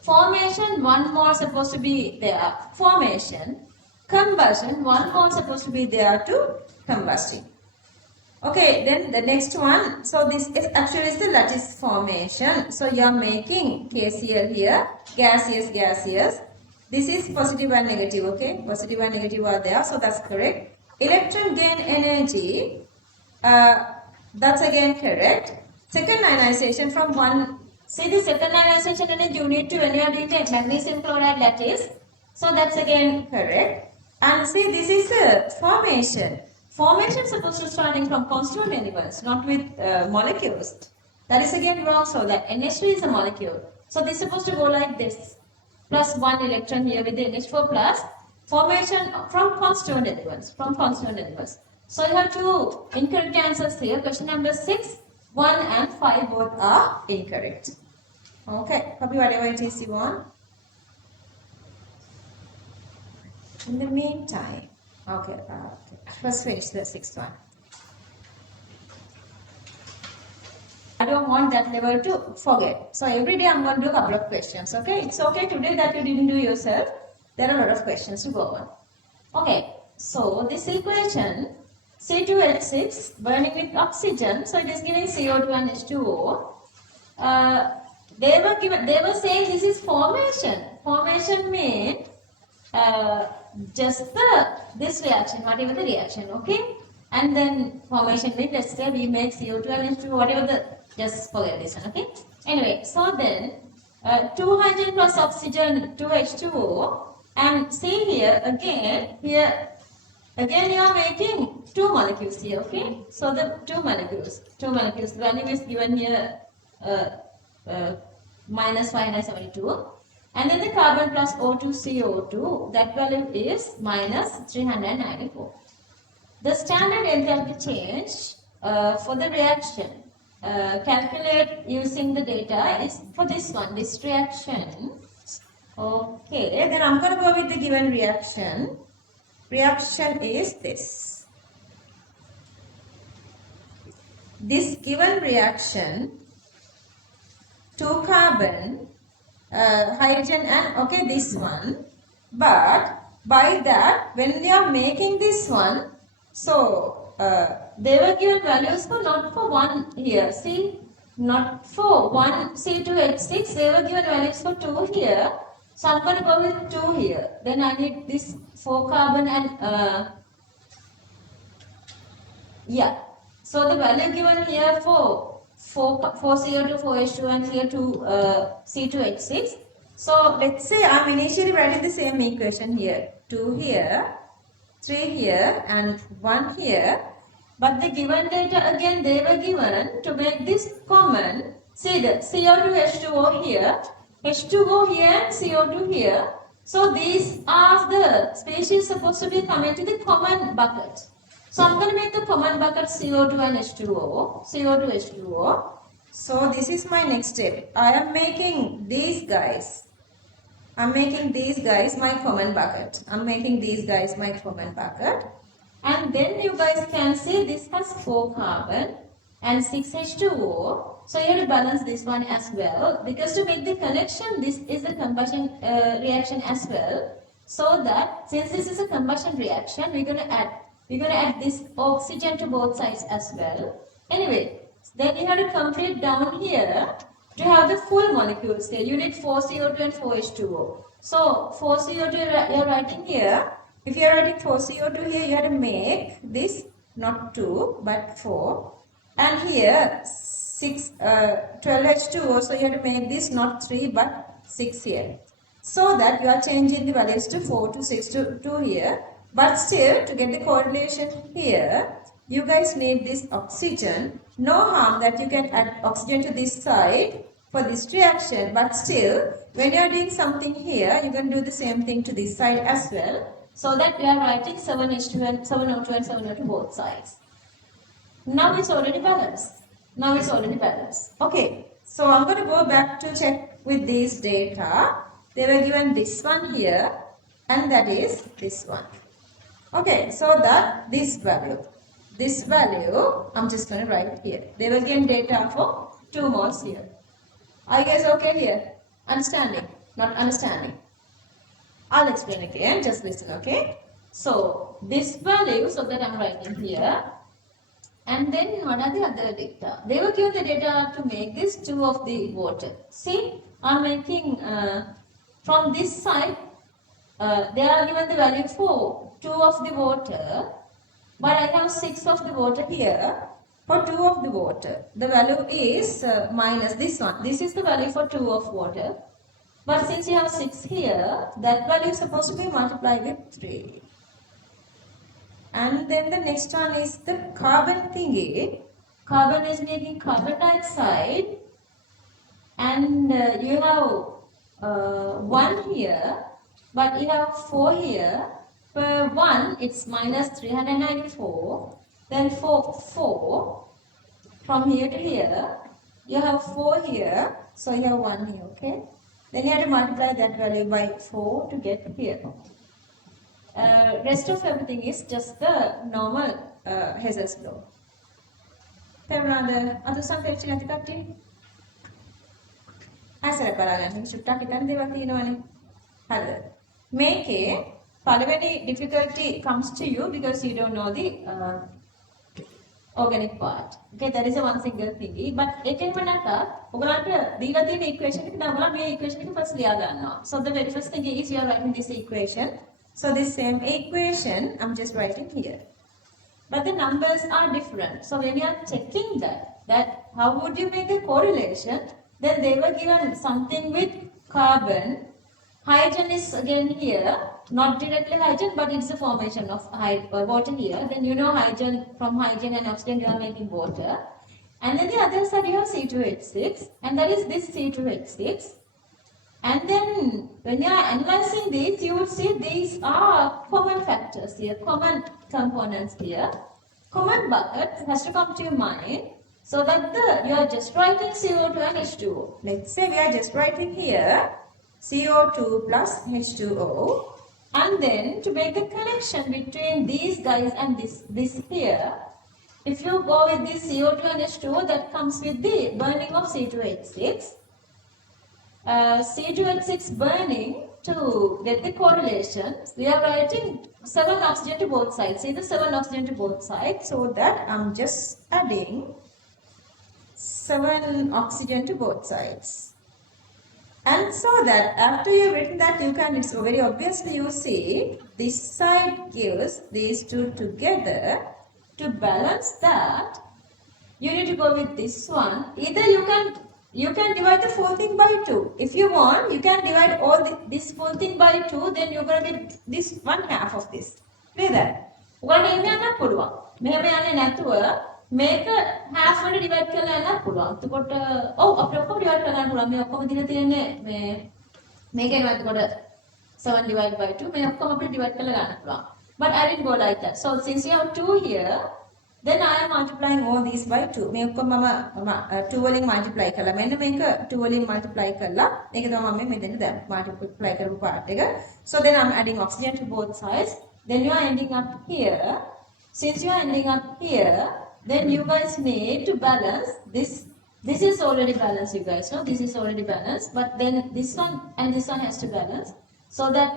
Formation, 1 mole supposed to be there. Formation. Combustion, 1 mole supposed to be there to combusting. Okay, then the next one. So this is actually the lattice formation. So you are making KCl here, gaseous. This is positive and negative, okay? Positive and negative are there, so that's correct. Electron gain energy, that's again correct. Second ionization from one, see the second ionization energy you need to when you are doing the magnesium chloride lattice. So that's again correct. And see, this is a formation. Formation is supposed to starting from constituent elements, not with molecules. That is again wrong, so that NH3 is a molecule. So this is supposed to go like this. Plus 1 electron here with the NH4 plus. Formation from constituent elements. So you have two incorrect answers here. Question number 6, 1 and 5 both are incorrect. Okay, copy whatever it is you want. In the meantime, okay, first finish the 6th one. I don't want that level to forget. So every day I'm going to do a couple of questions. Okay, it's okay today that you didn't do yourself. There are a lot of questions to go on. Okay, so this equation C2H6 burning with oxygen. So it is giving CO2 and H2O. They were saying this is formation. Formation means just this reaction, whatever the reaction, okay? And then formation means, let's say we make CO2 and H2O, whatever the, just forget this one, okay? Anyway, so then 2 hydrogen plus oxygen, 2 H2O, and see here again you are making 2 molecules here, okay? So the 2 molecules, the value is given here minus 572. And then the carbon plus O2 CO2, that value is minus 394. The standard enthalpy change for the reaction, calculate using the data is for this one, this reaction. Okay. Okay, then I'm going to go with the given reaction. Reaction is this. This given reaction, 2 carbon, hydrogen and okay this one, but by that when we are making this one, so they were given values for not for 1 here, see, not for 1 C2H6, they were given values for 2 here, so I'm going to go with 2 here, then I need this 4 carbon and yeah. So the value given here for 4 CO2, 4H2 and here 2 C2H6. So let's say I'm initially writing the same equation here. 2 here, 3 here and 1 here. But the given data again they were given to make this common. See the CO2 H2O here, H2O here and CO2 here. So these are the species supposed to be coming to the common bucket. So I'm going to make a common bucket CO2 and H2O, CO2 H2O. So this is my next step. I am making these guys. I'm making these guys my common bucket. I'm making these guys my common bucket. And then you guys can see this has 4 carbon and 6 H2O. So you have to balance this one as well. Because to make the connection, this is a combustion reaction as well. So that since this is a combustion reaction, we're going to add this oxygen to both sides as well. Anyway, then you have to complete down here to have the full molecules here. You need 4 CO2 and 4 H2O. So 4 CO2 you're writing here. If you're writing 4 CO2 here, you have to make this not 2 but 4. And here 12 H2O. So you have to make this not 3 but 6 here. So that you are changing the values to 4 to 6 to 2 here. But still, to get the correlation here, you guys need this oxygen. No harm that you can add oxygen to this side for this reaction. But still, when you are doing something here, you can do the same thing to this side as well. So that we are writing 7H2 and 7O2 and 7O2 both sides. Now it's already balanced. Okay, so I'm going to go back to check with these data. They were given this one here and that is this one. Okay, so that this value, I'm just going to write here. They were given data for 2 moles here. Are you guys okay here? Understanding? Not understanding? I'll explain again, just listen, okay? So, this value, so that I'm writing here. And then what are the other data? They were given the data to make this 2 of the water. See, I'm making from this side, they are given the value for 2 of the water, but I have 6 of the water here. For 2 of the water, the value is minus this one. This is the value for 2 of water. But since you have 6 here, that value is supposed to be multiplied with 3. And then the next one is the carbon thingy. Carbon is making carbon dioxide. And you have 1 here, but you have 4 here. Per 1, it's minus 394. Then for 4, from here to here, you have 4 here. So you have 1 here, okay? Then you have to multiply that value by 4 to get here. Rest of everything is just the normal Hazel's law. තේරුණාද? අද සංකේතය නැති කට්ටිය? ආසර බලන්න චුට්ටක් හිතන්න දේවල් තියෙනවනේ. හරිද? මේකේ පළවෙනි difficulty comes to you because you don't know the organic part. Okay, that is a one single thingy. But එකෙන්ම නැතත් ඔයගලන්ට දීලා තියෙන equation එක නම් ඔයගලන් මේ equation එක first ලියා ගන්නවා. So the very first thing is you are writing this equation. So this same equation I'm just writing here. But the numbers are different. So when you are checking that how would you make the correlation? Then they were given something with carbon. Hydrogen is again here, not directly hydrogen, but it's a formation of water here. Then you know hydrogen, from hydrogen and oxygen you are making water. And then the other side you have C2H6, and that is this C2H6. And then when you are analyzing these, you will see these are common factors here, common components here. Common bucket has to come to your mind, so that you are just writing CO2 and H2O. Let's say we are just writing here CO2 plus H2O. And then to make the connection between these guys and this here, if you go with this CO2 and H2O, that comes with the burning of C2H6. C2H6 burning, to get the correlation, we are writing 7 oxygen to both sides. See the 7 oxygen to both sides, so that I'm just adding 7 oxygen to both sides. And so that after you've written that, you can, it's very obviously you see, this side gives these two together. To balance that, you need to go with this one. Either you can divide the full thing by 2. If you want, you can divide all this full thing by 2, then you're going to get this 1/2 of this. Clear that? ඔයාලට එහෙම යන්නත් පුළුවන්. මෙහෙම යන්නේ නැතුව මේක half වලට divide කරලා යන්නත් පුළුවන්. එතකොට ඔව් අපිට ඔක්කොම divide කරලා යන්න පුළුවන්. මේ ඔක්කොම දිලා තියෙන්නේ මේකේම එතකොට 7 divided by 2 මේ ඔක්කොම අපිට divide කරලා ගන්න පුළුවන්. But I didn't go like that. So since you have 2 here, then I am multiplying all these by 2. මේ ඔක්කොම මම 2 වලින් multiply කළා. මෙන්න මේක 2 වලින් multiply කළා. මේක තමයි මම මෙතන දැම්ම. multiply කරපු part එක. So then I'm adding oxygen to both sides. Then you are ending up here. Since you are ending up here, then you guys need to balance this. This is already balanced, you guys know. This is already balanced. But then this one and this one has to balance. So that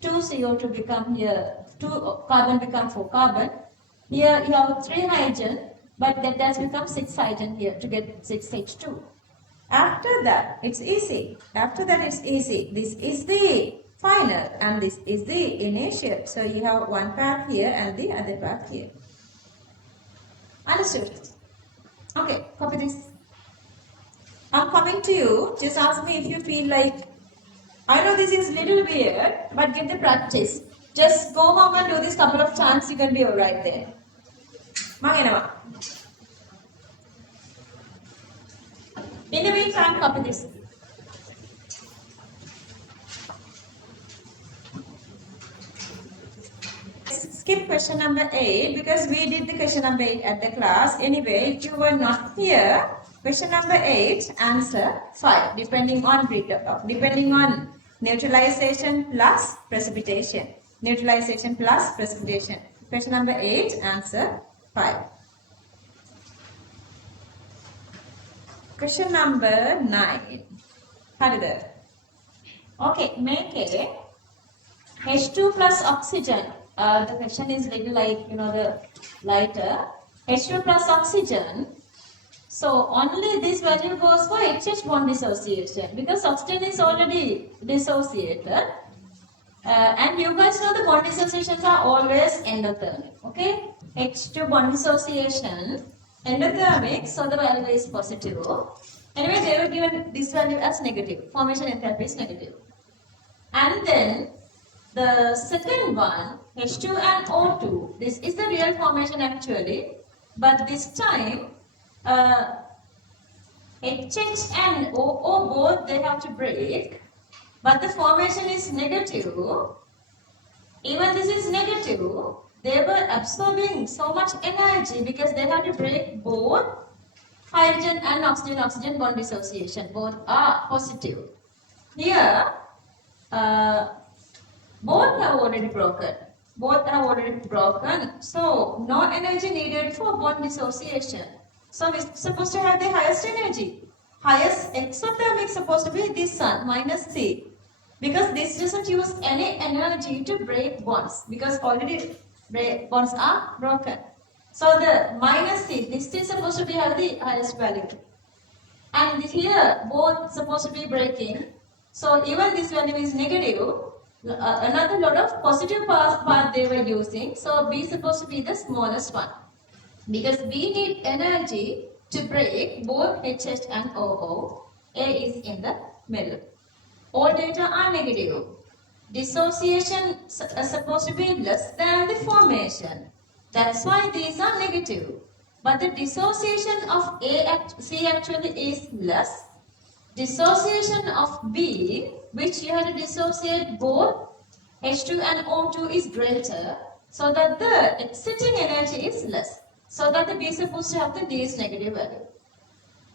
2 CO2 become here. 2 carbon become 4 carbon. Here you have 3 hydrogen, but that has become 6 hydrogen here to get 6 H2. After that, it's easy. After that, it's easy. This is the final and this is the initial. So you have one path here and the other path here. Understood? Okay, copy this. I'm coming to you. Just ask me if you feel like, I know this is little weird, but get the practice. Just go home and do this couple of times, you can be alright there. Mangenawa. In the meantime, copy this. Skip question number 8 because we did the question number 8 at the class. Anyway, if you were not here, question number 8, answer 5, depending on neutralization plus precipitation. Neutralization plus precipitation. Question number 8, answer 5. Question number 9. Harida. Okay, make a H2 plus oxygen. The question is little like, the lighter. H2 plus oxygen. So only this value goes for HH bond dissociation because oxygen is already dissociated. And you guys know the bond dissociations are always endothermic. Okay? H2 bond dissociation, endothermic, so the value is positive. Anyway, they were given this value as negative. Formation enthalpy is negative. And then the second one, H2 and O2. This is the real formation actually. But this time, HH and OO both, they have to break. But the formation is negative. Even this is negative. They were absorbing so much energy because they had to break both hydrogen and oxygen bond dissociation. Both are positive. Here, both have already broken. So no energy needed for bond dissociation. So we're supposed to have the highest energy. Highest exothermic is supposed to be this one, minus C. Because this doesn't use any energy to break bonds. Because already bonds are broken. So the minus C, this is supposed to be have the highest value. And here, both supposed to be breaking. So even this value is negative. Another lot of positive part they were using. So B is supposed to be the smallest one. Because we need energy to break both HH and OO. A is in the middle. All data are negative. Dissociation is supposed to be less than the formation. That's why these are negative. But the dissociation of C actually is less. Dissociation of B, which you have to dissociate both H2 and O2 is greater. So that the exiting energy is less. So that the B is supposed to have the D is negative value.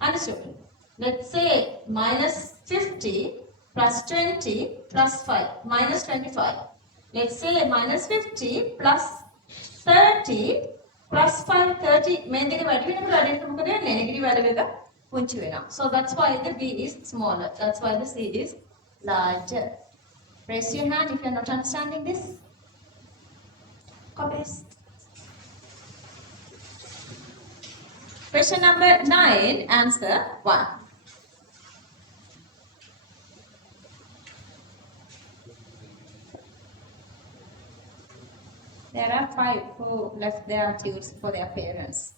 Understood? Let's say minus 50 plus 20 plus 5 minus 25. Let's say minus 50 plus 30 plus 5 30 මේ දෙක වැඩි වෙනකොට අඩේට මොකද වෙන්නේ negative value එක පුංචි වෙනවා. So that's why the B is smaller. That's why the C is larger. Raise your hand if you're not understanding this. Copies. Question number 9, answer 1. There are 5 who left their tunes for their parents.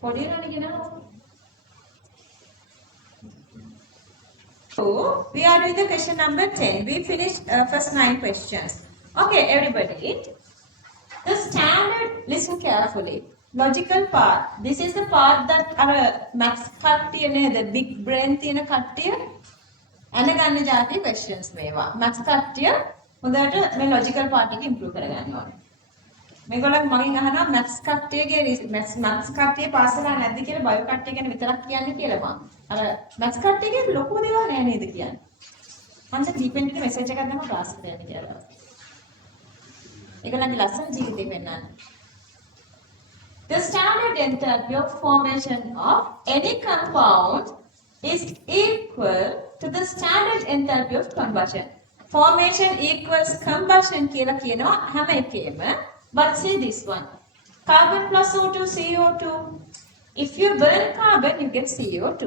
What do you know again? So, we are doing the question number 10. We finished first 9 questions. Okay, everybody. The standard, listen carefully. Logical part. This is the part that our maths kattiya the big brain තියෙන කට්ටිය අනගන්න જાති questions මේවා. maths kattiya හොඳට මේ logical part එක improve කරගන්න ඕනේ. මේගොල්ලන් මගෙන් අහනවා maths කට්ටියගේ maths කට්ටිය පාස් කරලා නැද්ද කියලා bio කට්ටිය ගැන විතරක් කියන්නේ කියලා මම. අර maths කට්ටියගේ ලොකු දේවල් නෑ නේද කියන්නේ. මම dependent message එකක් දැම්ම class එකට යන්න කියලා. ඒගොල්ලන්ගේ ලස්සන ජීවිතේ වෙන්නන්න. The standard enthalpy of formation of any compound is equal to the standard enthalpy of combustion. Formation equals combustion කියලා කියනවා හැම එකේම. But see this one. Carbon plus O2, CO2. If you burn carbon, you get CO2.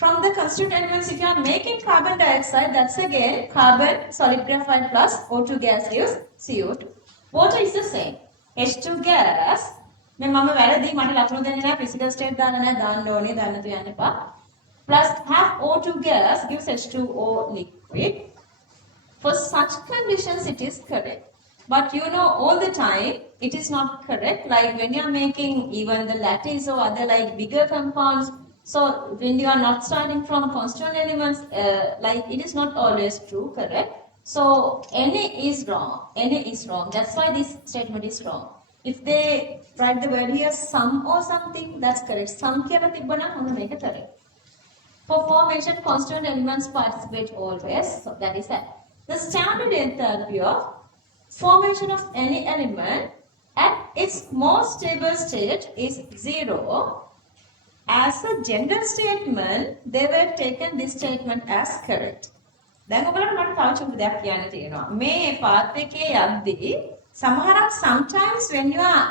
From the constituent elements, if you are making carbon dioxide, that's again carbon, solid graphite plus O2 gas gives CO2. Water is the same. H2 gas. මම වැරදි මට ලකුණු දෙන්නේ නැහැ physical state දාන්න නැහැ දාන්න ඕනේ දාන්න තු යන්න එපා. Plus half O2 gas gives H2O liquid. For such conditions, it is correct. But you know, all the time, it is not correct. Like when you are making even the lattice or other like bigger compounds. So when you are not starting from constituent elements, like it is not always true, correct? So NA is wrong. NA is wrong. That's why this statement is wrong. If they write the word here, some or something, that's correct. Some කියලා තිබ්බනම් හොඳ මේක correct. For formation, constituent elements participate always. So that is that. The standard enthalpy of formation of any element at its most stable state is 0. As a general statement, they were taken this statement as correct. දැන් ඔයගොල්ලන්ට මට තව චුට්ටක් දෙයක් කියන්න තියෙනවා. මේ පාත් එකේ යද්දී සමහරක් sometimes when you are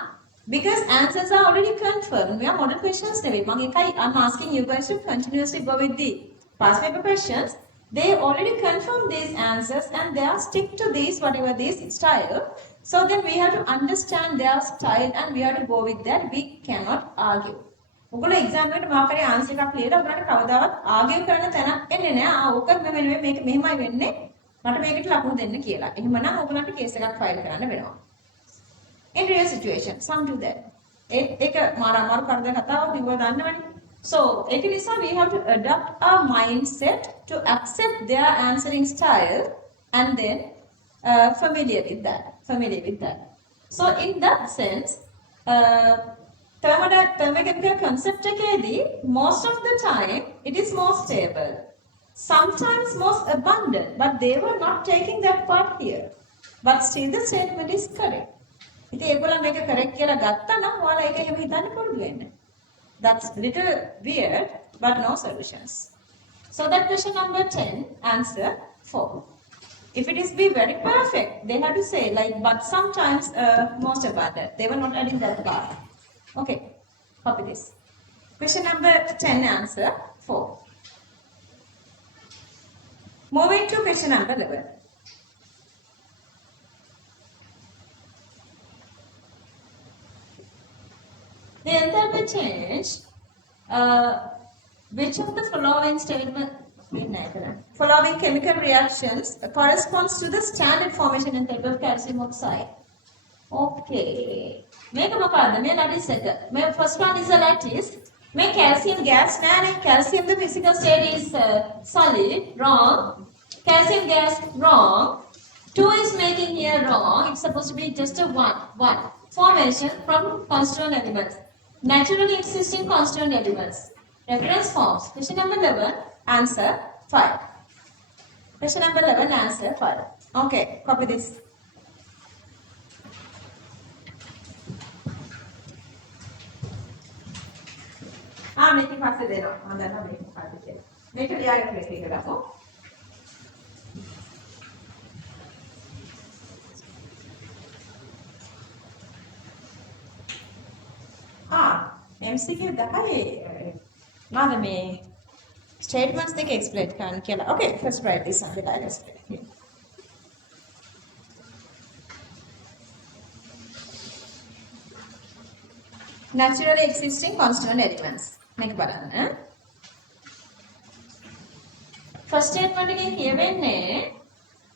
because answers are already confirmed. We are model questions නෙවෙයි. මම එකයි I'm asking you guys to continuously go with the past paper questions. They already confirmed these answers and they are stick to these whatever this style. So then we have to understand their style and we have to go with that. We cannot argue. ඔයගොල්ලෝ exam එකට mark කරේ answer එකක් ලියලා ඔයගොල්ලන්ට කවදාවත් argue කරන්න තැනක් එන්නේ නැහැ. ඕක මේක මෙහෙමයි වෙන්නේ. මට මේකට ලකුණු දෙන්න කියලා. එහෙමනම් ඔයගොල්ලන්ට case එකක් file කරන්න වෙනවා. In real situation, some do that. ඒක මාරු කරදර කතාවක් නේ ඔයගොල්ලෝ දන්නවනේ. So, Ekanisa, we have to adopt our mindset to accept their answering style and then familiar with that. So, in that sense, thermochemical concept most of the time, it is more stable. Sometimes most abundant, but they were not taking that part here. But still the statement is correct. ඉතින් ඒගොල්ලෝ මේක correct කියලා ගත්තා නම් ඔයාලා ඒක එහෙම හිතන්න පුරුදු වෙන්න. That's little weird, but no solutions. So that question number 10, answer 4. If it is be very perfect, they have to say like, but sometimes most abundant. They were not adding that part. Okay, copy this. Question number 10, answer 4. Moving to question number 11. The enthalpy change, which of the following following chemical reactions corresponds to the standard formation enthalpy of calcium oxide? Okay. Make a lattice. First one is a lattice. Make calcium gas. Calcium, the physical state is solid. Wrong. Calcium gas, wrong. 2 is making here wrong. It's supposed to be just a 1. Formation from constituent elements. Naturally existing constituent elements. Reference forms. Question number 11. Answer 5. Question number 11, answer 5. Okay, copy this. මේක පස්සේ දෙනවා. මම දන්නවා මේක මොකක්ද කියලා. මේක ලියාගෙන මේක ඉඳලාපො. MCQ 10 මාද මේ statements දෙක explain කරන්න කියලා. Okay, first write this on the diagram here. Naturally existing constituent elements. මේක බලන්න. First statement එකේ කියවෙන්නේ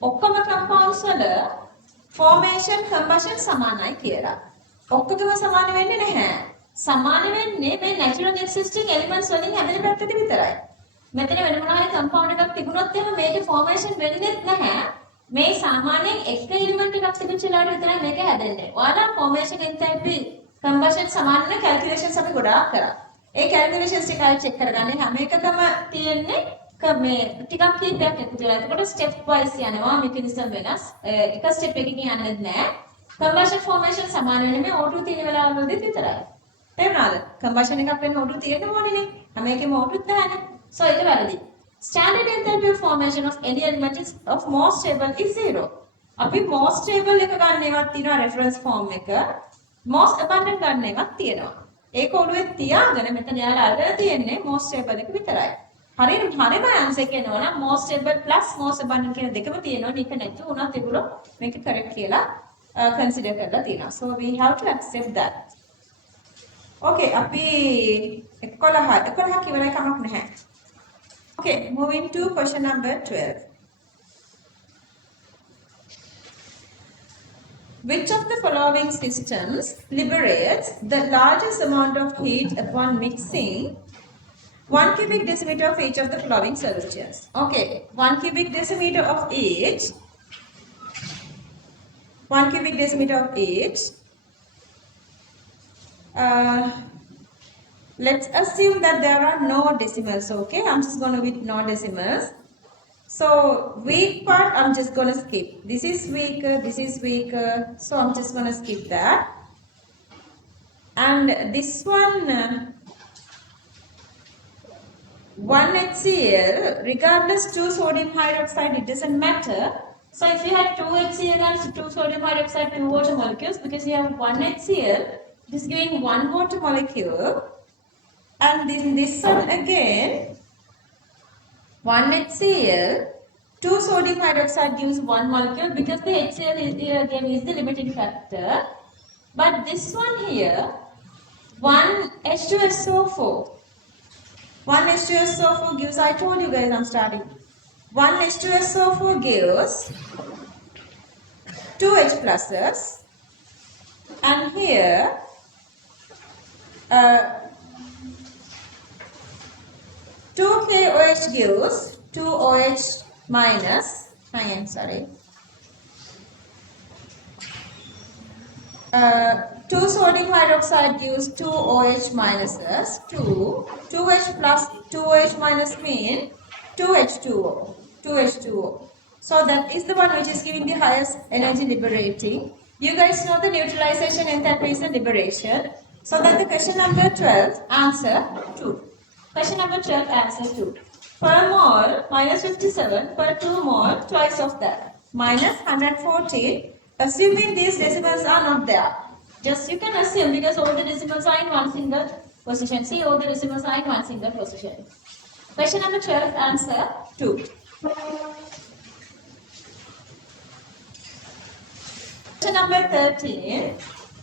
ඔක්කොම compounds වල formation combustion සමානයි කියලා. ඔක්කොගම සමාන වෙන්නේ නැහැ. සමාන වෙන්නේ මේ natural existing elements වලින් හැදෙන පැත්තට විතරයි. මෙතන වෙන මොනවා හරි compound එකක් තිබුණොත් එහෙම මේකේ formation වෙන්නේ නැහැ. මේ සාමාන්‍යයෙන් එක element එකක් තිබිච්ච වෙලාවට විතරයි මේක හැදෙන්නේ. ඔයාලා formation enthalpy combustion සමාන වෙන calculations අපි ගොඩාක් කරා. ඒ calculations ටික ආයෙ check කරගන්න හැම එකකම තියෙන්නේ මේ ටිකක් කීපයක් එකතු වෙලා. එතකොට step wise යනවා mechanism වෙනස්. එක step එකකින් යන්නේ නැහැ. combustion formation සමාන වෙන්නේ මේ O2 තියෙන වෙලාවවලදී විතරයි. තේරුණාද? combustion එකක් වෙන්න O2 තියෙන්න ඕනේ නේ. හැම එකෙම O2 නැහැ. So ඒක වැරදි. Standard enthalpy of formation of any element is of most stable is 0. අපි most stable එක ගන්න ඒවත් තියෙනවා reference form එක. most abundant ගන්න ඒවත් තියෙනවා. ඒක ඔළුවේ තියාගෙන මෙතන යාලා අරගෙන තියෙන්නේ most stable එක විතරයි. හරියටම answer එක එනවා නම් most stable plus most abundant කියන දෙකම තියෙනවා. මේක නැතුව උනත් ඒගොල්ලෝ මේක correct කියලා consider කරලා තියෙනවා. So we have to accept that. Okay, අපි 11 ඉවරයි කමක් නැහැ. Okay, moving to question number 12. Which of the following systems liberates the largest amount of heat upon mixing 1 cubic decimeter of each of the following solutions? Okay, 1 cubic decimeter of each. 1 cubic decimeter of each. Let's assume that there are no decimals, okay? I'm just going to with no decimals. So, weak part, I'm just going to skip. This is weaker, so I'm just going to skip that. And this one, 1 HCl, regardless 2 sodium hydroxide, it doesn't matter. So, if you had 2 HCl and 2 sodium hydroxide, 2 water molecules, because you have 1 HCl, it is giving 1 water molecule. And then this one again, 1 HCl, 2 sodium hydroxide gives 1 molecule because the HCl is again is the limiting factor. But this one here, 1 H2SO4. 1 H2SO4 gives, I told you guys I'm starting. 1 H2SO4 gives 2 H pluses. And here, 2 KOH gives 2 OH minus, I am sorry. 2 sodium hydroxide gives 2 OH minuses, 2H plus 2OH minus mean 2H2O, 2H2O. So that is the one which is giving the highest energy liberating. You guys know the neutralization enthalpy is a liberation. So that the question number 12, answer 2. Question number 12, answer 2. Per mole, minus 57, per 2 mole, twice of that. Minus 114, assuming these decimals are not there. Just you can assume because all the decimals are in one single position. See, all the decimals are in one single position. Question number 12, answer 2. Question number 13.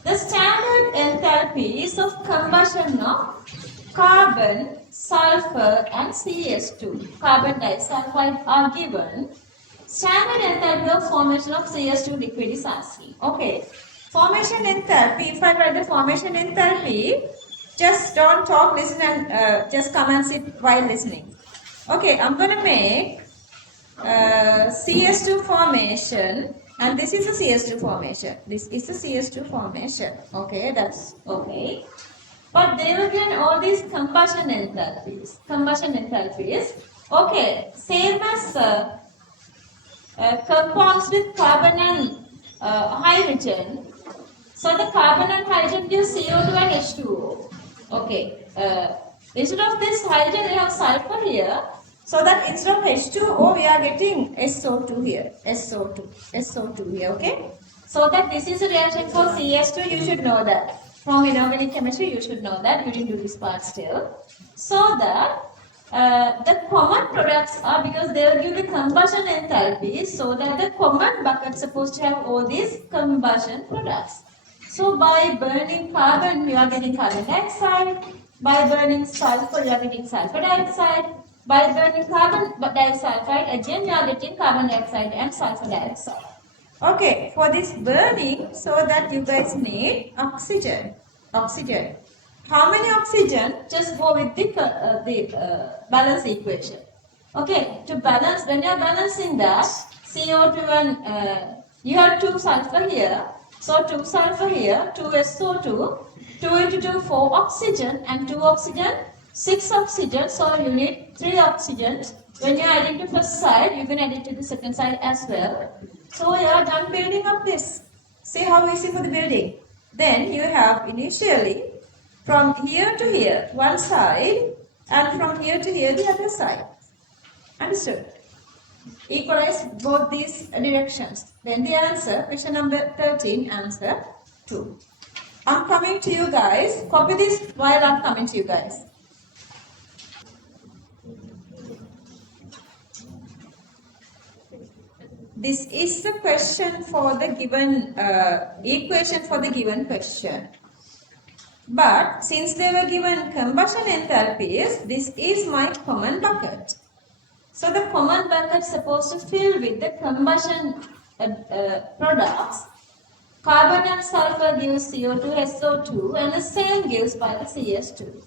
The standard enthalpies of combustion of carbon, sulfur and CS2, carbon disulfide are given. Standard enthalpy of formation of CS2 liquid is asking. Okay, formation enthalpy, if I write the formation enthalpy, just don't talk, listen and just come and sit while listening. Okay, I'm going to make CS2 formation and this is a CS2 formation. This is a CS2 formation. Okay, that's okay. But they will get all these combustion enthalpies. Combustion enthalpies. Okay, same as compounds with carbon and hydrogen. So the carbon and hydrogen gives CO2 and H2O. Okay. Instead of this hydrogen, we have sulfur here. So that instead of H2O, we are getting SO2 here. SO2 here. Okay. So that this is a reaction for CS2. You should know that. From inorganic chemistry, you should know that. You didn't do this part still. So that the common products are, because they will give the combustion enthalpy, so that the common bucket is supposed to have all these combustion products. So by burning carbon, you are getting carbon dioxide. By burning sulfur, you are getting sulfur dioxide. By burning carbon disulfide, again you are getting carbon dioxide and sulfur dioxide. Okay, for this burning, so that you guys need oxygen. Oxygen. How many oxygen? Just go with the balance equation. Okay, to balance, when you are balancing that, CO2 and you have 2 sulfur here. So 2 sulfur here, 2 SO2, 2 into 2, 4 oxygen and 2 oxygen, 6 oxygen. So you need 3 oxygens. When you are adding to first side, you can add it to the second side as well. So you are done building up this. See how easy for the building. Then you have initially from here to here one side and from here to here the other side. Understood? Equalize both these directions. Then the answer, question number 13, answer 2. I'm coming to you guys. Copy this while I'm coming to you guys. This is the question for the given equation for the given question. But since they were given combustion enthalpies, this is my common bucket. So the common bucket is supposed to fill with the combustion products. Carbon and sulfur gives CO2, SO2, and the same gives by the CS2.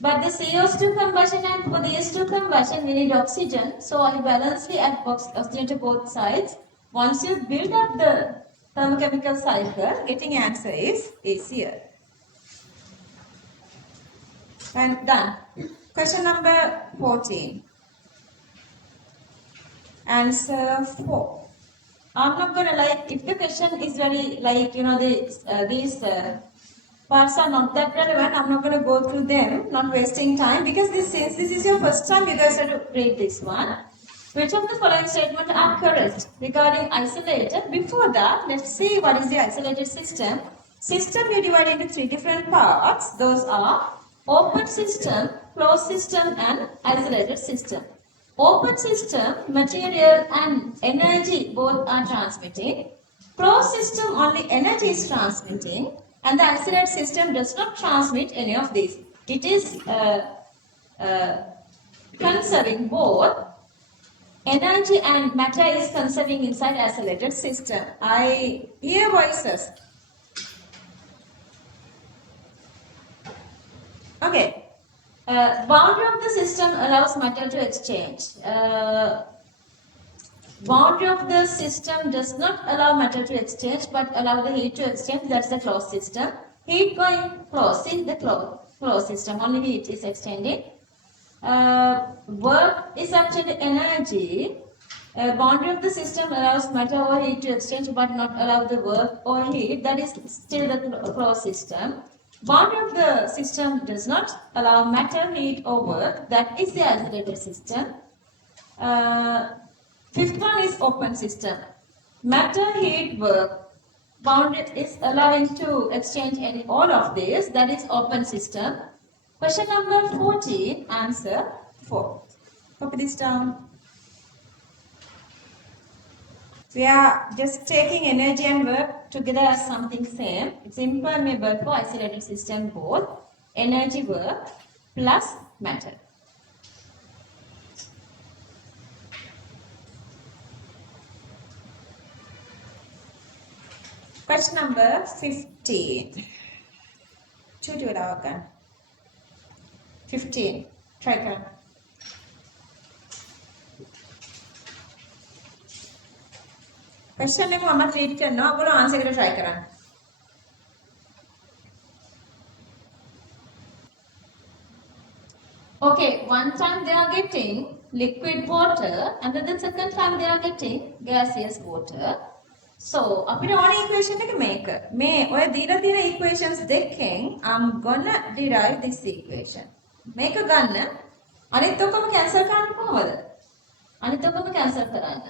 But the CO2 combustion and for these two combustion we need oxygen. So I balance the oxygen to both sides. Once you build up the thermochemical cycle, getting answer is easier. And done. Question number 14. Answer 4. I'm not gonna if the question is very these parts are not that relevant, I'm not gonna go through them, not wasting time, because since this is your first time, you guys have to read this one. Which of the following statements are correct regarding isolated? Before that, let's see what is the isolated system. System you divide into 3 different parts. Those are open system, closed system, and isolated system. Open system, material and energy both are transmitting. Closed system, only energy is transmitting. And the isolated system does not transmit any of these. It is conserving both energy and matter is conserving inside isolated system. I hear voices. Okay. Boundary of the system allows matter to exchange. Boundary of the system does not allow matter to exchange but allow the heat to exchange. That's the closed system. Heat going closed. See the closed system. Only heat is exchanging. Work is actually energy. Boundary of the system allows matter or heat to exchange but not allow the work or heat. That is still the closed system. Boundary of the system does not allow matter, heat or work. That is the isolated system. Fifth one is open system. Matter, heat, work. Boundary is allowing to exchange all of this. That is open system. Question number 14, answer 4. Copy this down. We are just taking energy and work together as something same. It's impermeable for isolated system both. Energy, work plus matter. Question number 15. 15. Try again. Question එක මම read කරනවා ඔයගොල්ලෝ answer එකට try කරන්න. Okay, one time they are getting liquid water, and then the second time they are getting gaseous water. So අපිට ඕන equation එක මේක. මේ ඔය දීලා තියෙන equations දෙකෙන් I'm gonna derive this equation. මේක ගන්න අනිත් ඔක්කොම cancel කරන්න කොහමද? අනිත් ඔක්කොම cancel කරන්න.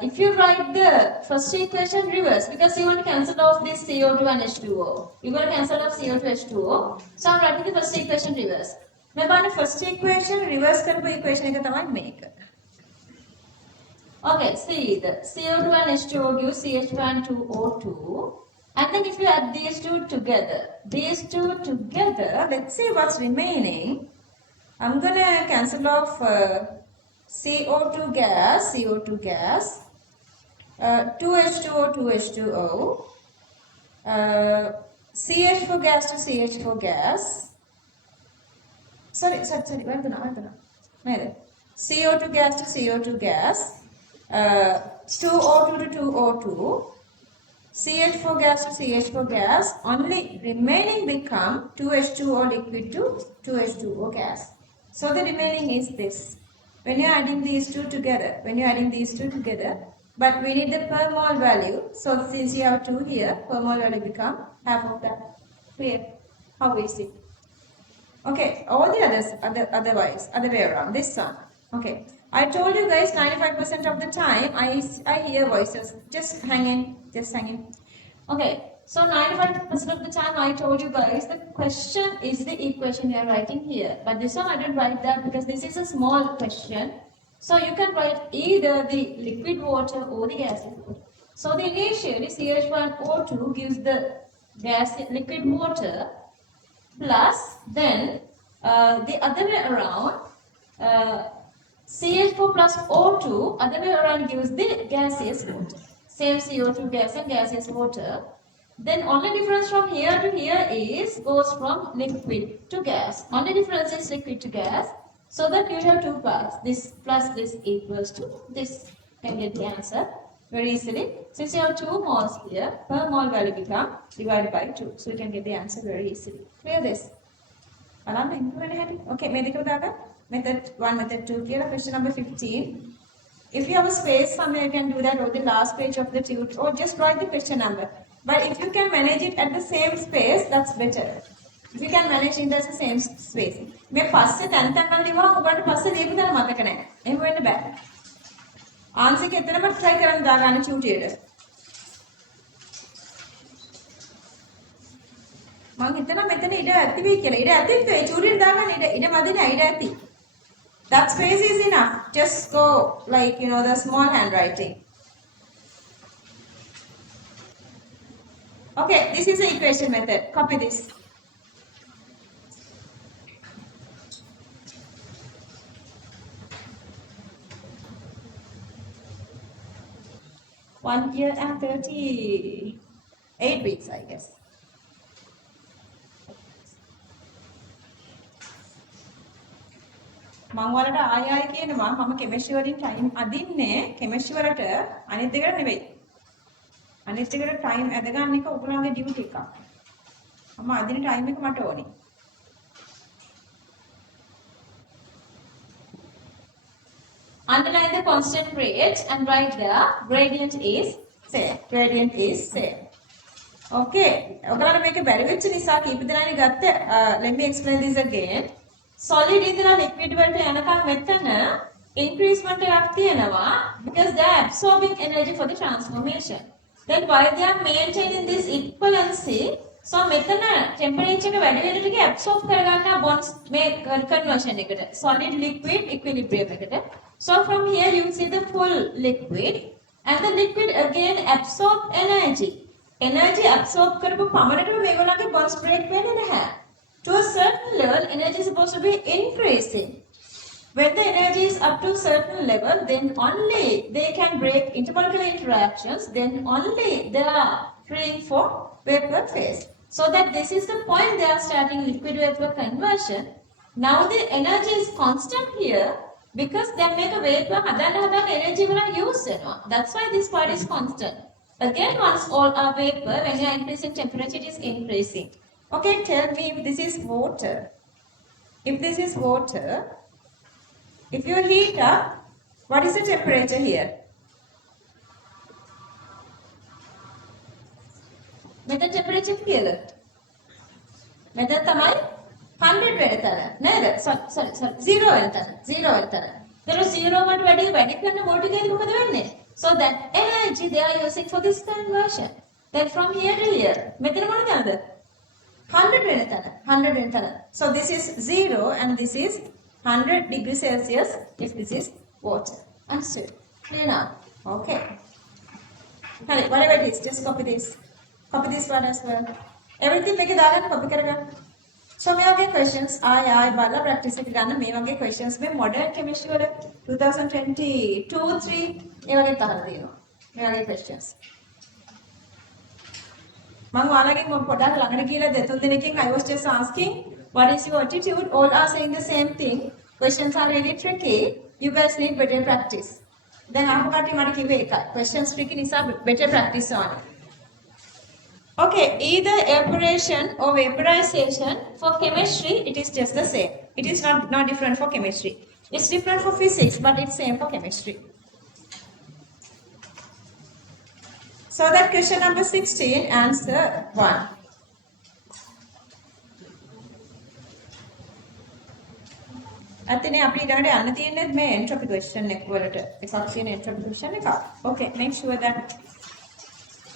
If you write the first equation reverse, because you want to cancel off this CO2 and H2O. You want to cancel off CO2 H2O. So I'm writing the first equation reverse. මේ බලන්න first equation reverse කරපු equation එක තමයි මේක. Okay, see the CO2 and H2O gives CH2 and 2O2. And then if you add these two together, let's see what's remaining. I'm gonna cancel off CO2 gas, 2H2O, 2H2O, CH4 gas to CH4 gas. Sorry, where the CO2 gas to CO2 gas, 2O2 to 2O2, CH4 gas to CH4 gas, only remaining become 2H2O liquid to 2H2O gas. So the remaining is this. When you are adding these two together, but we need the per mole value. So since you have 2 here, per mole value become half of that. Clear? How is it? Okay, all the others, other way around, this one. Okay, I told you guys 95% of the time I hear voices. Just hang in. Okay, so 95% of the time I told you guys the question is the equation we are writing here. But this one I didn't write that because this is a small question. So you can write either the liquid water or the gaseous water. So the initially CH1O2 gives the liquid water. Plus, then the other way around, CH4 plus O2, other way around gives the gaseous water. Same CO2 gas and gaseous water. Then only difference from here to here goes from liquid to gas. Only difference is liquid to gas. So that you have two parts. This plus this equals to this. Can get the answer very easily. Since you have 2 moles here, per mole value become divided by 2. So you can get the answer very easily. Clear this? Okay, method 1, method 2. Here, question number 15. If you have a space somewhere, you can do that, or the last page of the tutor, or just write the question number. But if you can manage it at the same space, that's better. If you can manage it at the same space. මේ පස්සේ තැන් තැන් වල ලියුවා ඔබට පස්සේ ලියපු දේ මතක නැහැ. එහෙම වෙන්න බෑ. ආන්සර් එක එතනම try කරන්න දාගන්න චූටියට. මම හිතනවා මෙතන ඉඩ ඇති වෙයි කියලා. ඉඩ ඇති වෙයි චූටියට දාගන්න ඉඩ මදි නෑ ඉඩ ඇති. That space is enough. Just go like, the small handwriting. Okay, this is the equation method. Copy this. One year and 38 weeks, I guess. මම වලට ආයෙ කියනවා මම කෙමිස්ට්‍රි වලින් ටයිම් අදින්නේ කෙමිස්ට්‍රි වලට අනිත් එකට නෙවෙයි. අනිත් එකට ටයිම් ඇද ගන්න එක ඔයගොල්ලන්ගේ ඩියුටි එකක්. මම අදින ටයිම් එක මට ඕනේ. Underline the constant rate and write the gradient is same. Okay. ඔයගොල්ලන්ට මේක බැරි වෙච්ච නිසා කීප දෙනානේ ගත්ත. Let me explain this again. Solid ඉඳලා liquid වලට යනකම් මෙතන increasement එකක් තියෙනවා because they are absorbing energy for the transformation. Then while they are maintaining this equivalency, so මෙතන temperature එක වැඩි වෙන ටික absorb කරගන්නා bonds මේ conversion එකට solid liquid equilibrium එකට. So from here you see the full liquid and the liquid again absorb energy. Energy absorb කරපු පමණටම මේගොල්ලන්ගේ bonds break වෙන්නේ නැහැ. To a certain level, energy is supposed to be increasing. When the energy is up to a certain level, then only they can break intermolecular interactions, then only they are freeing for vapor phase. So that this is the point they are starting liquid vapor conversion. Now the energy is constant here because they make a vapor hadaana energy will use. That's why this part is constant. Again, once all are vapor, when you are increasing temperature, it is increasing. Okay, tell me if this is water. If this is water, If you heat up, what is the temperature here? Method temperature කියලා. Method තමයි 100 වෙන තැන. නේද? sorry 0 වෙන තැන. 0 වෙන තැන. ඒතර 0 වලට වැඩි කරන වෝල්ට් එකේදී මොකද වෙන්නේ? So that energy they are using for this conversion. Then from here to here. මෙතන මොනද යනද? 100 වෙන තැන. 100 වෙන තැන. So this is 0 and this is 100 degrees Celsius if this is water. Understood? Clear now? Okay. Honey, whatever it is, just copy this. Copy this one as well. Everything make it දාගන්න copy කරගන්න. So මේ වගේ questions ආය බලලා practice එක ගන්න මේ වගේ questions මේ modern chemistry වල 2022 3 ඒ වගේ තරම් තියෙනවා. මේ වගේ questions. මම ඔයාලගෙන් පොඩ්ඩක් ළඟට ගිහලා දෙතුන් දිනකින් I was just asking what is your attitude? All are saying the same thing. Questions are really tricky. You guys need better practice. දැන් අහපු කට්ටිය මට කිව්වේ ඒකයි. Questions tricky නිසා better practice on. Okay, either evaporation or vaporization for chemistry, it is just the same. It is not different for chemistry. It's different for physics, but it's same for chemistry. So that question number 16, answer 1. අතනේ අපි ඊළඟට යන්න තියෙන්නේ මේ entropy question එක වලට. එකක් තියෙන entropy question එක. Okay, make sure that.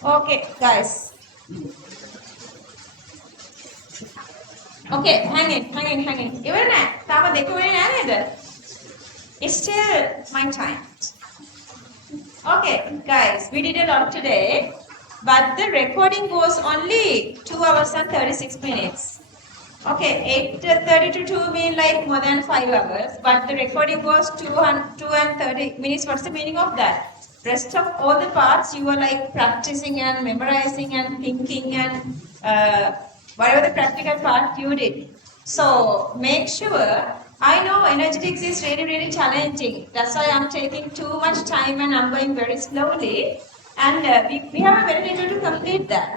Okay, guys. Okay, hang in. ඉවර නෑ. තාම දෙක වෙන්නේ නෑ නේද? It's still my time. Okay, guys, we did a lot today, but the recording was only 2 hours and 36 minutes. Okay, 8:30 to 2 mean like more than 5 hours, but the recording was 2 and 30 minutes. What's the meaning of that? Rest of all the parts you were like practicing and memorizing and thinking and whatever the practical part you did. So make sure, I know energetics is really challenging. That's why I'm taking too much time and I'm going very slowly. And we have a very little to complete that.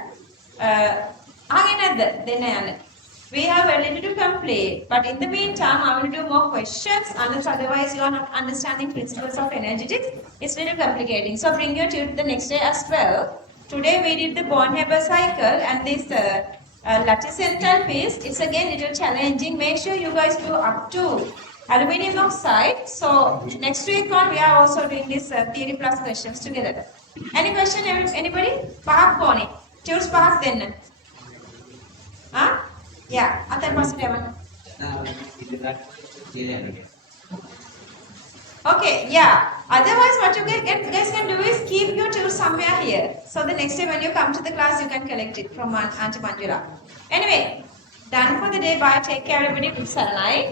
We have very little to complete. But in the meantime, I will do more questions. Unless otherwise you are not understanding principles of energetics. It's a little complicating. So bring your tutor the next day as well. Today we did the Born-Haber cycle and this lattice enthalpies. It's again little challenging. Make sure you guys do up to aluminium oxide. So next week on we are also doing this theory plus questions together. Any question? Anybody? Pahak poni. Tutors pahak then. Huh? Yeah. Atar pasal apa? Okay, yeah. Otherwise, what you guys can do is keep your tools somewhere here. So the next day when you come to the class, you can collect it from Auntie Manjula. Anyway, done for the day. Bye. Take care, everybody. Good night.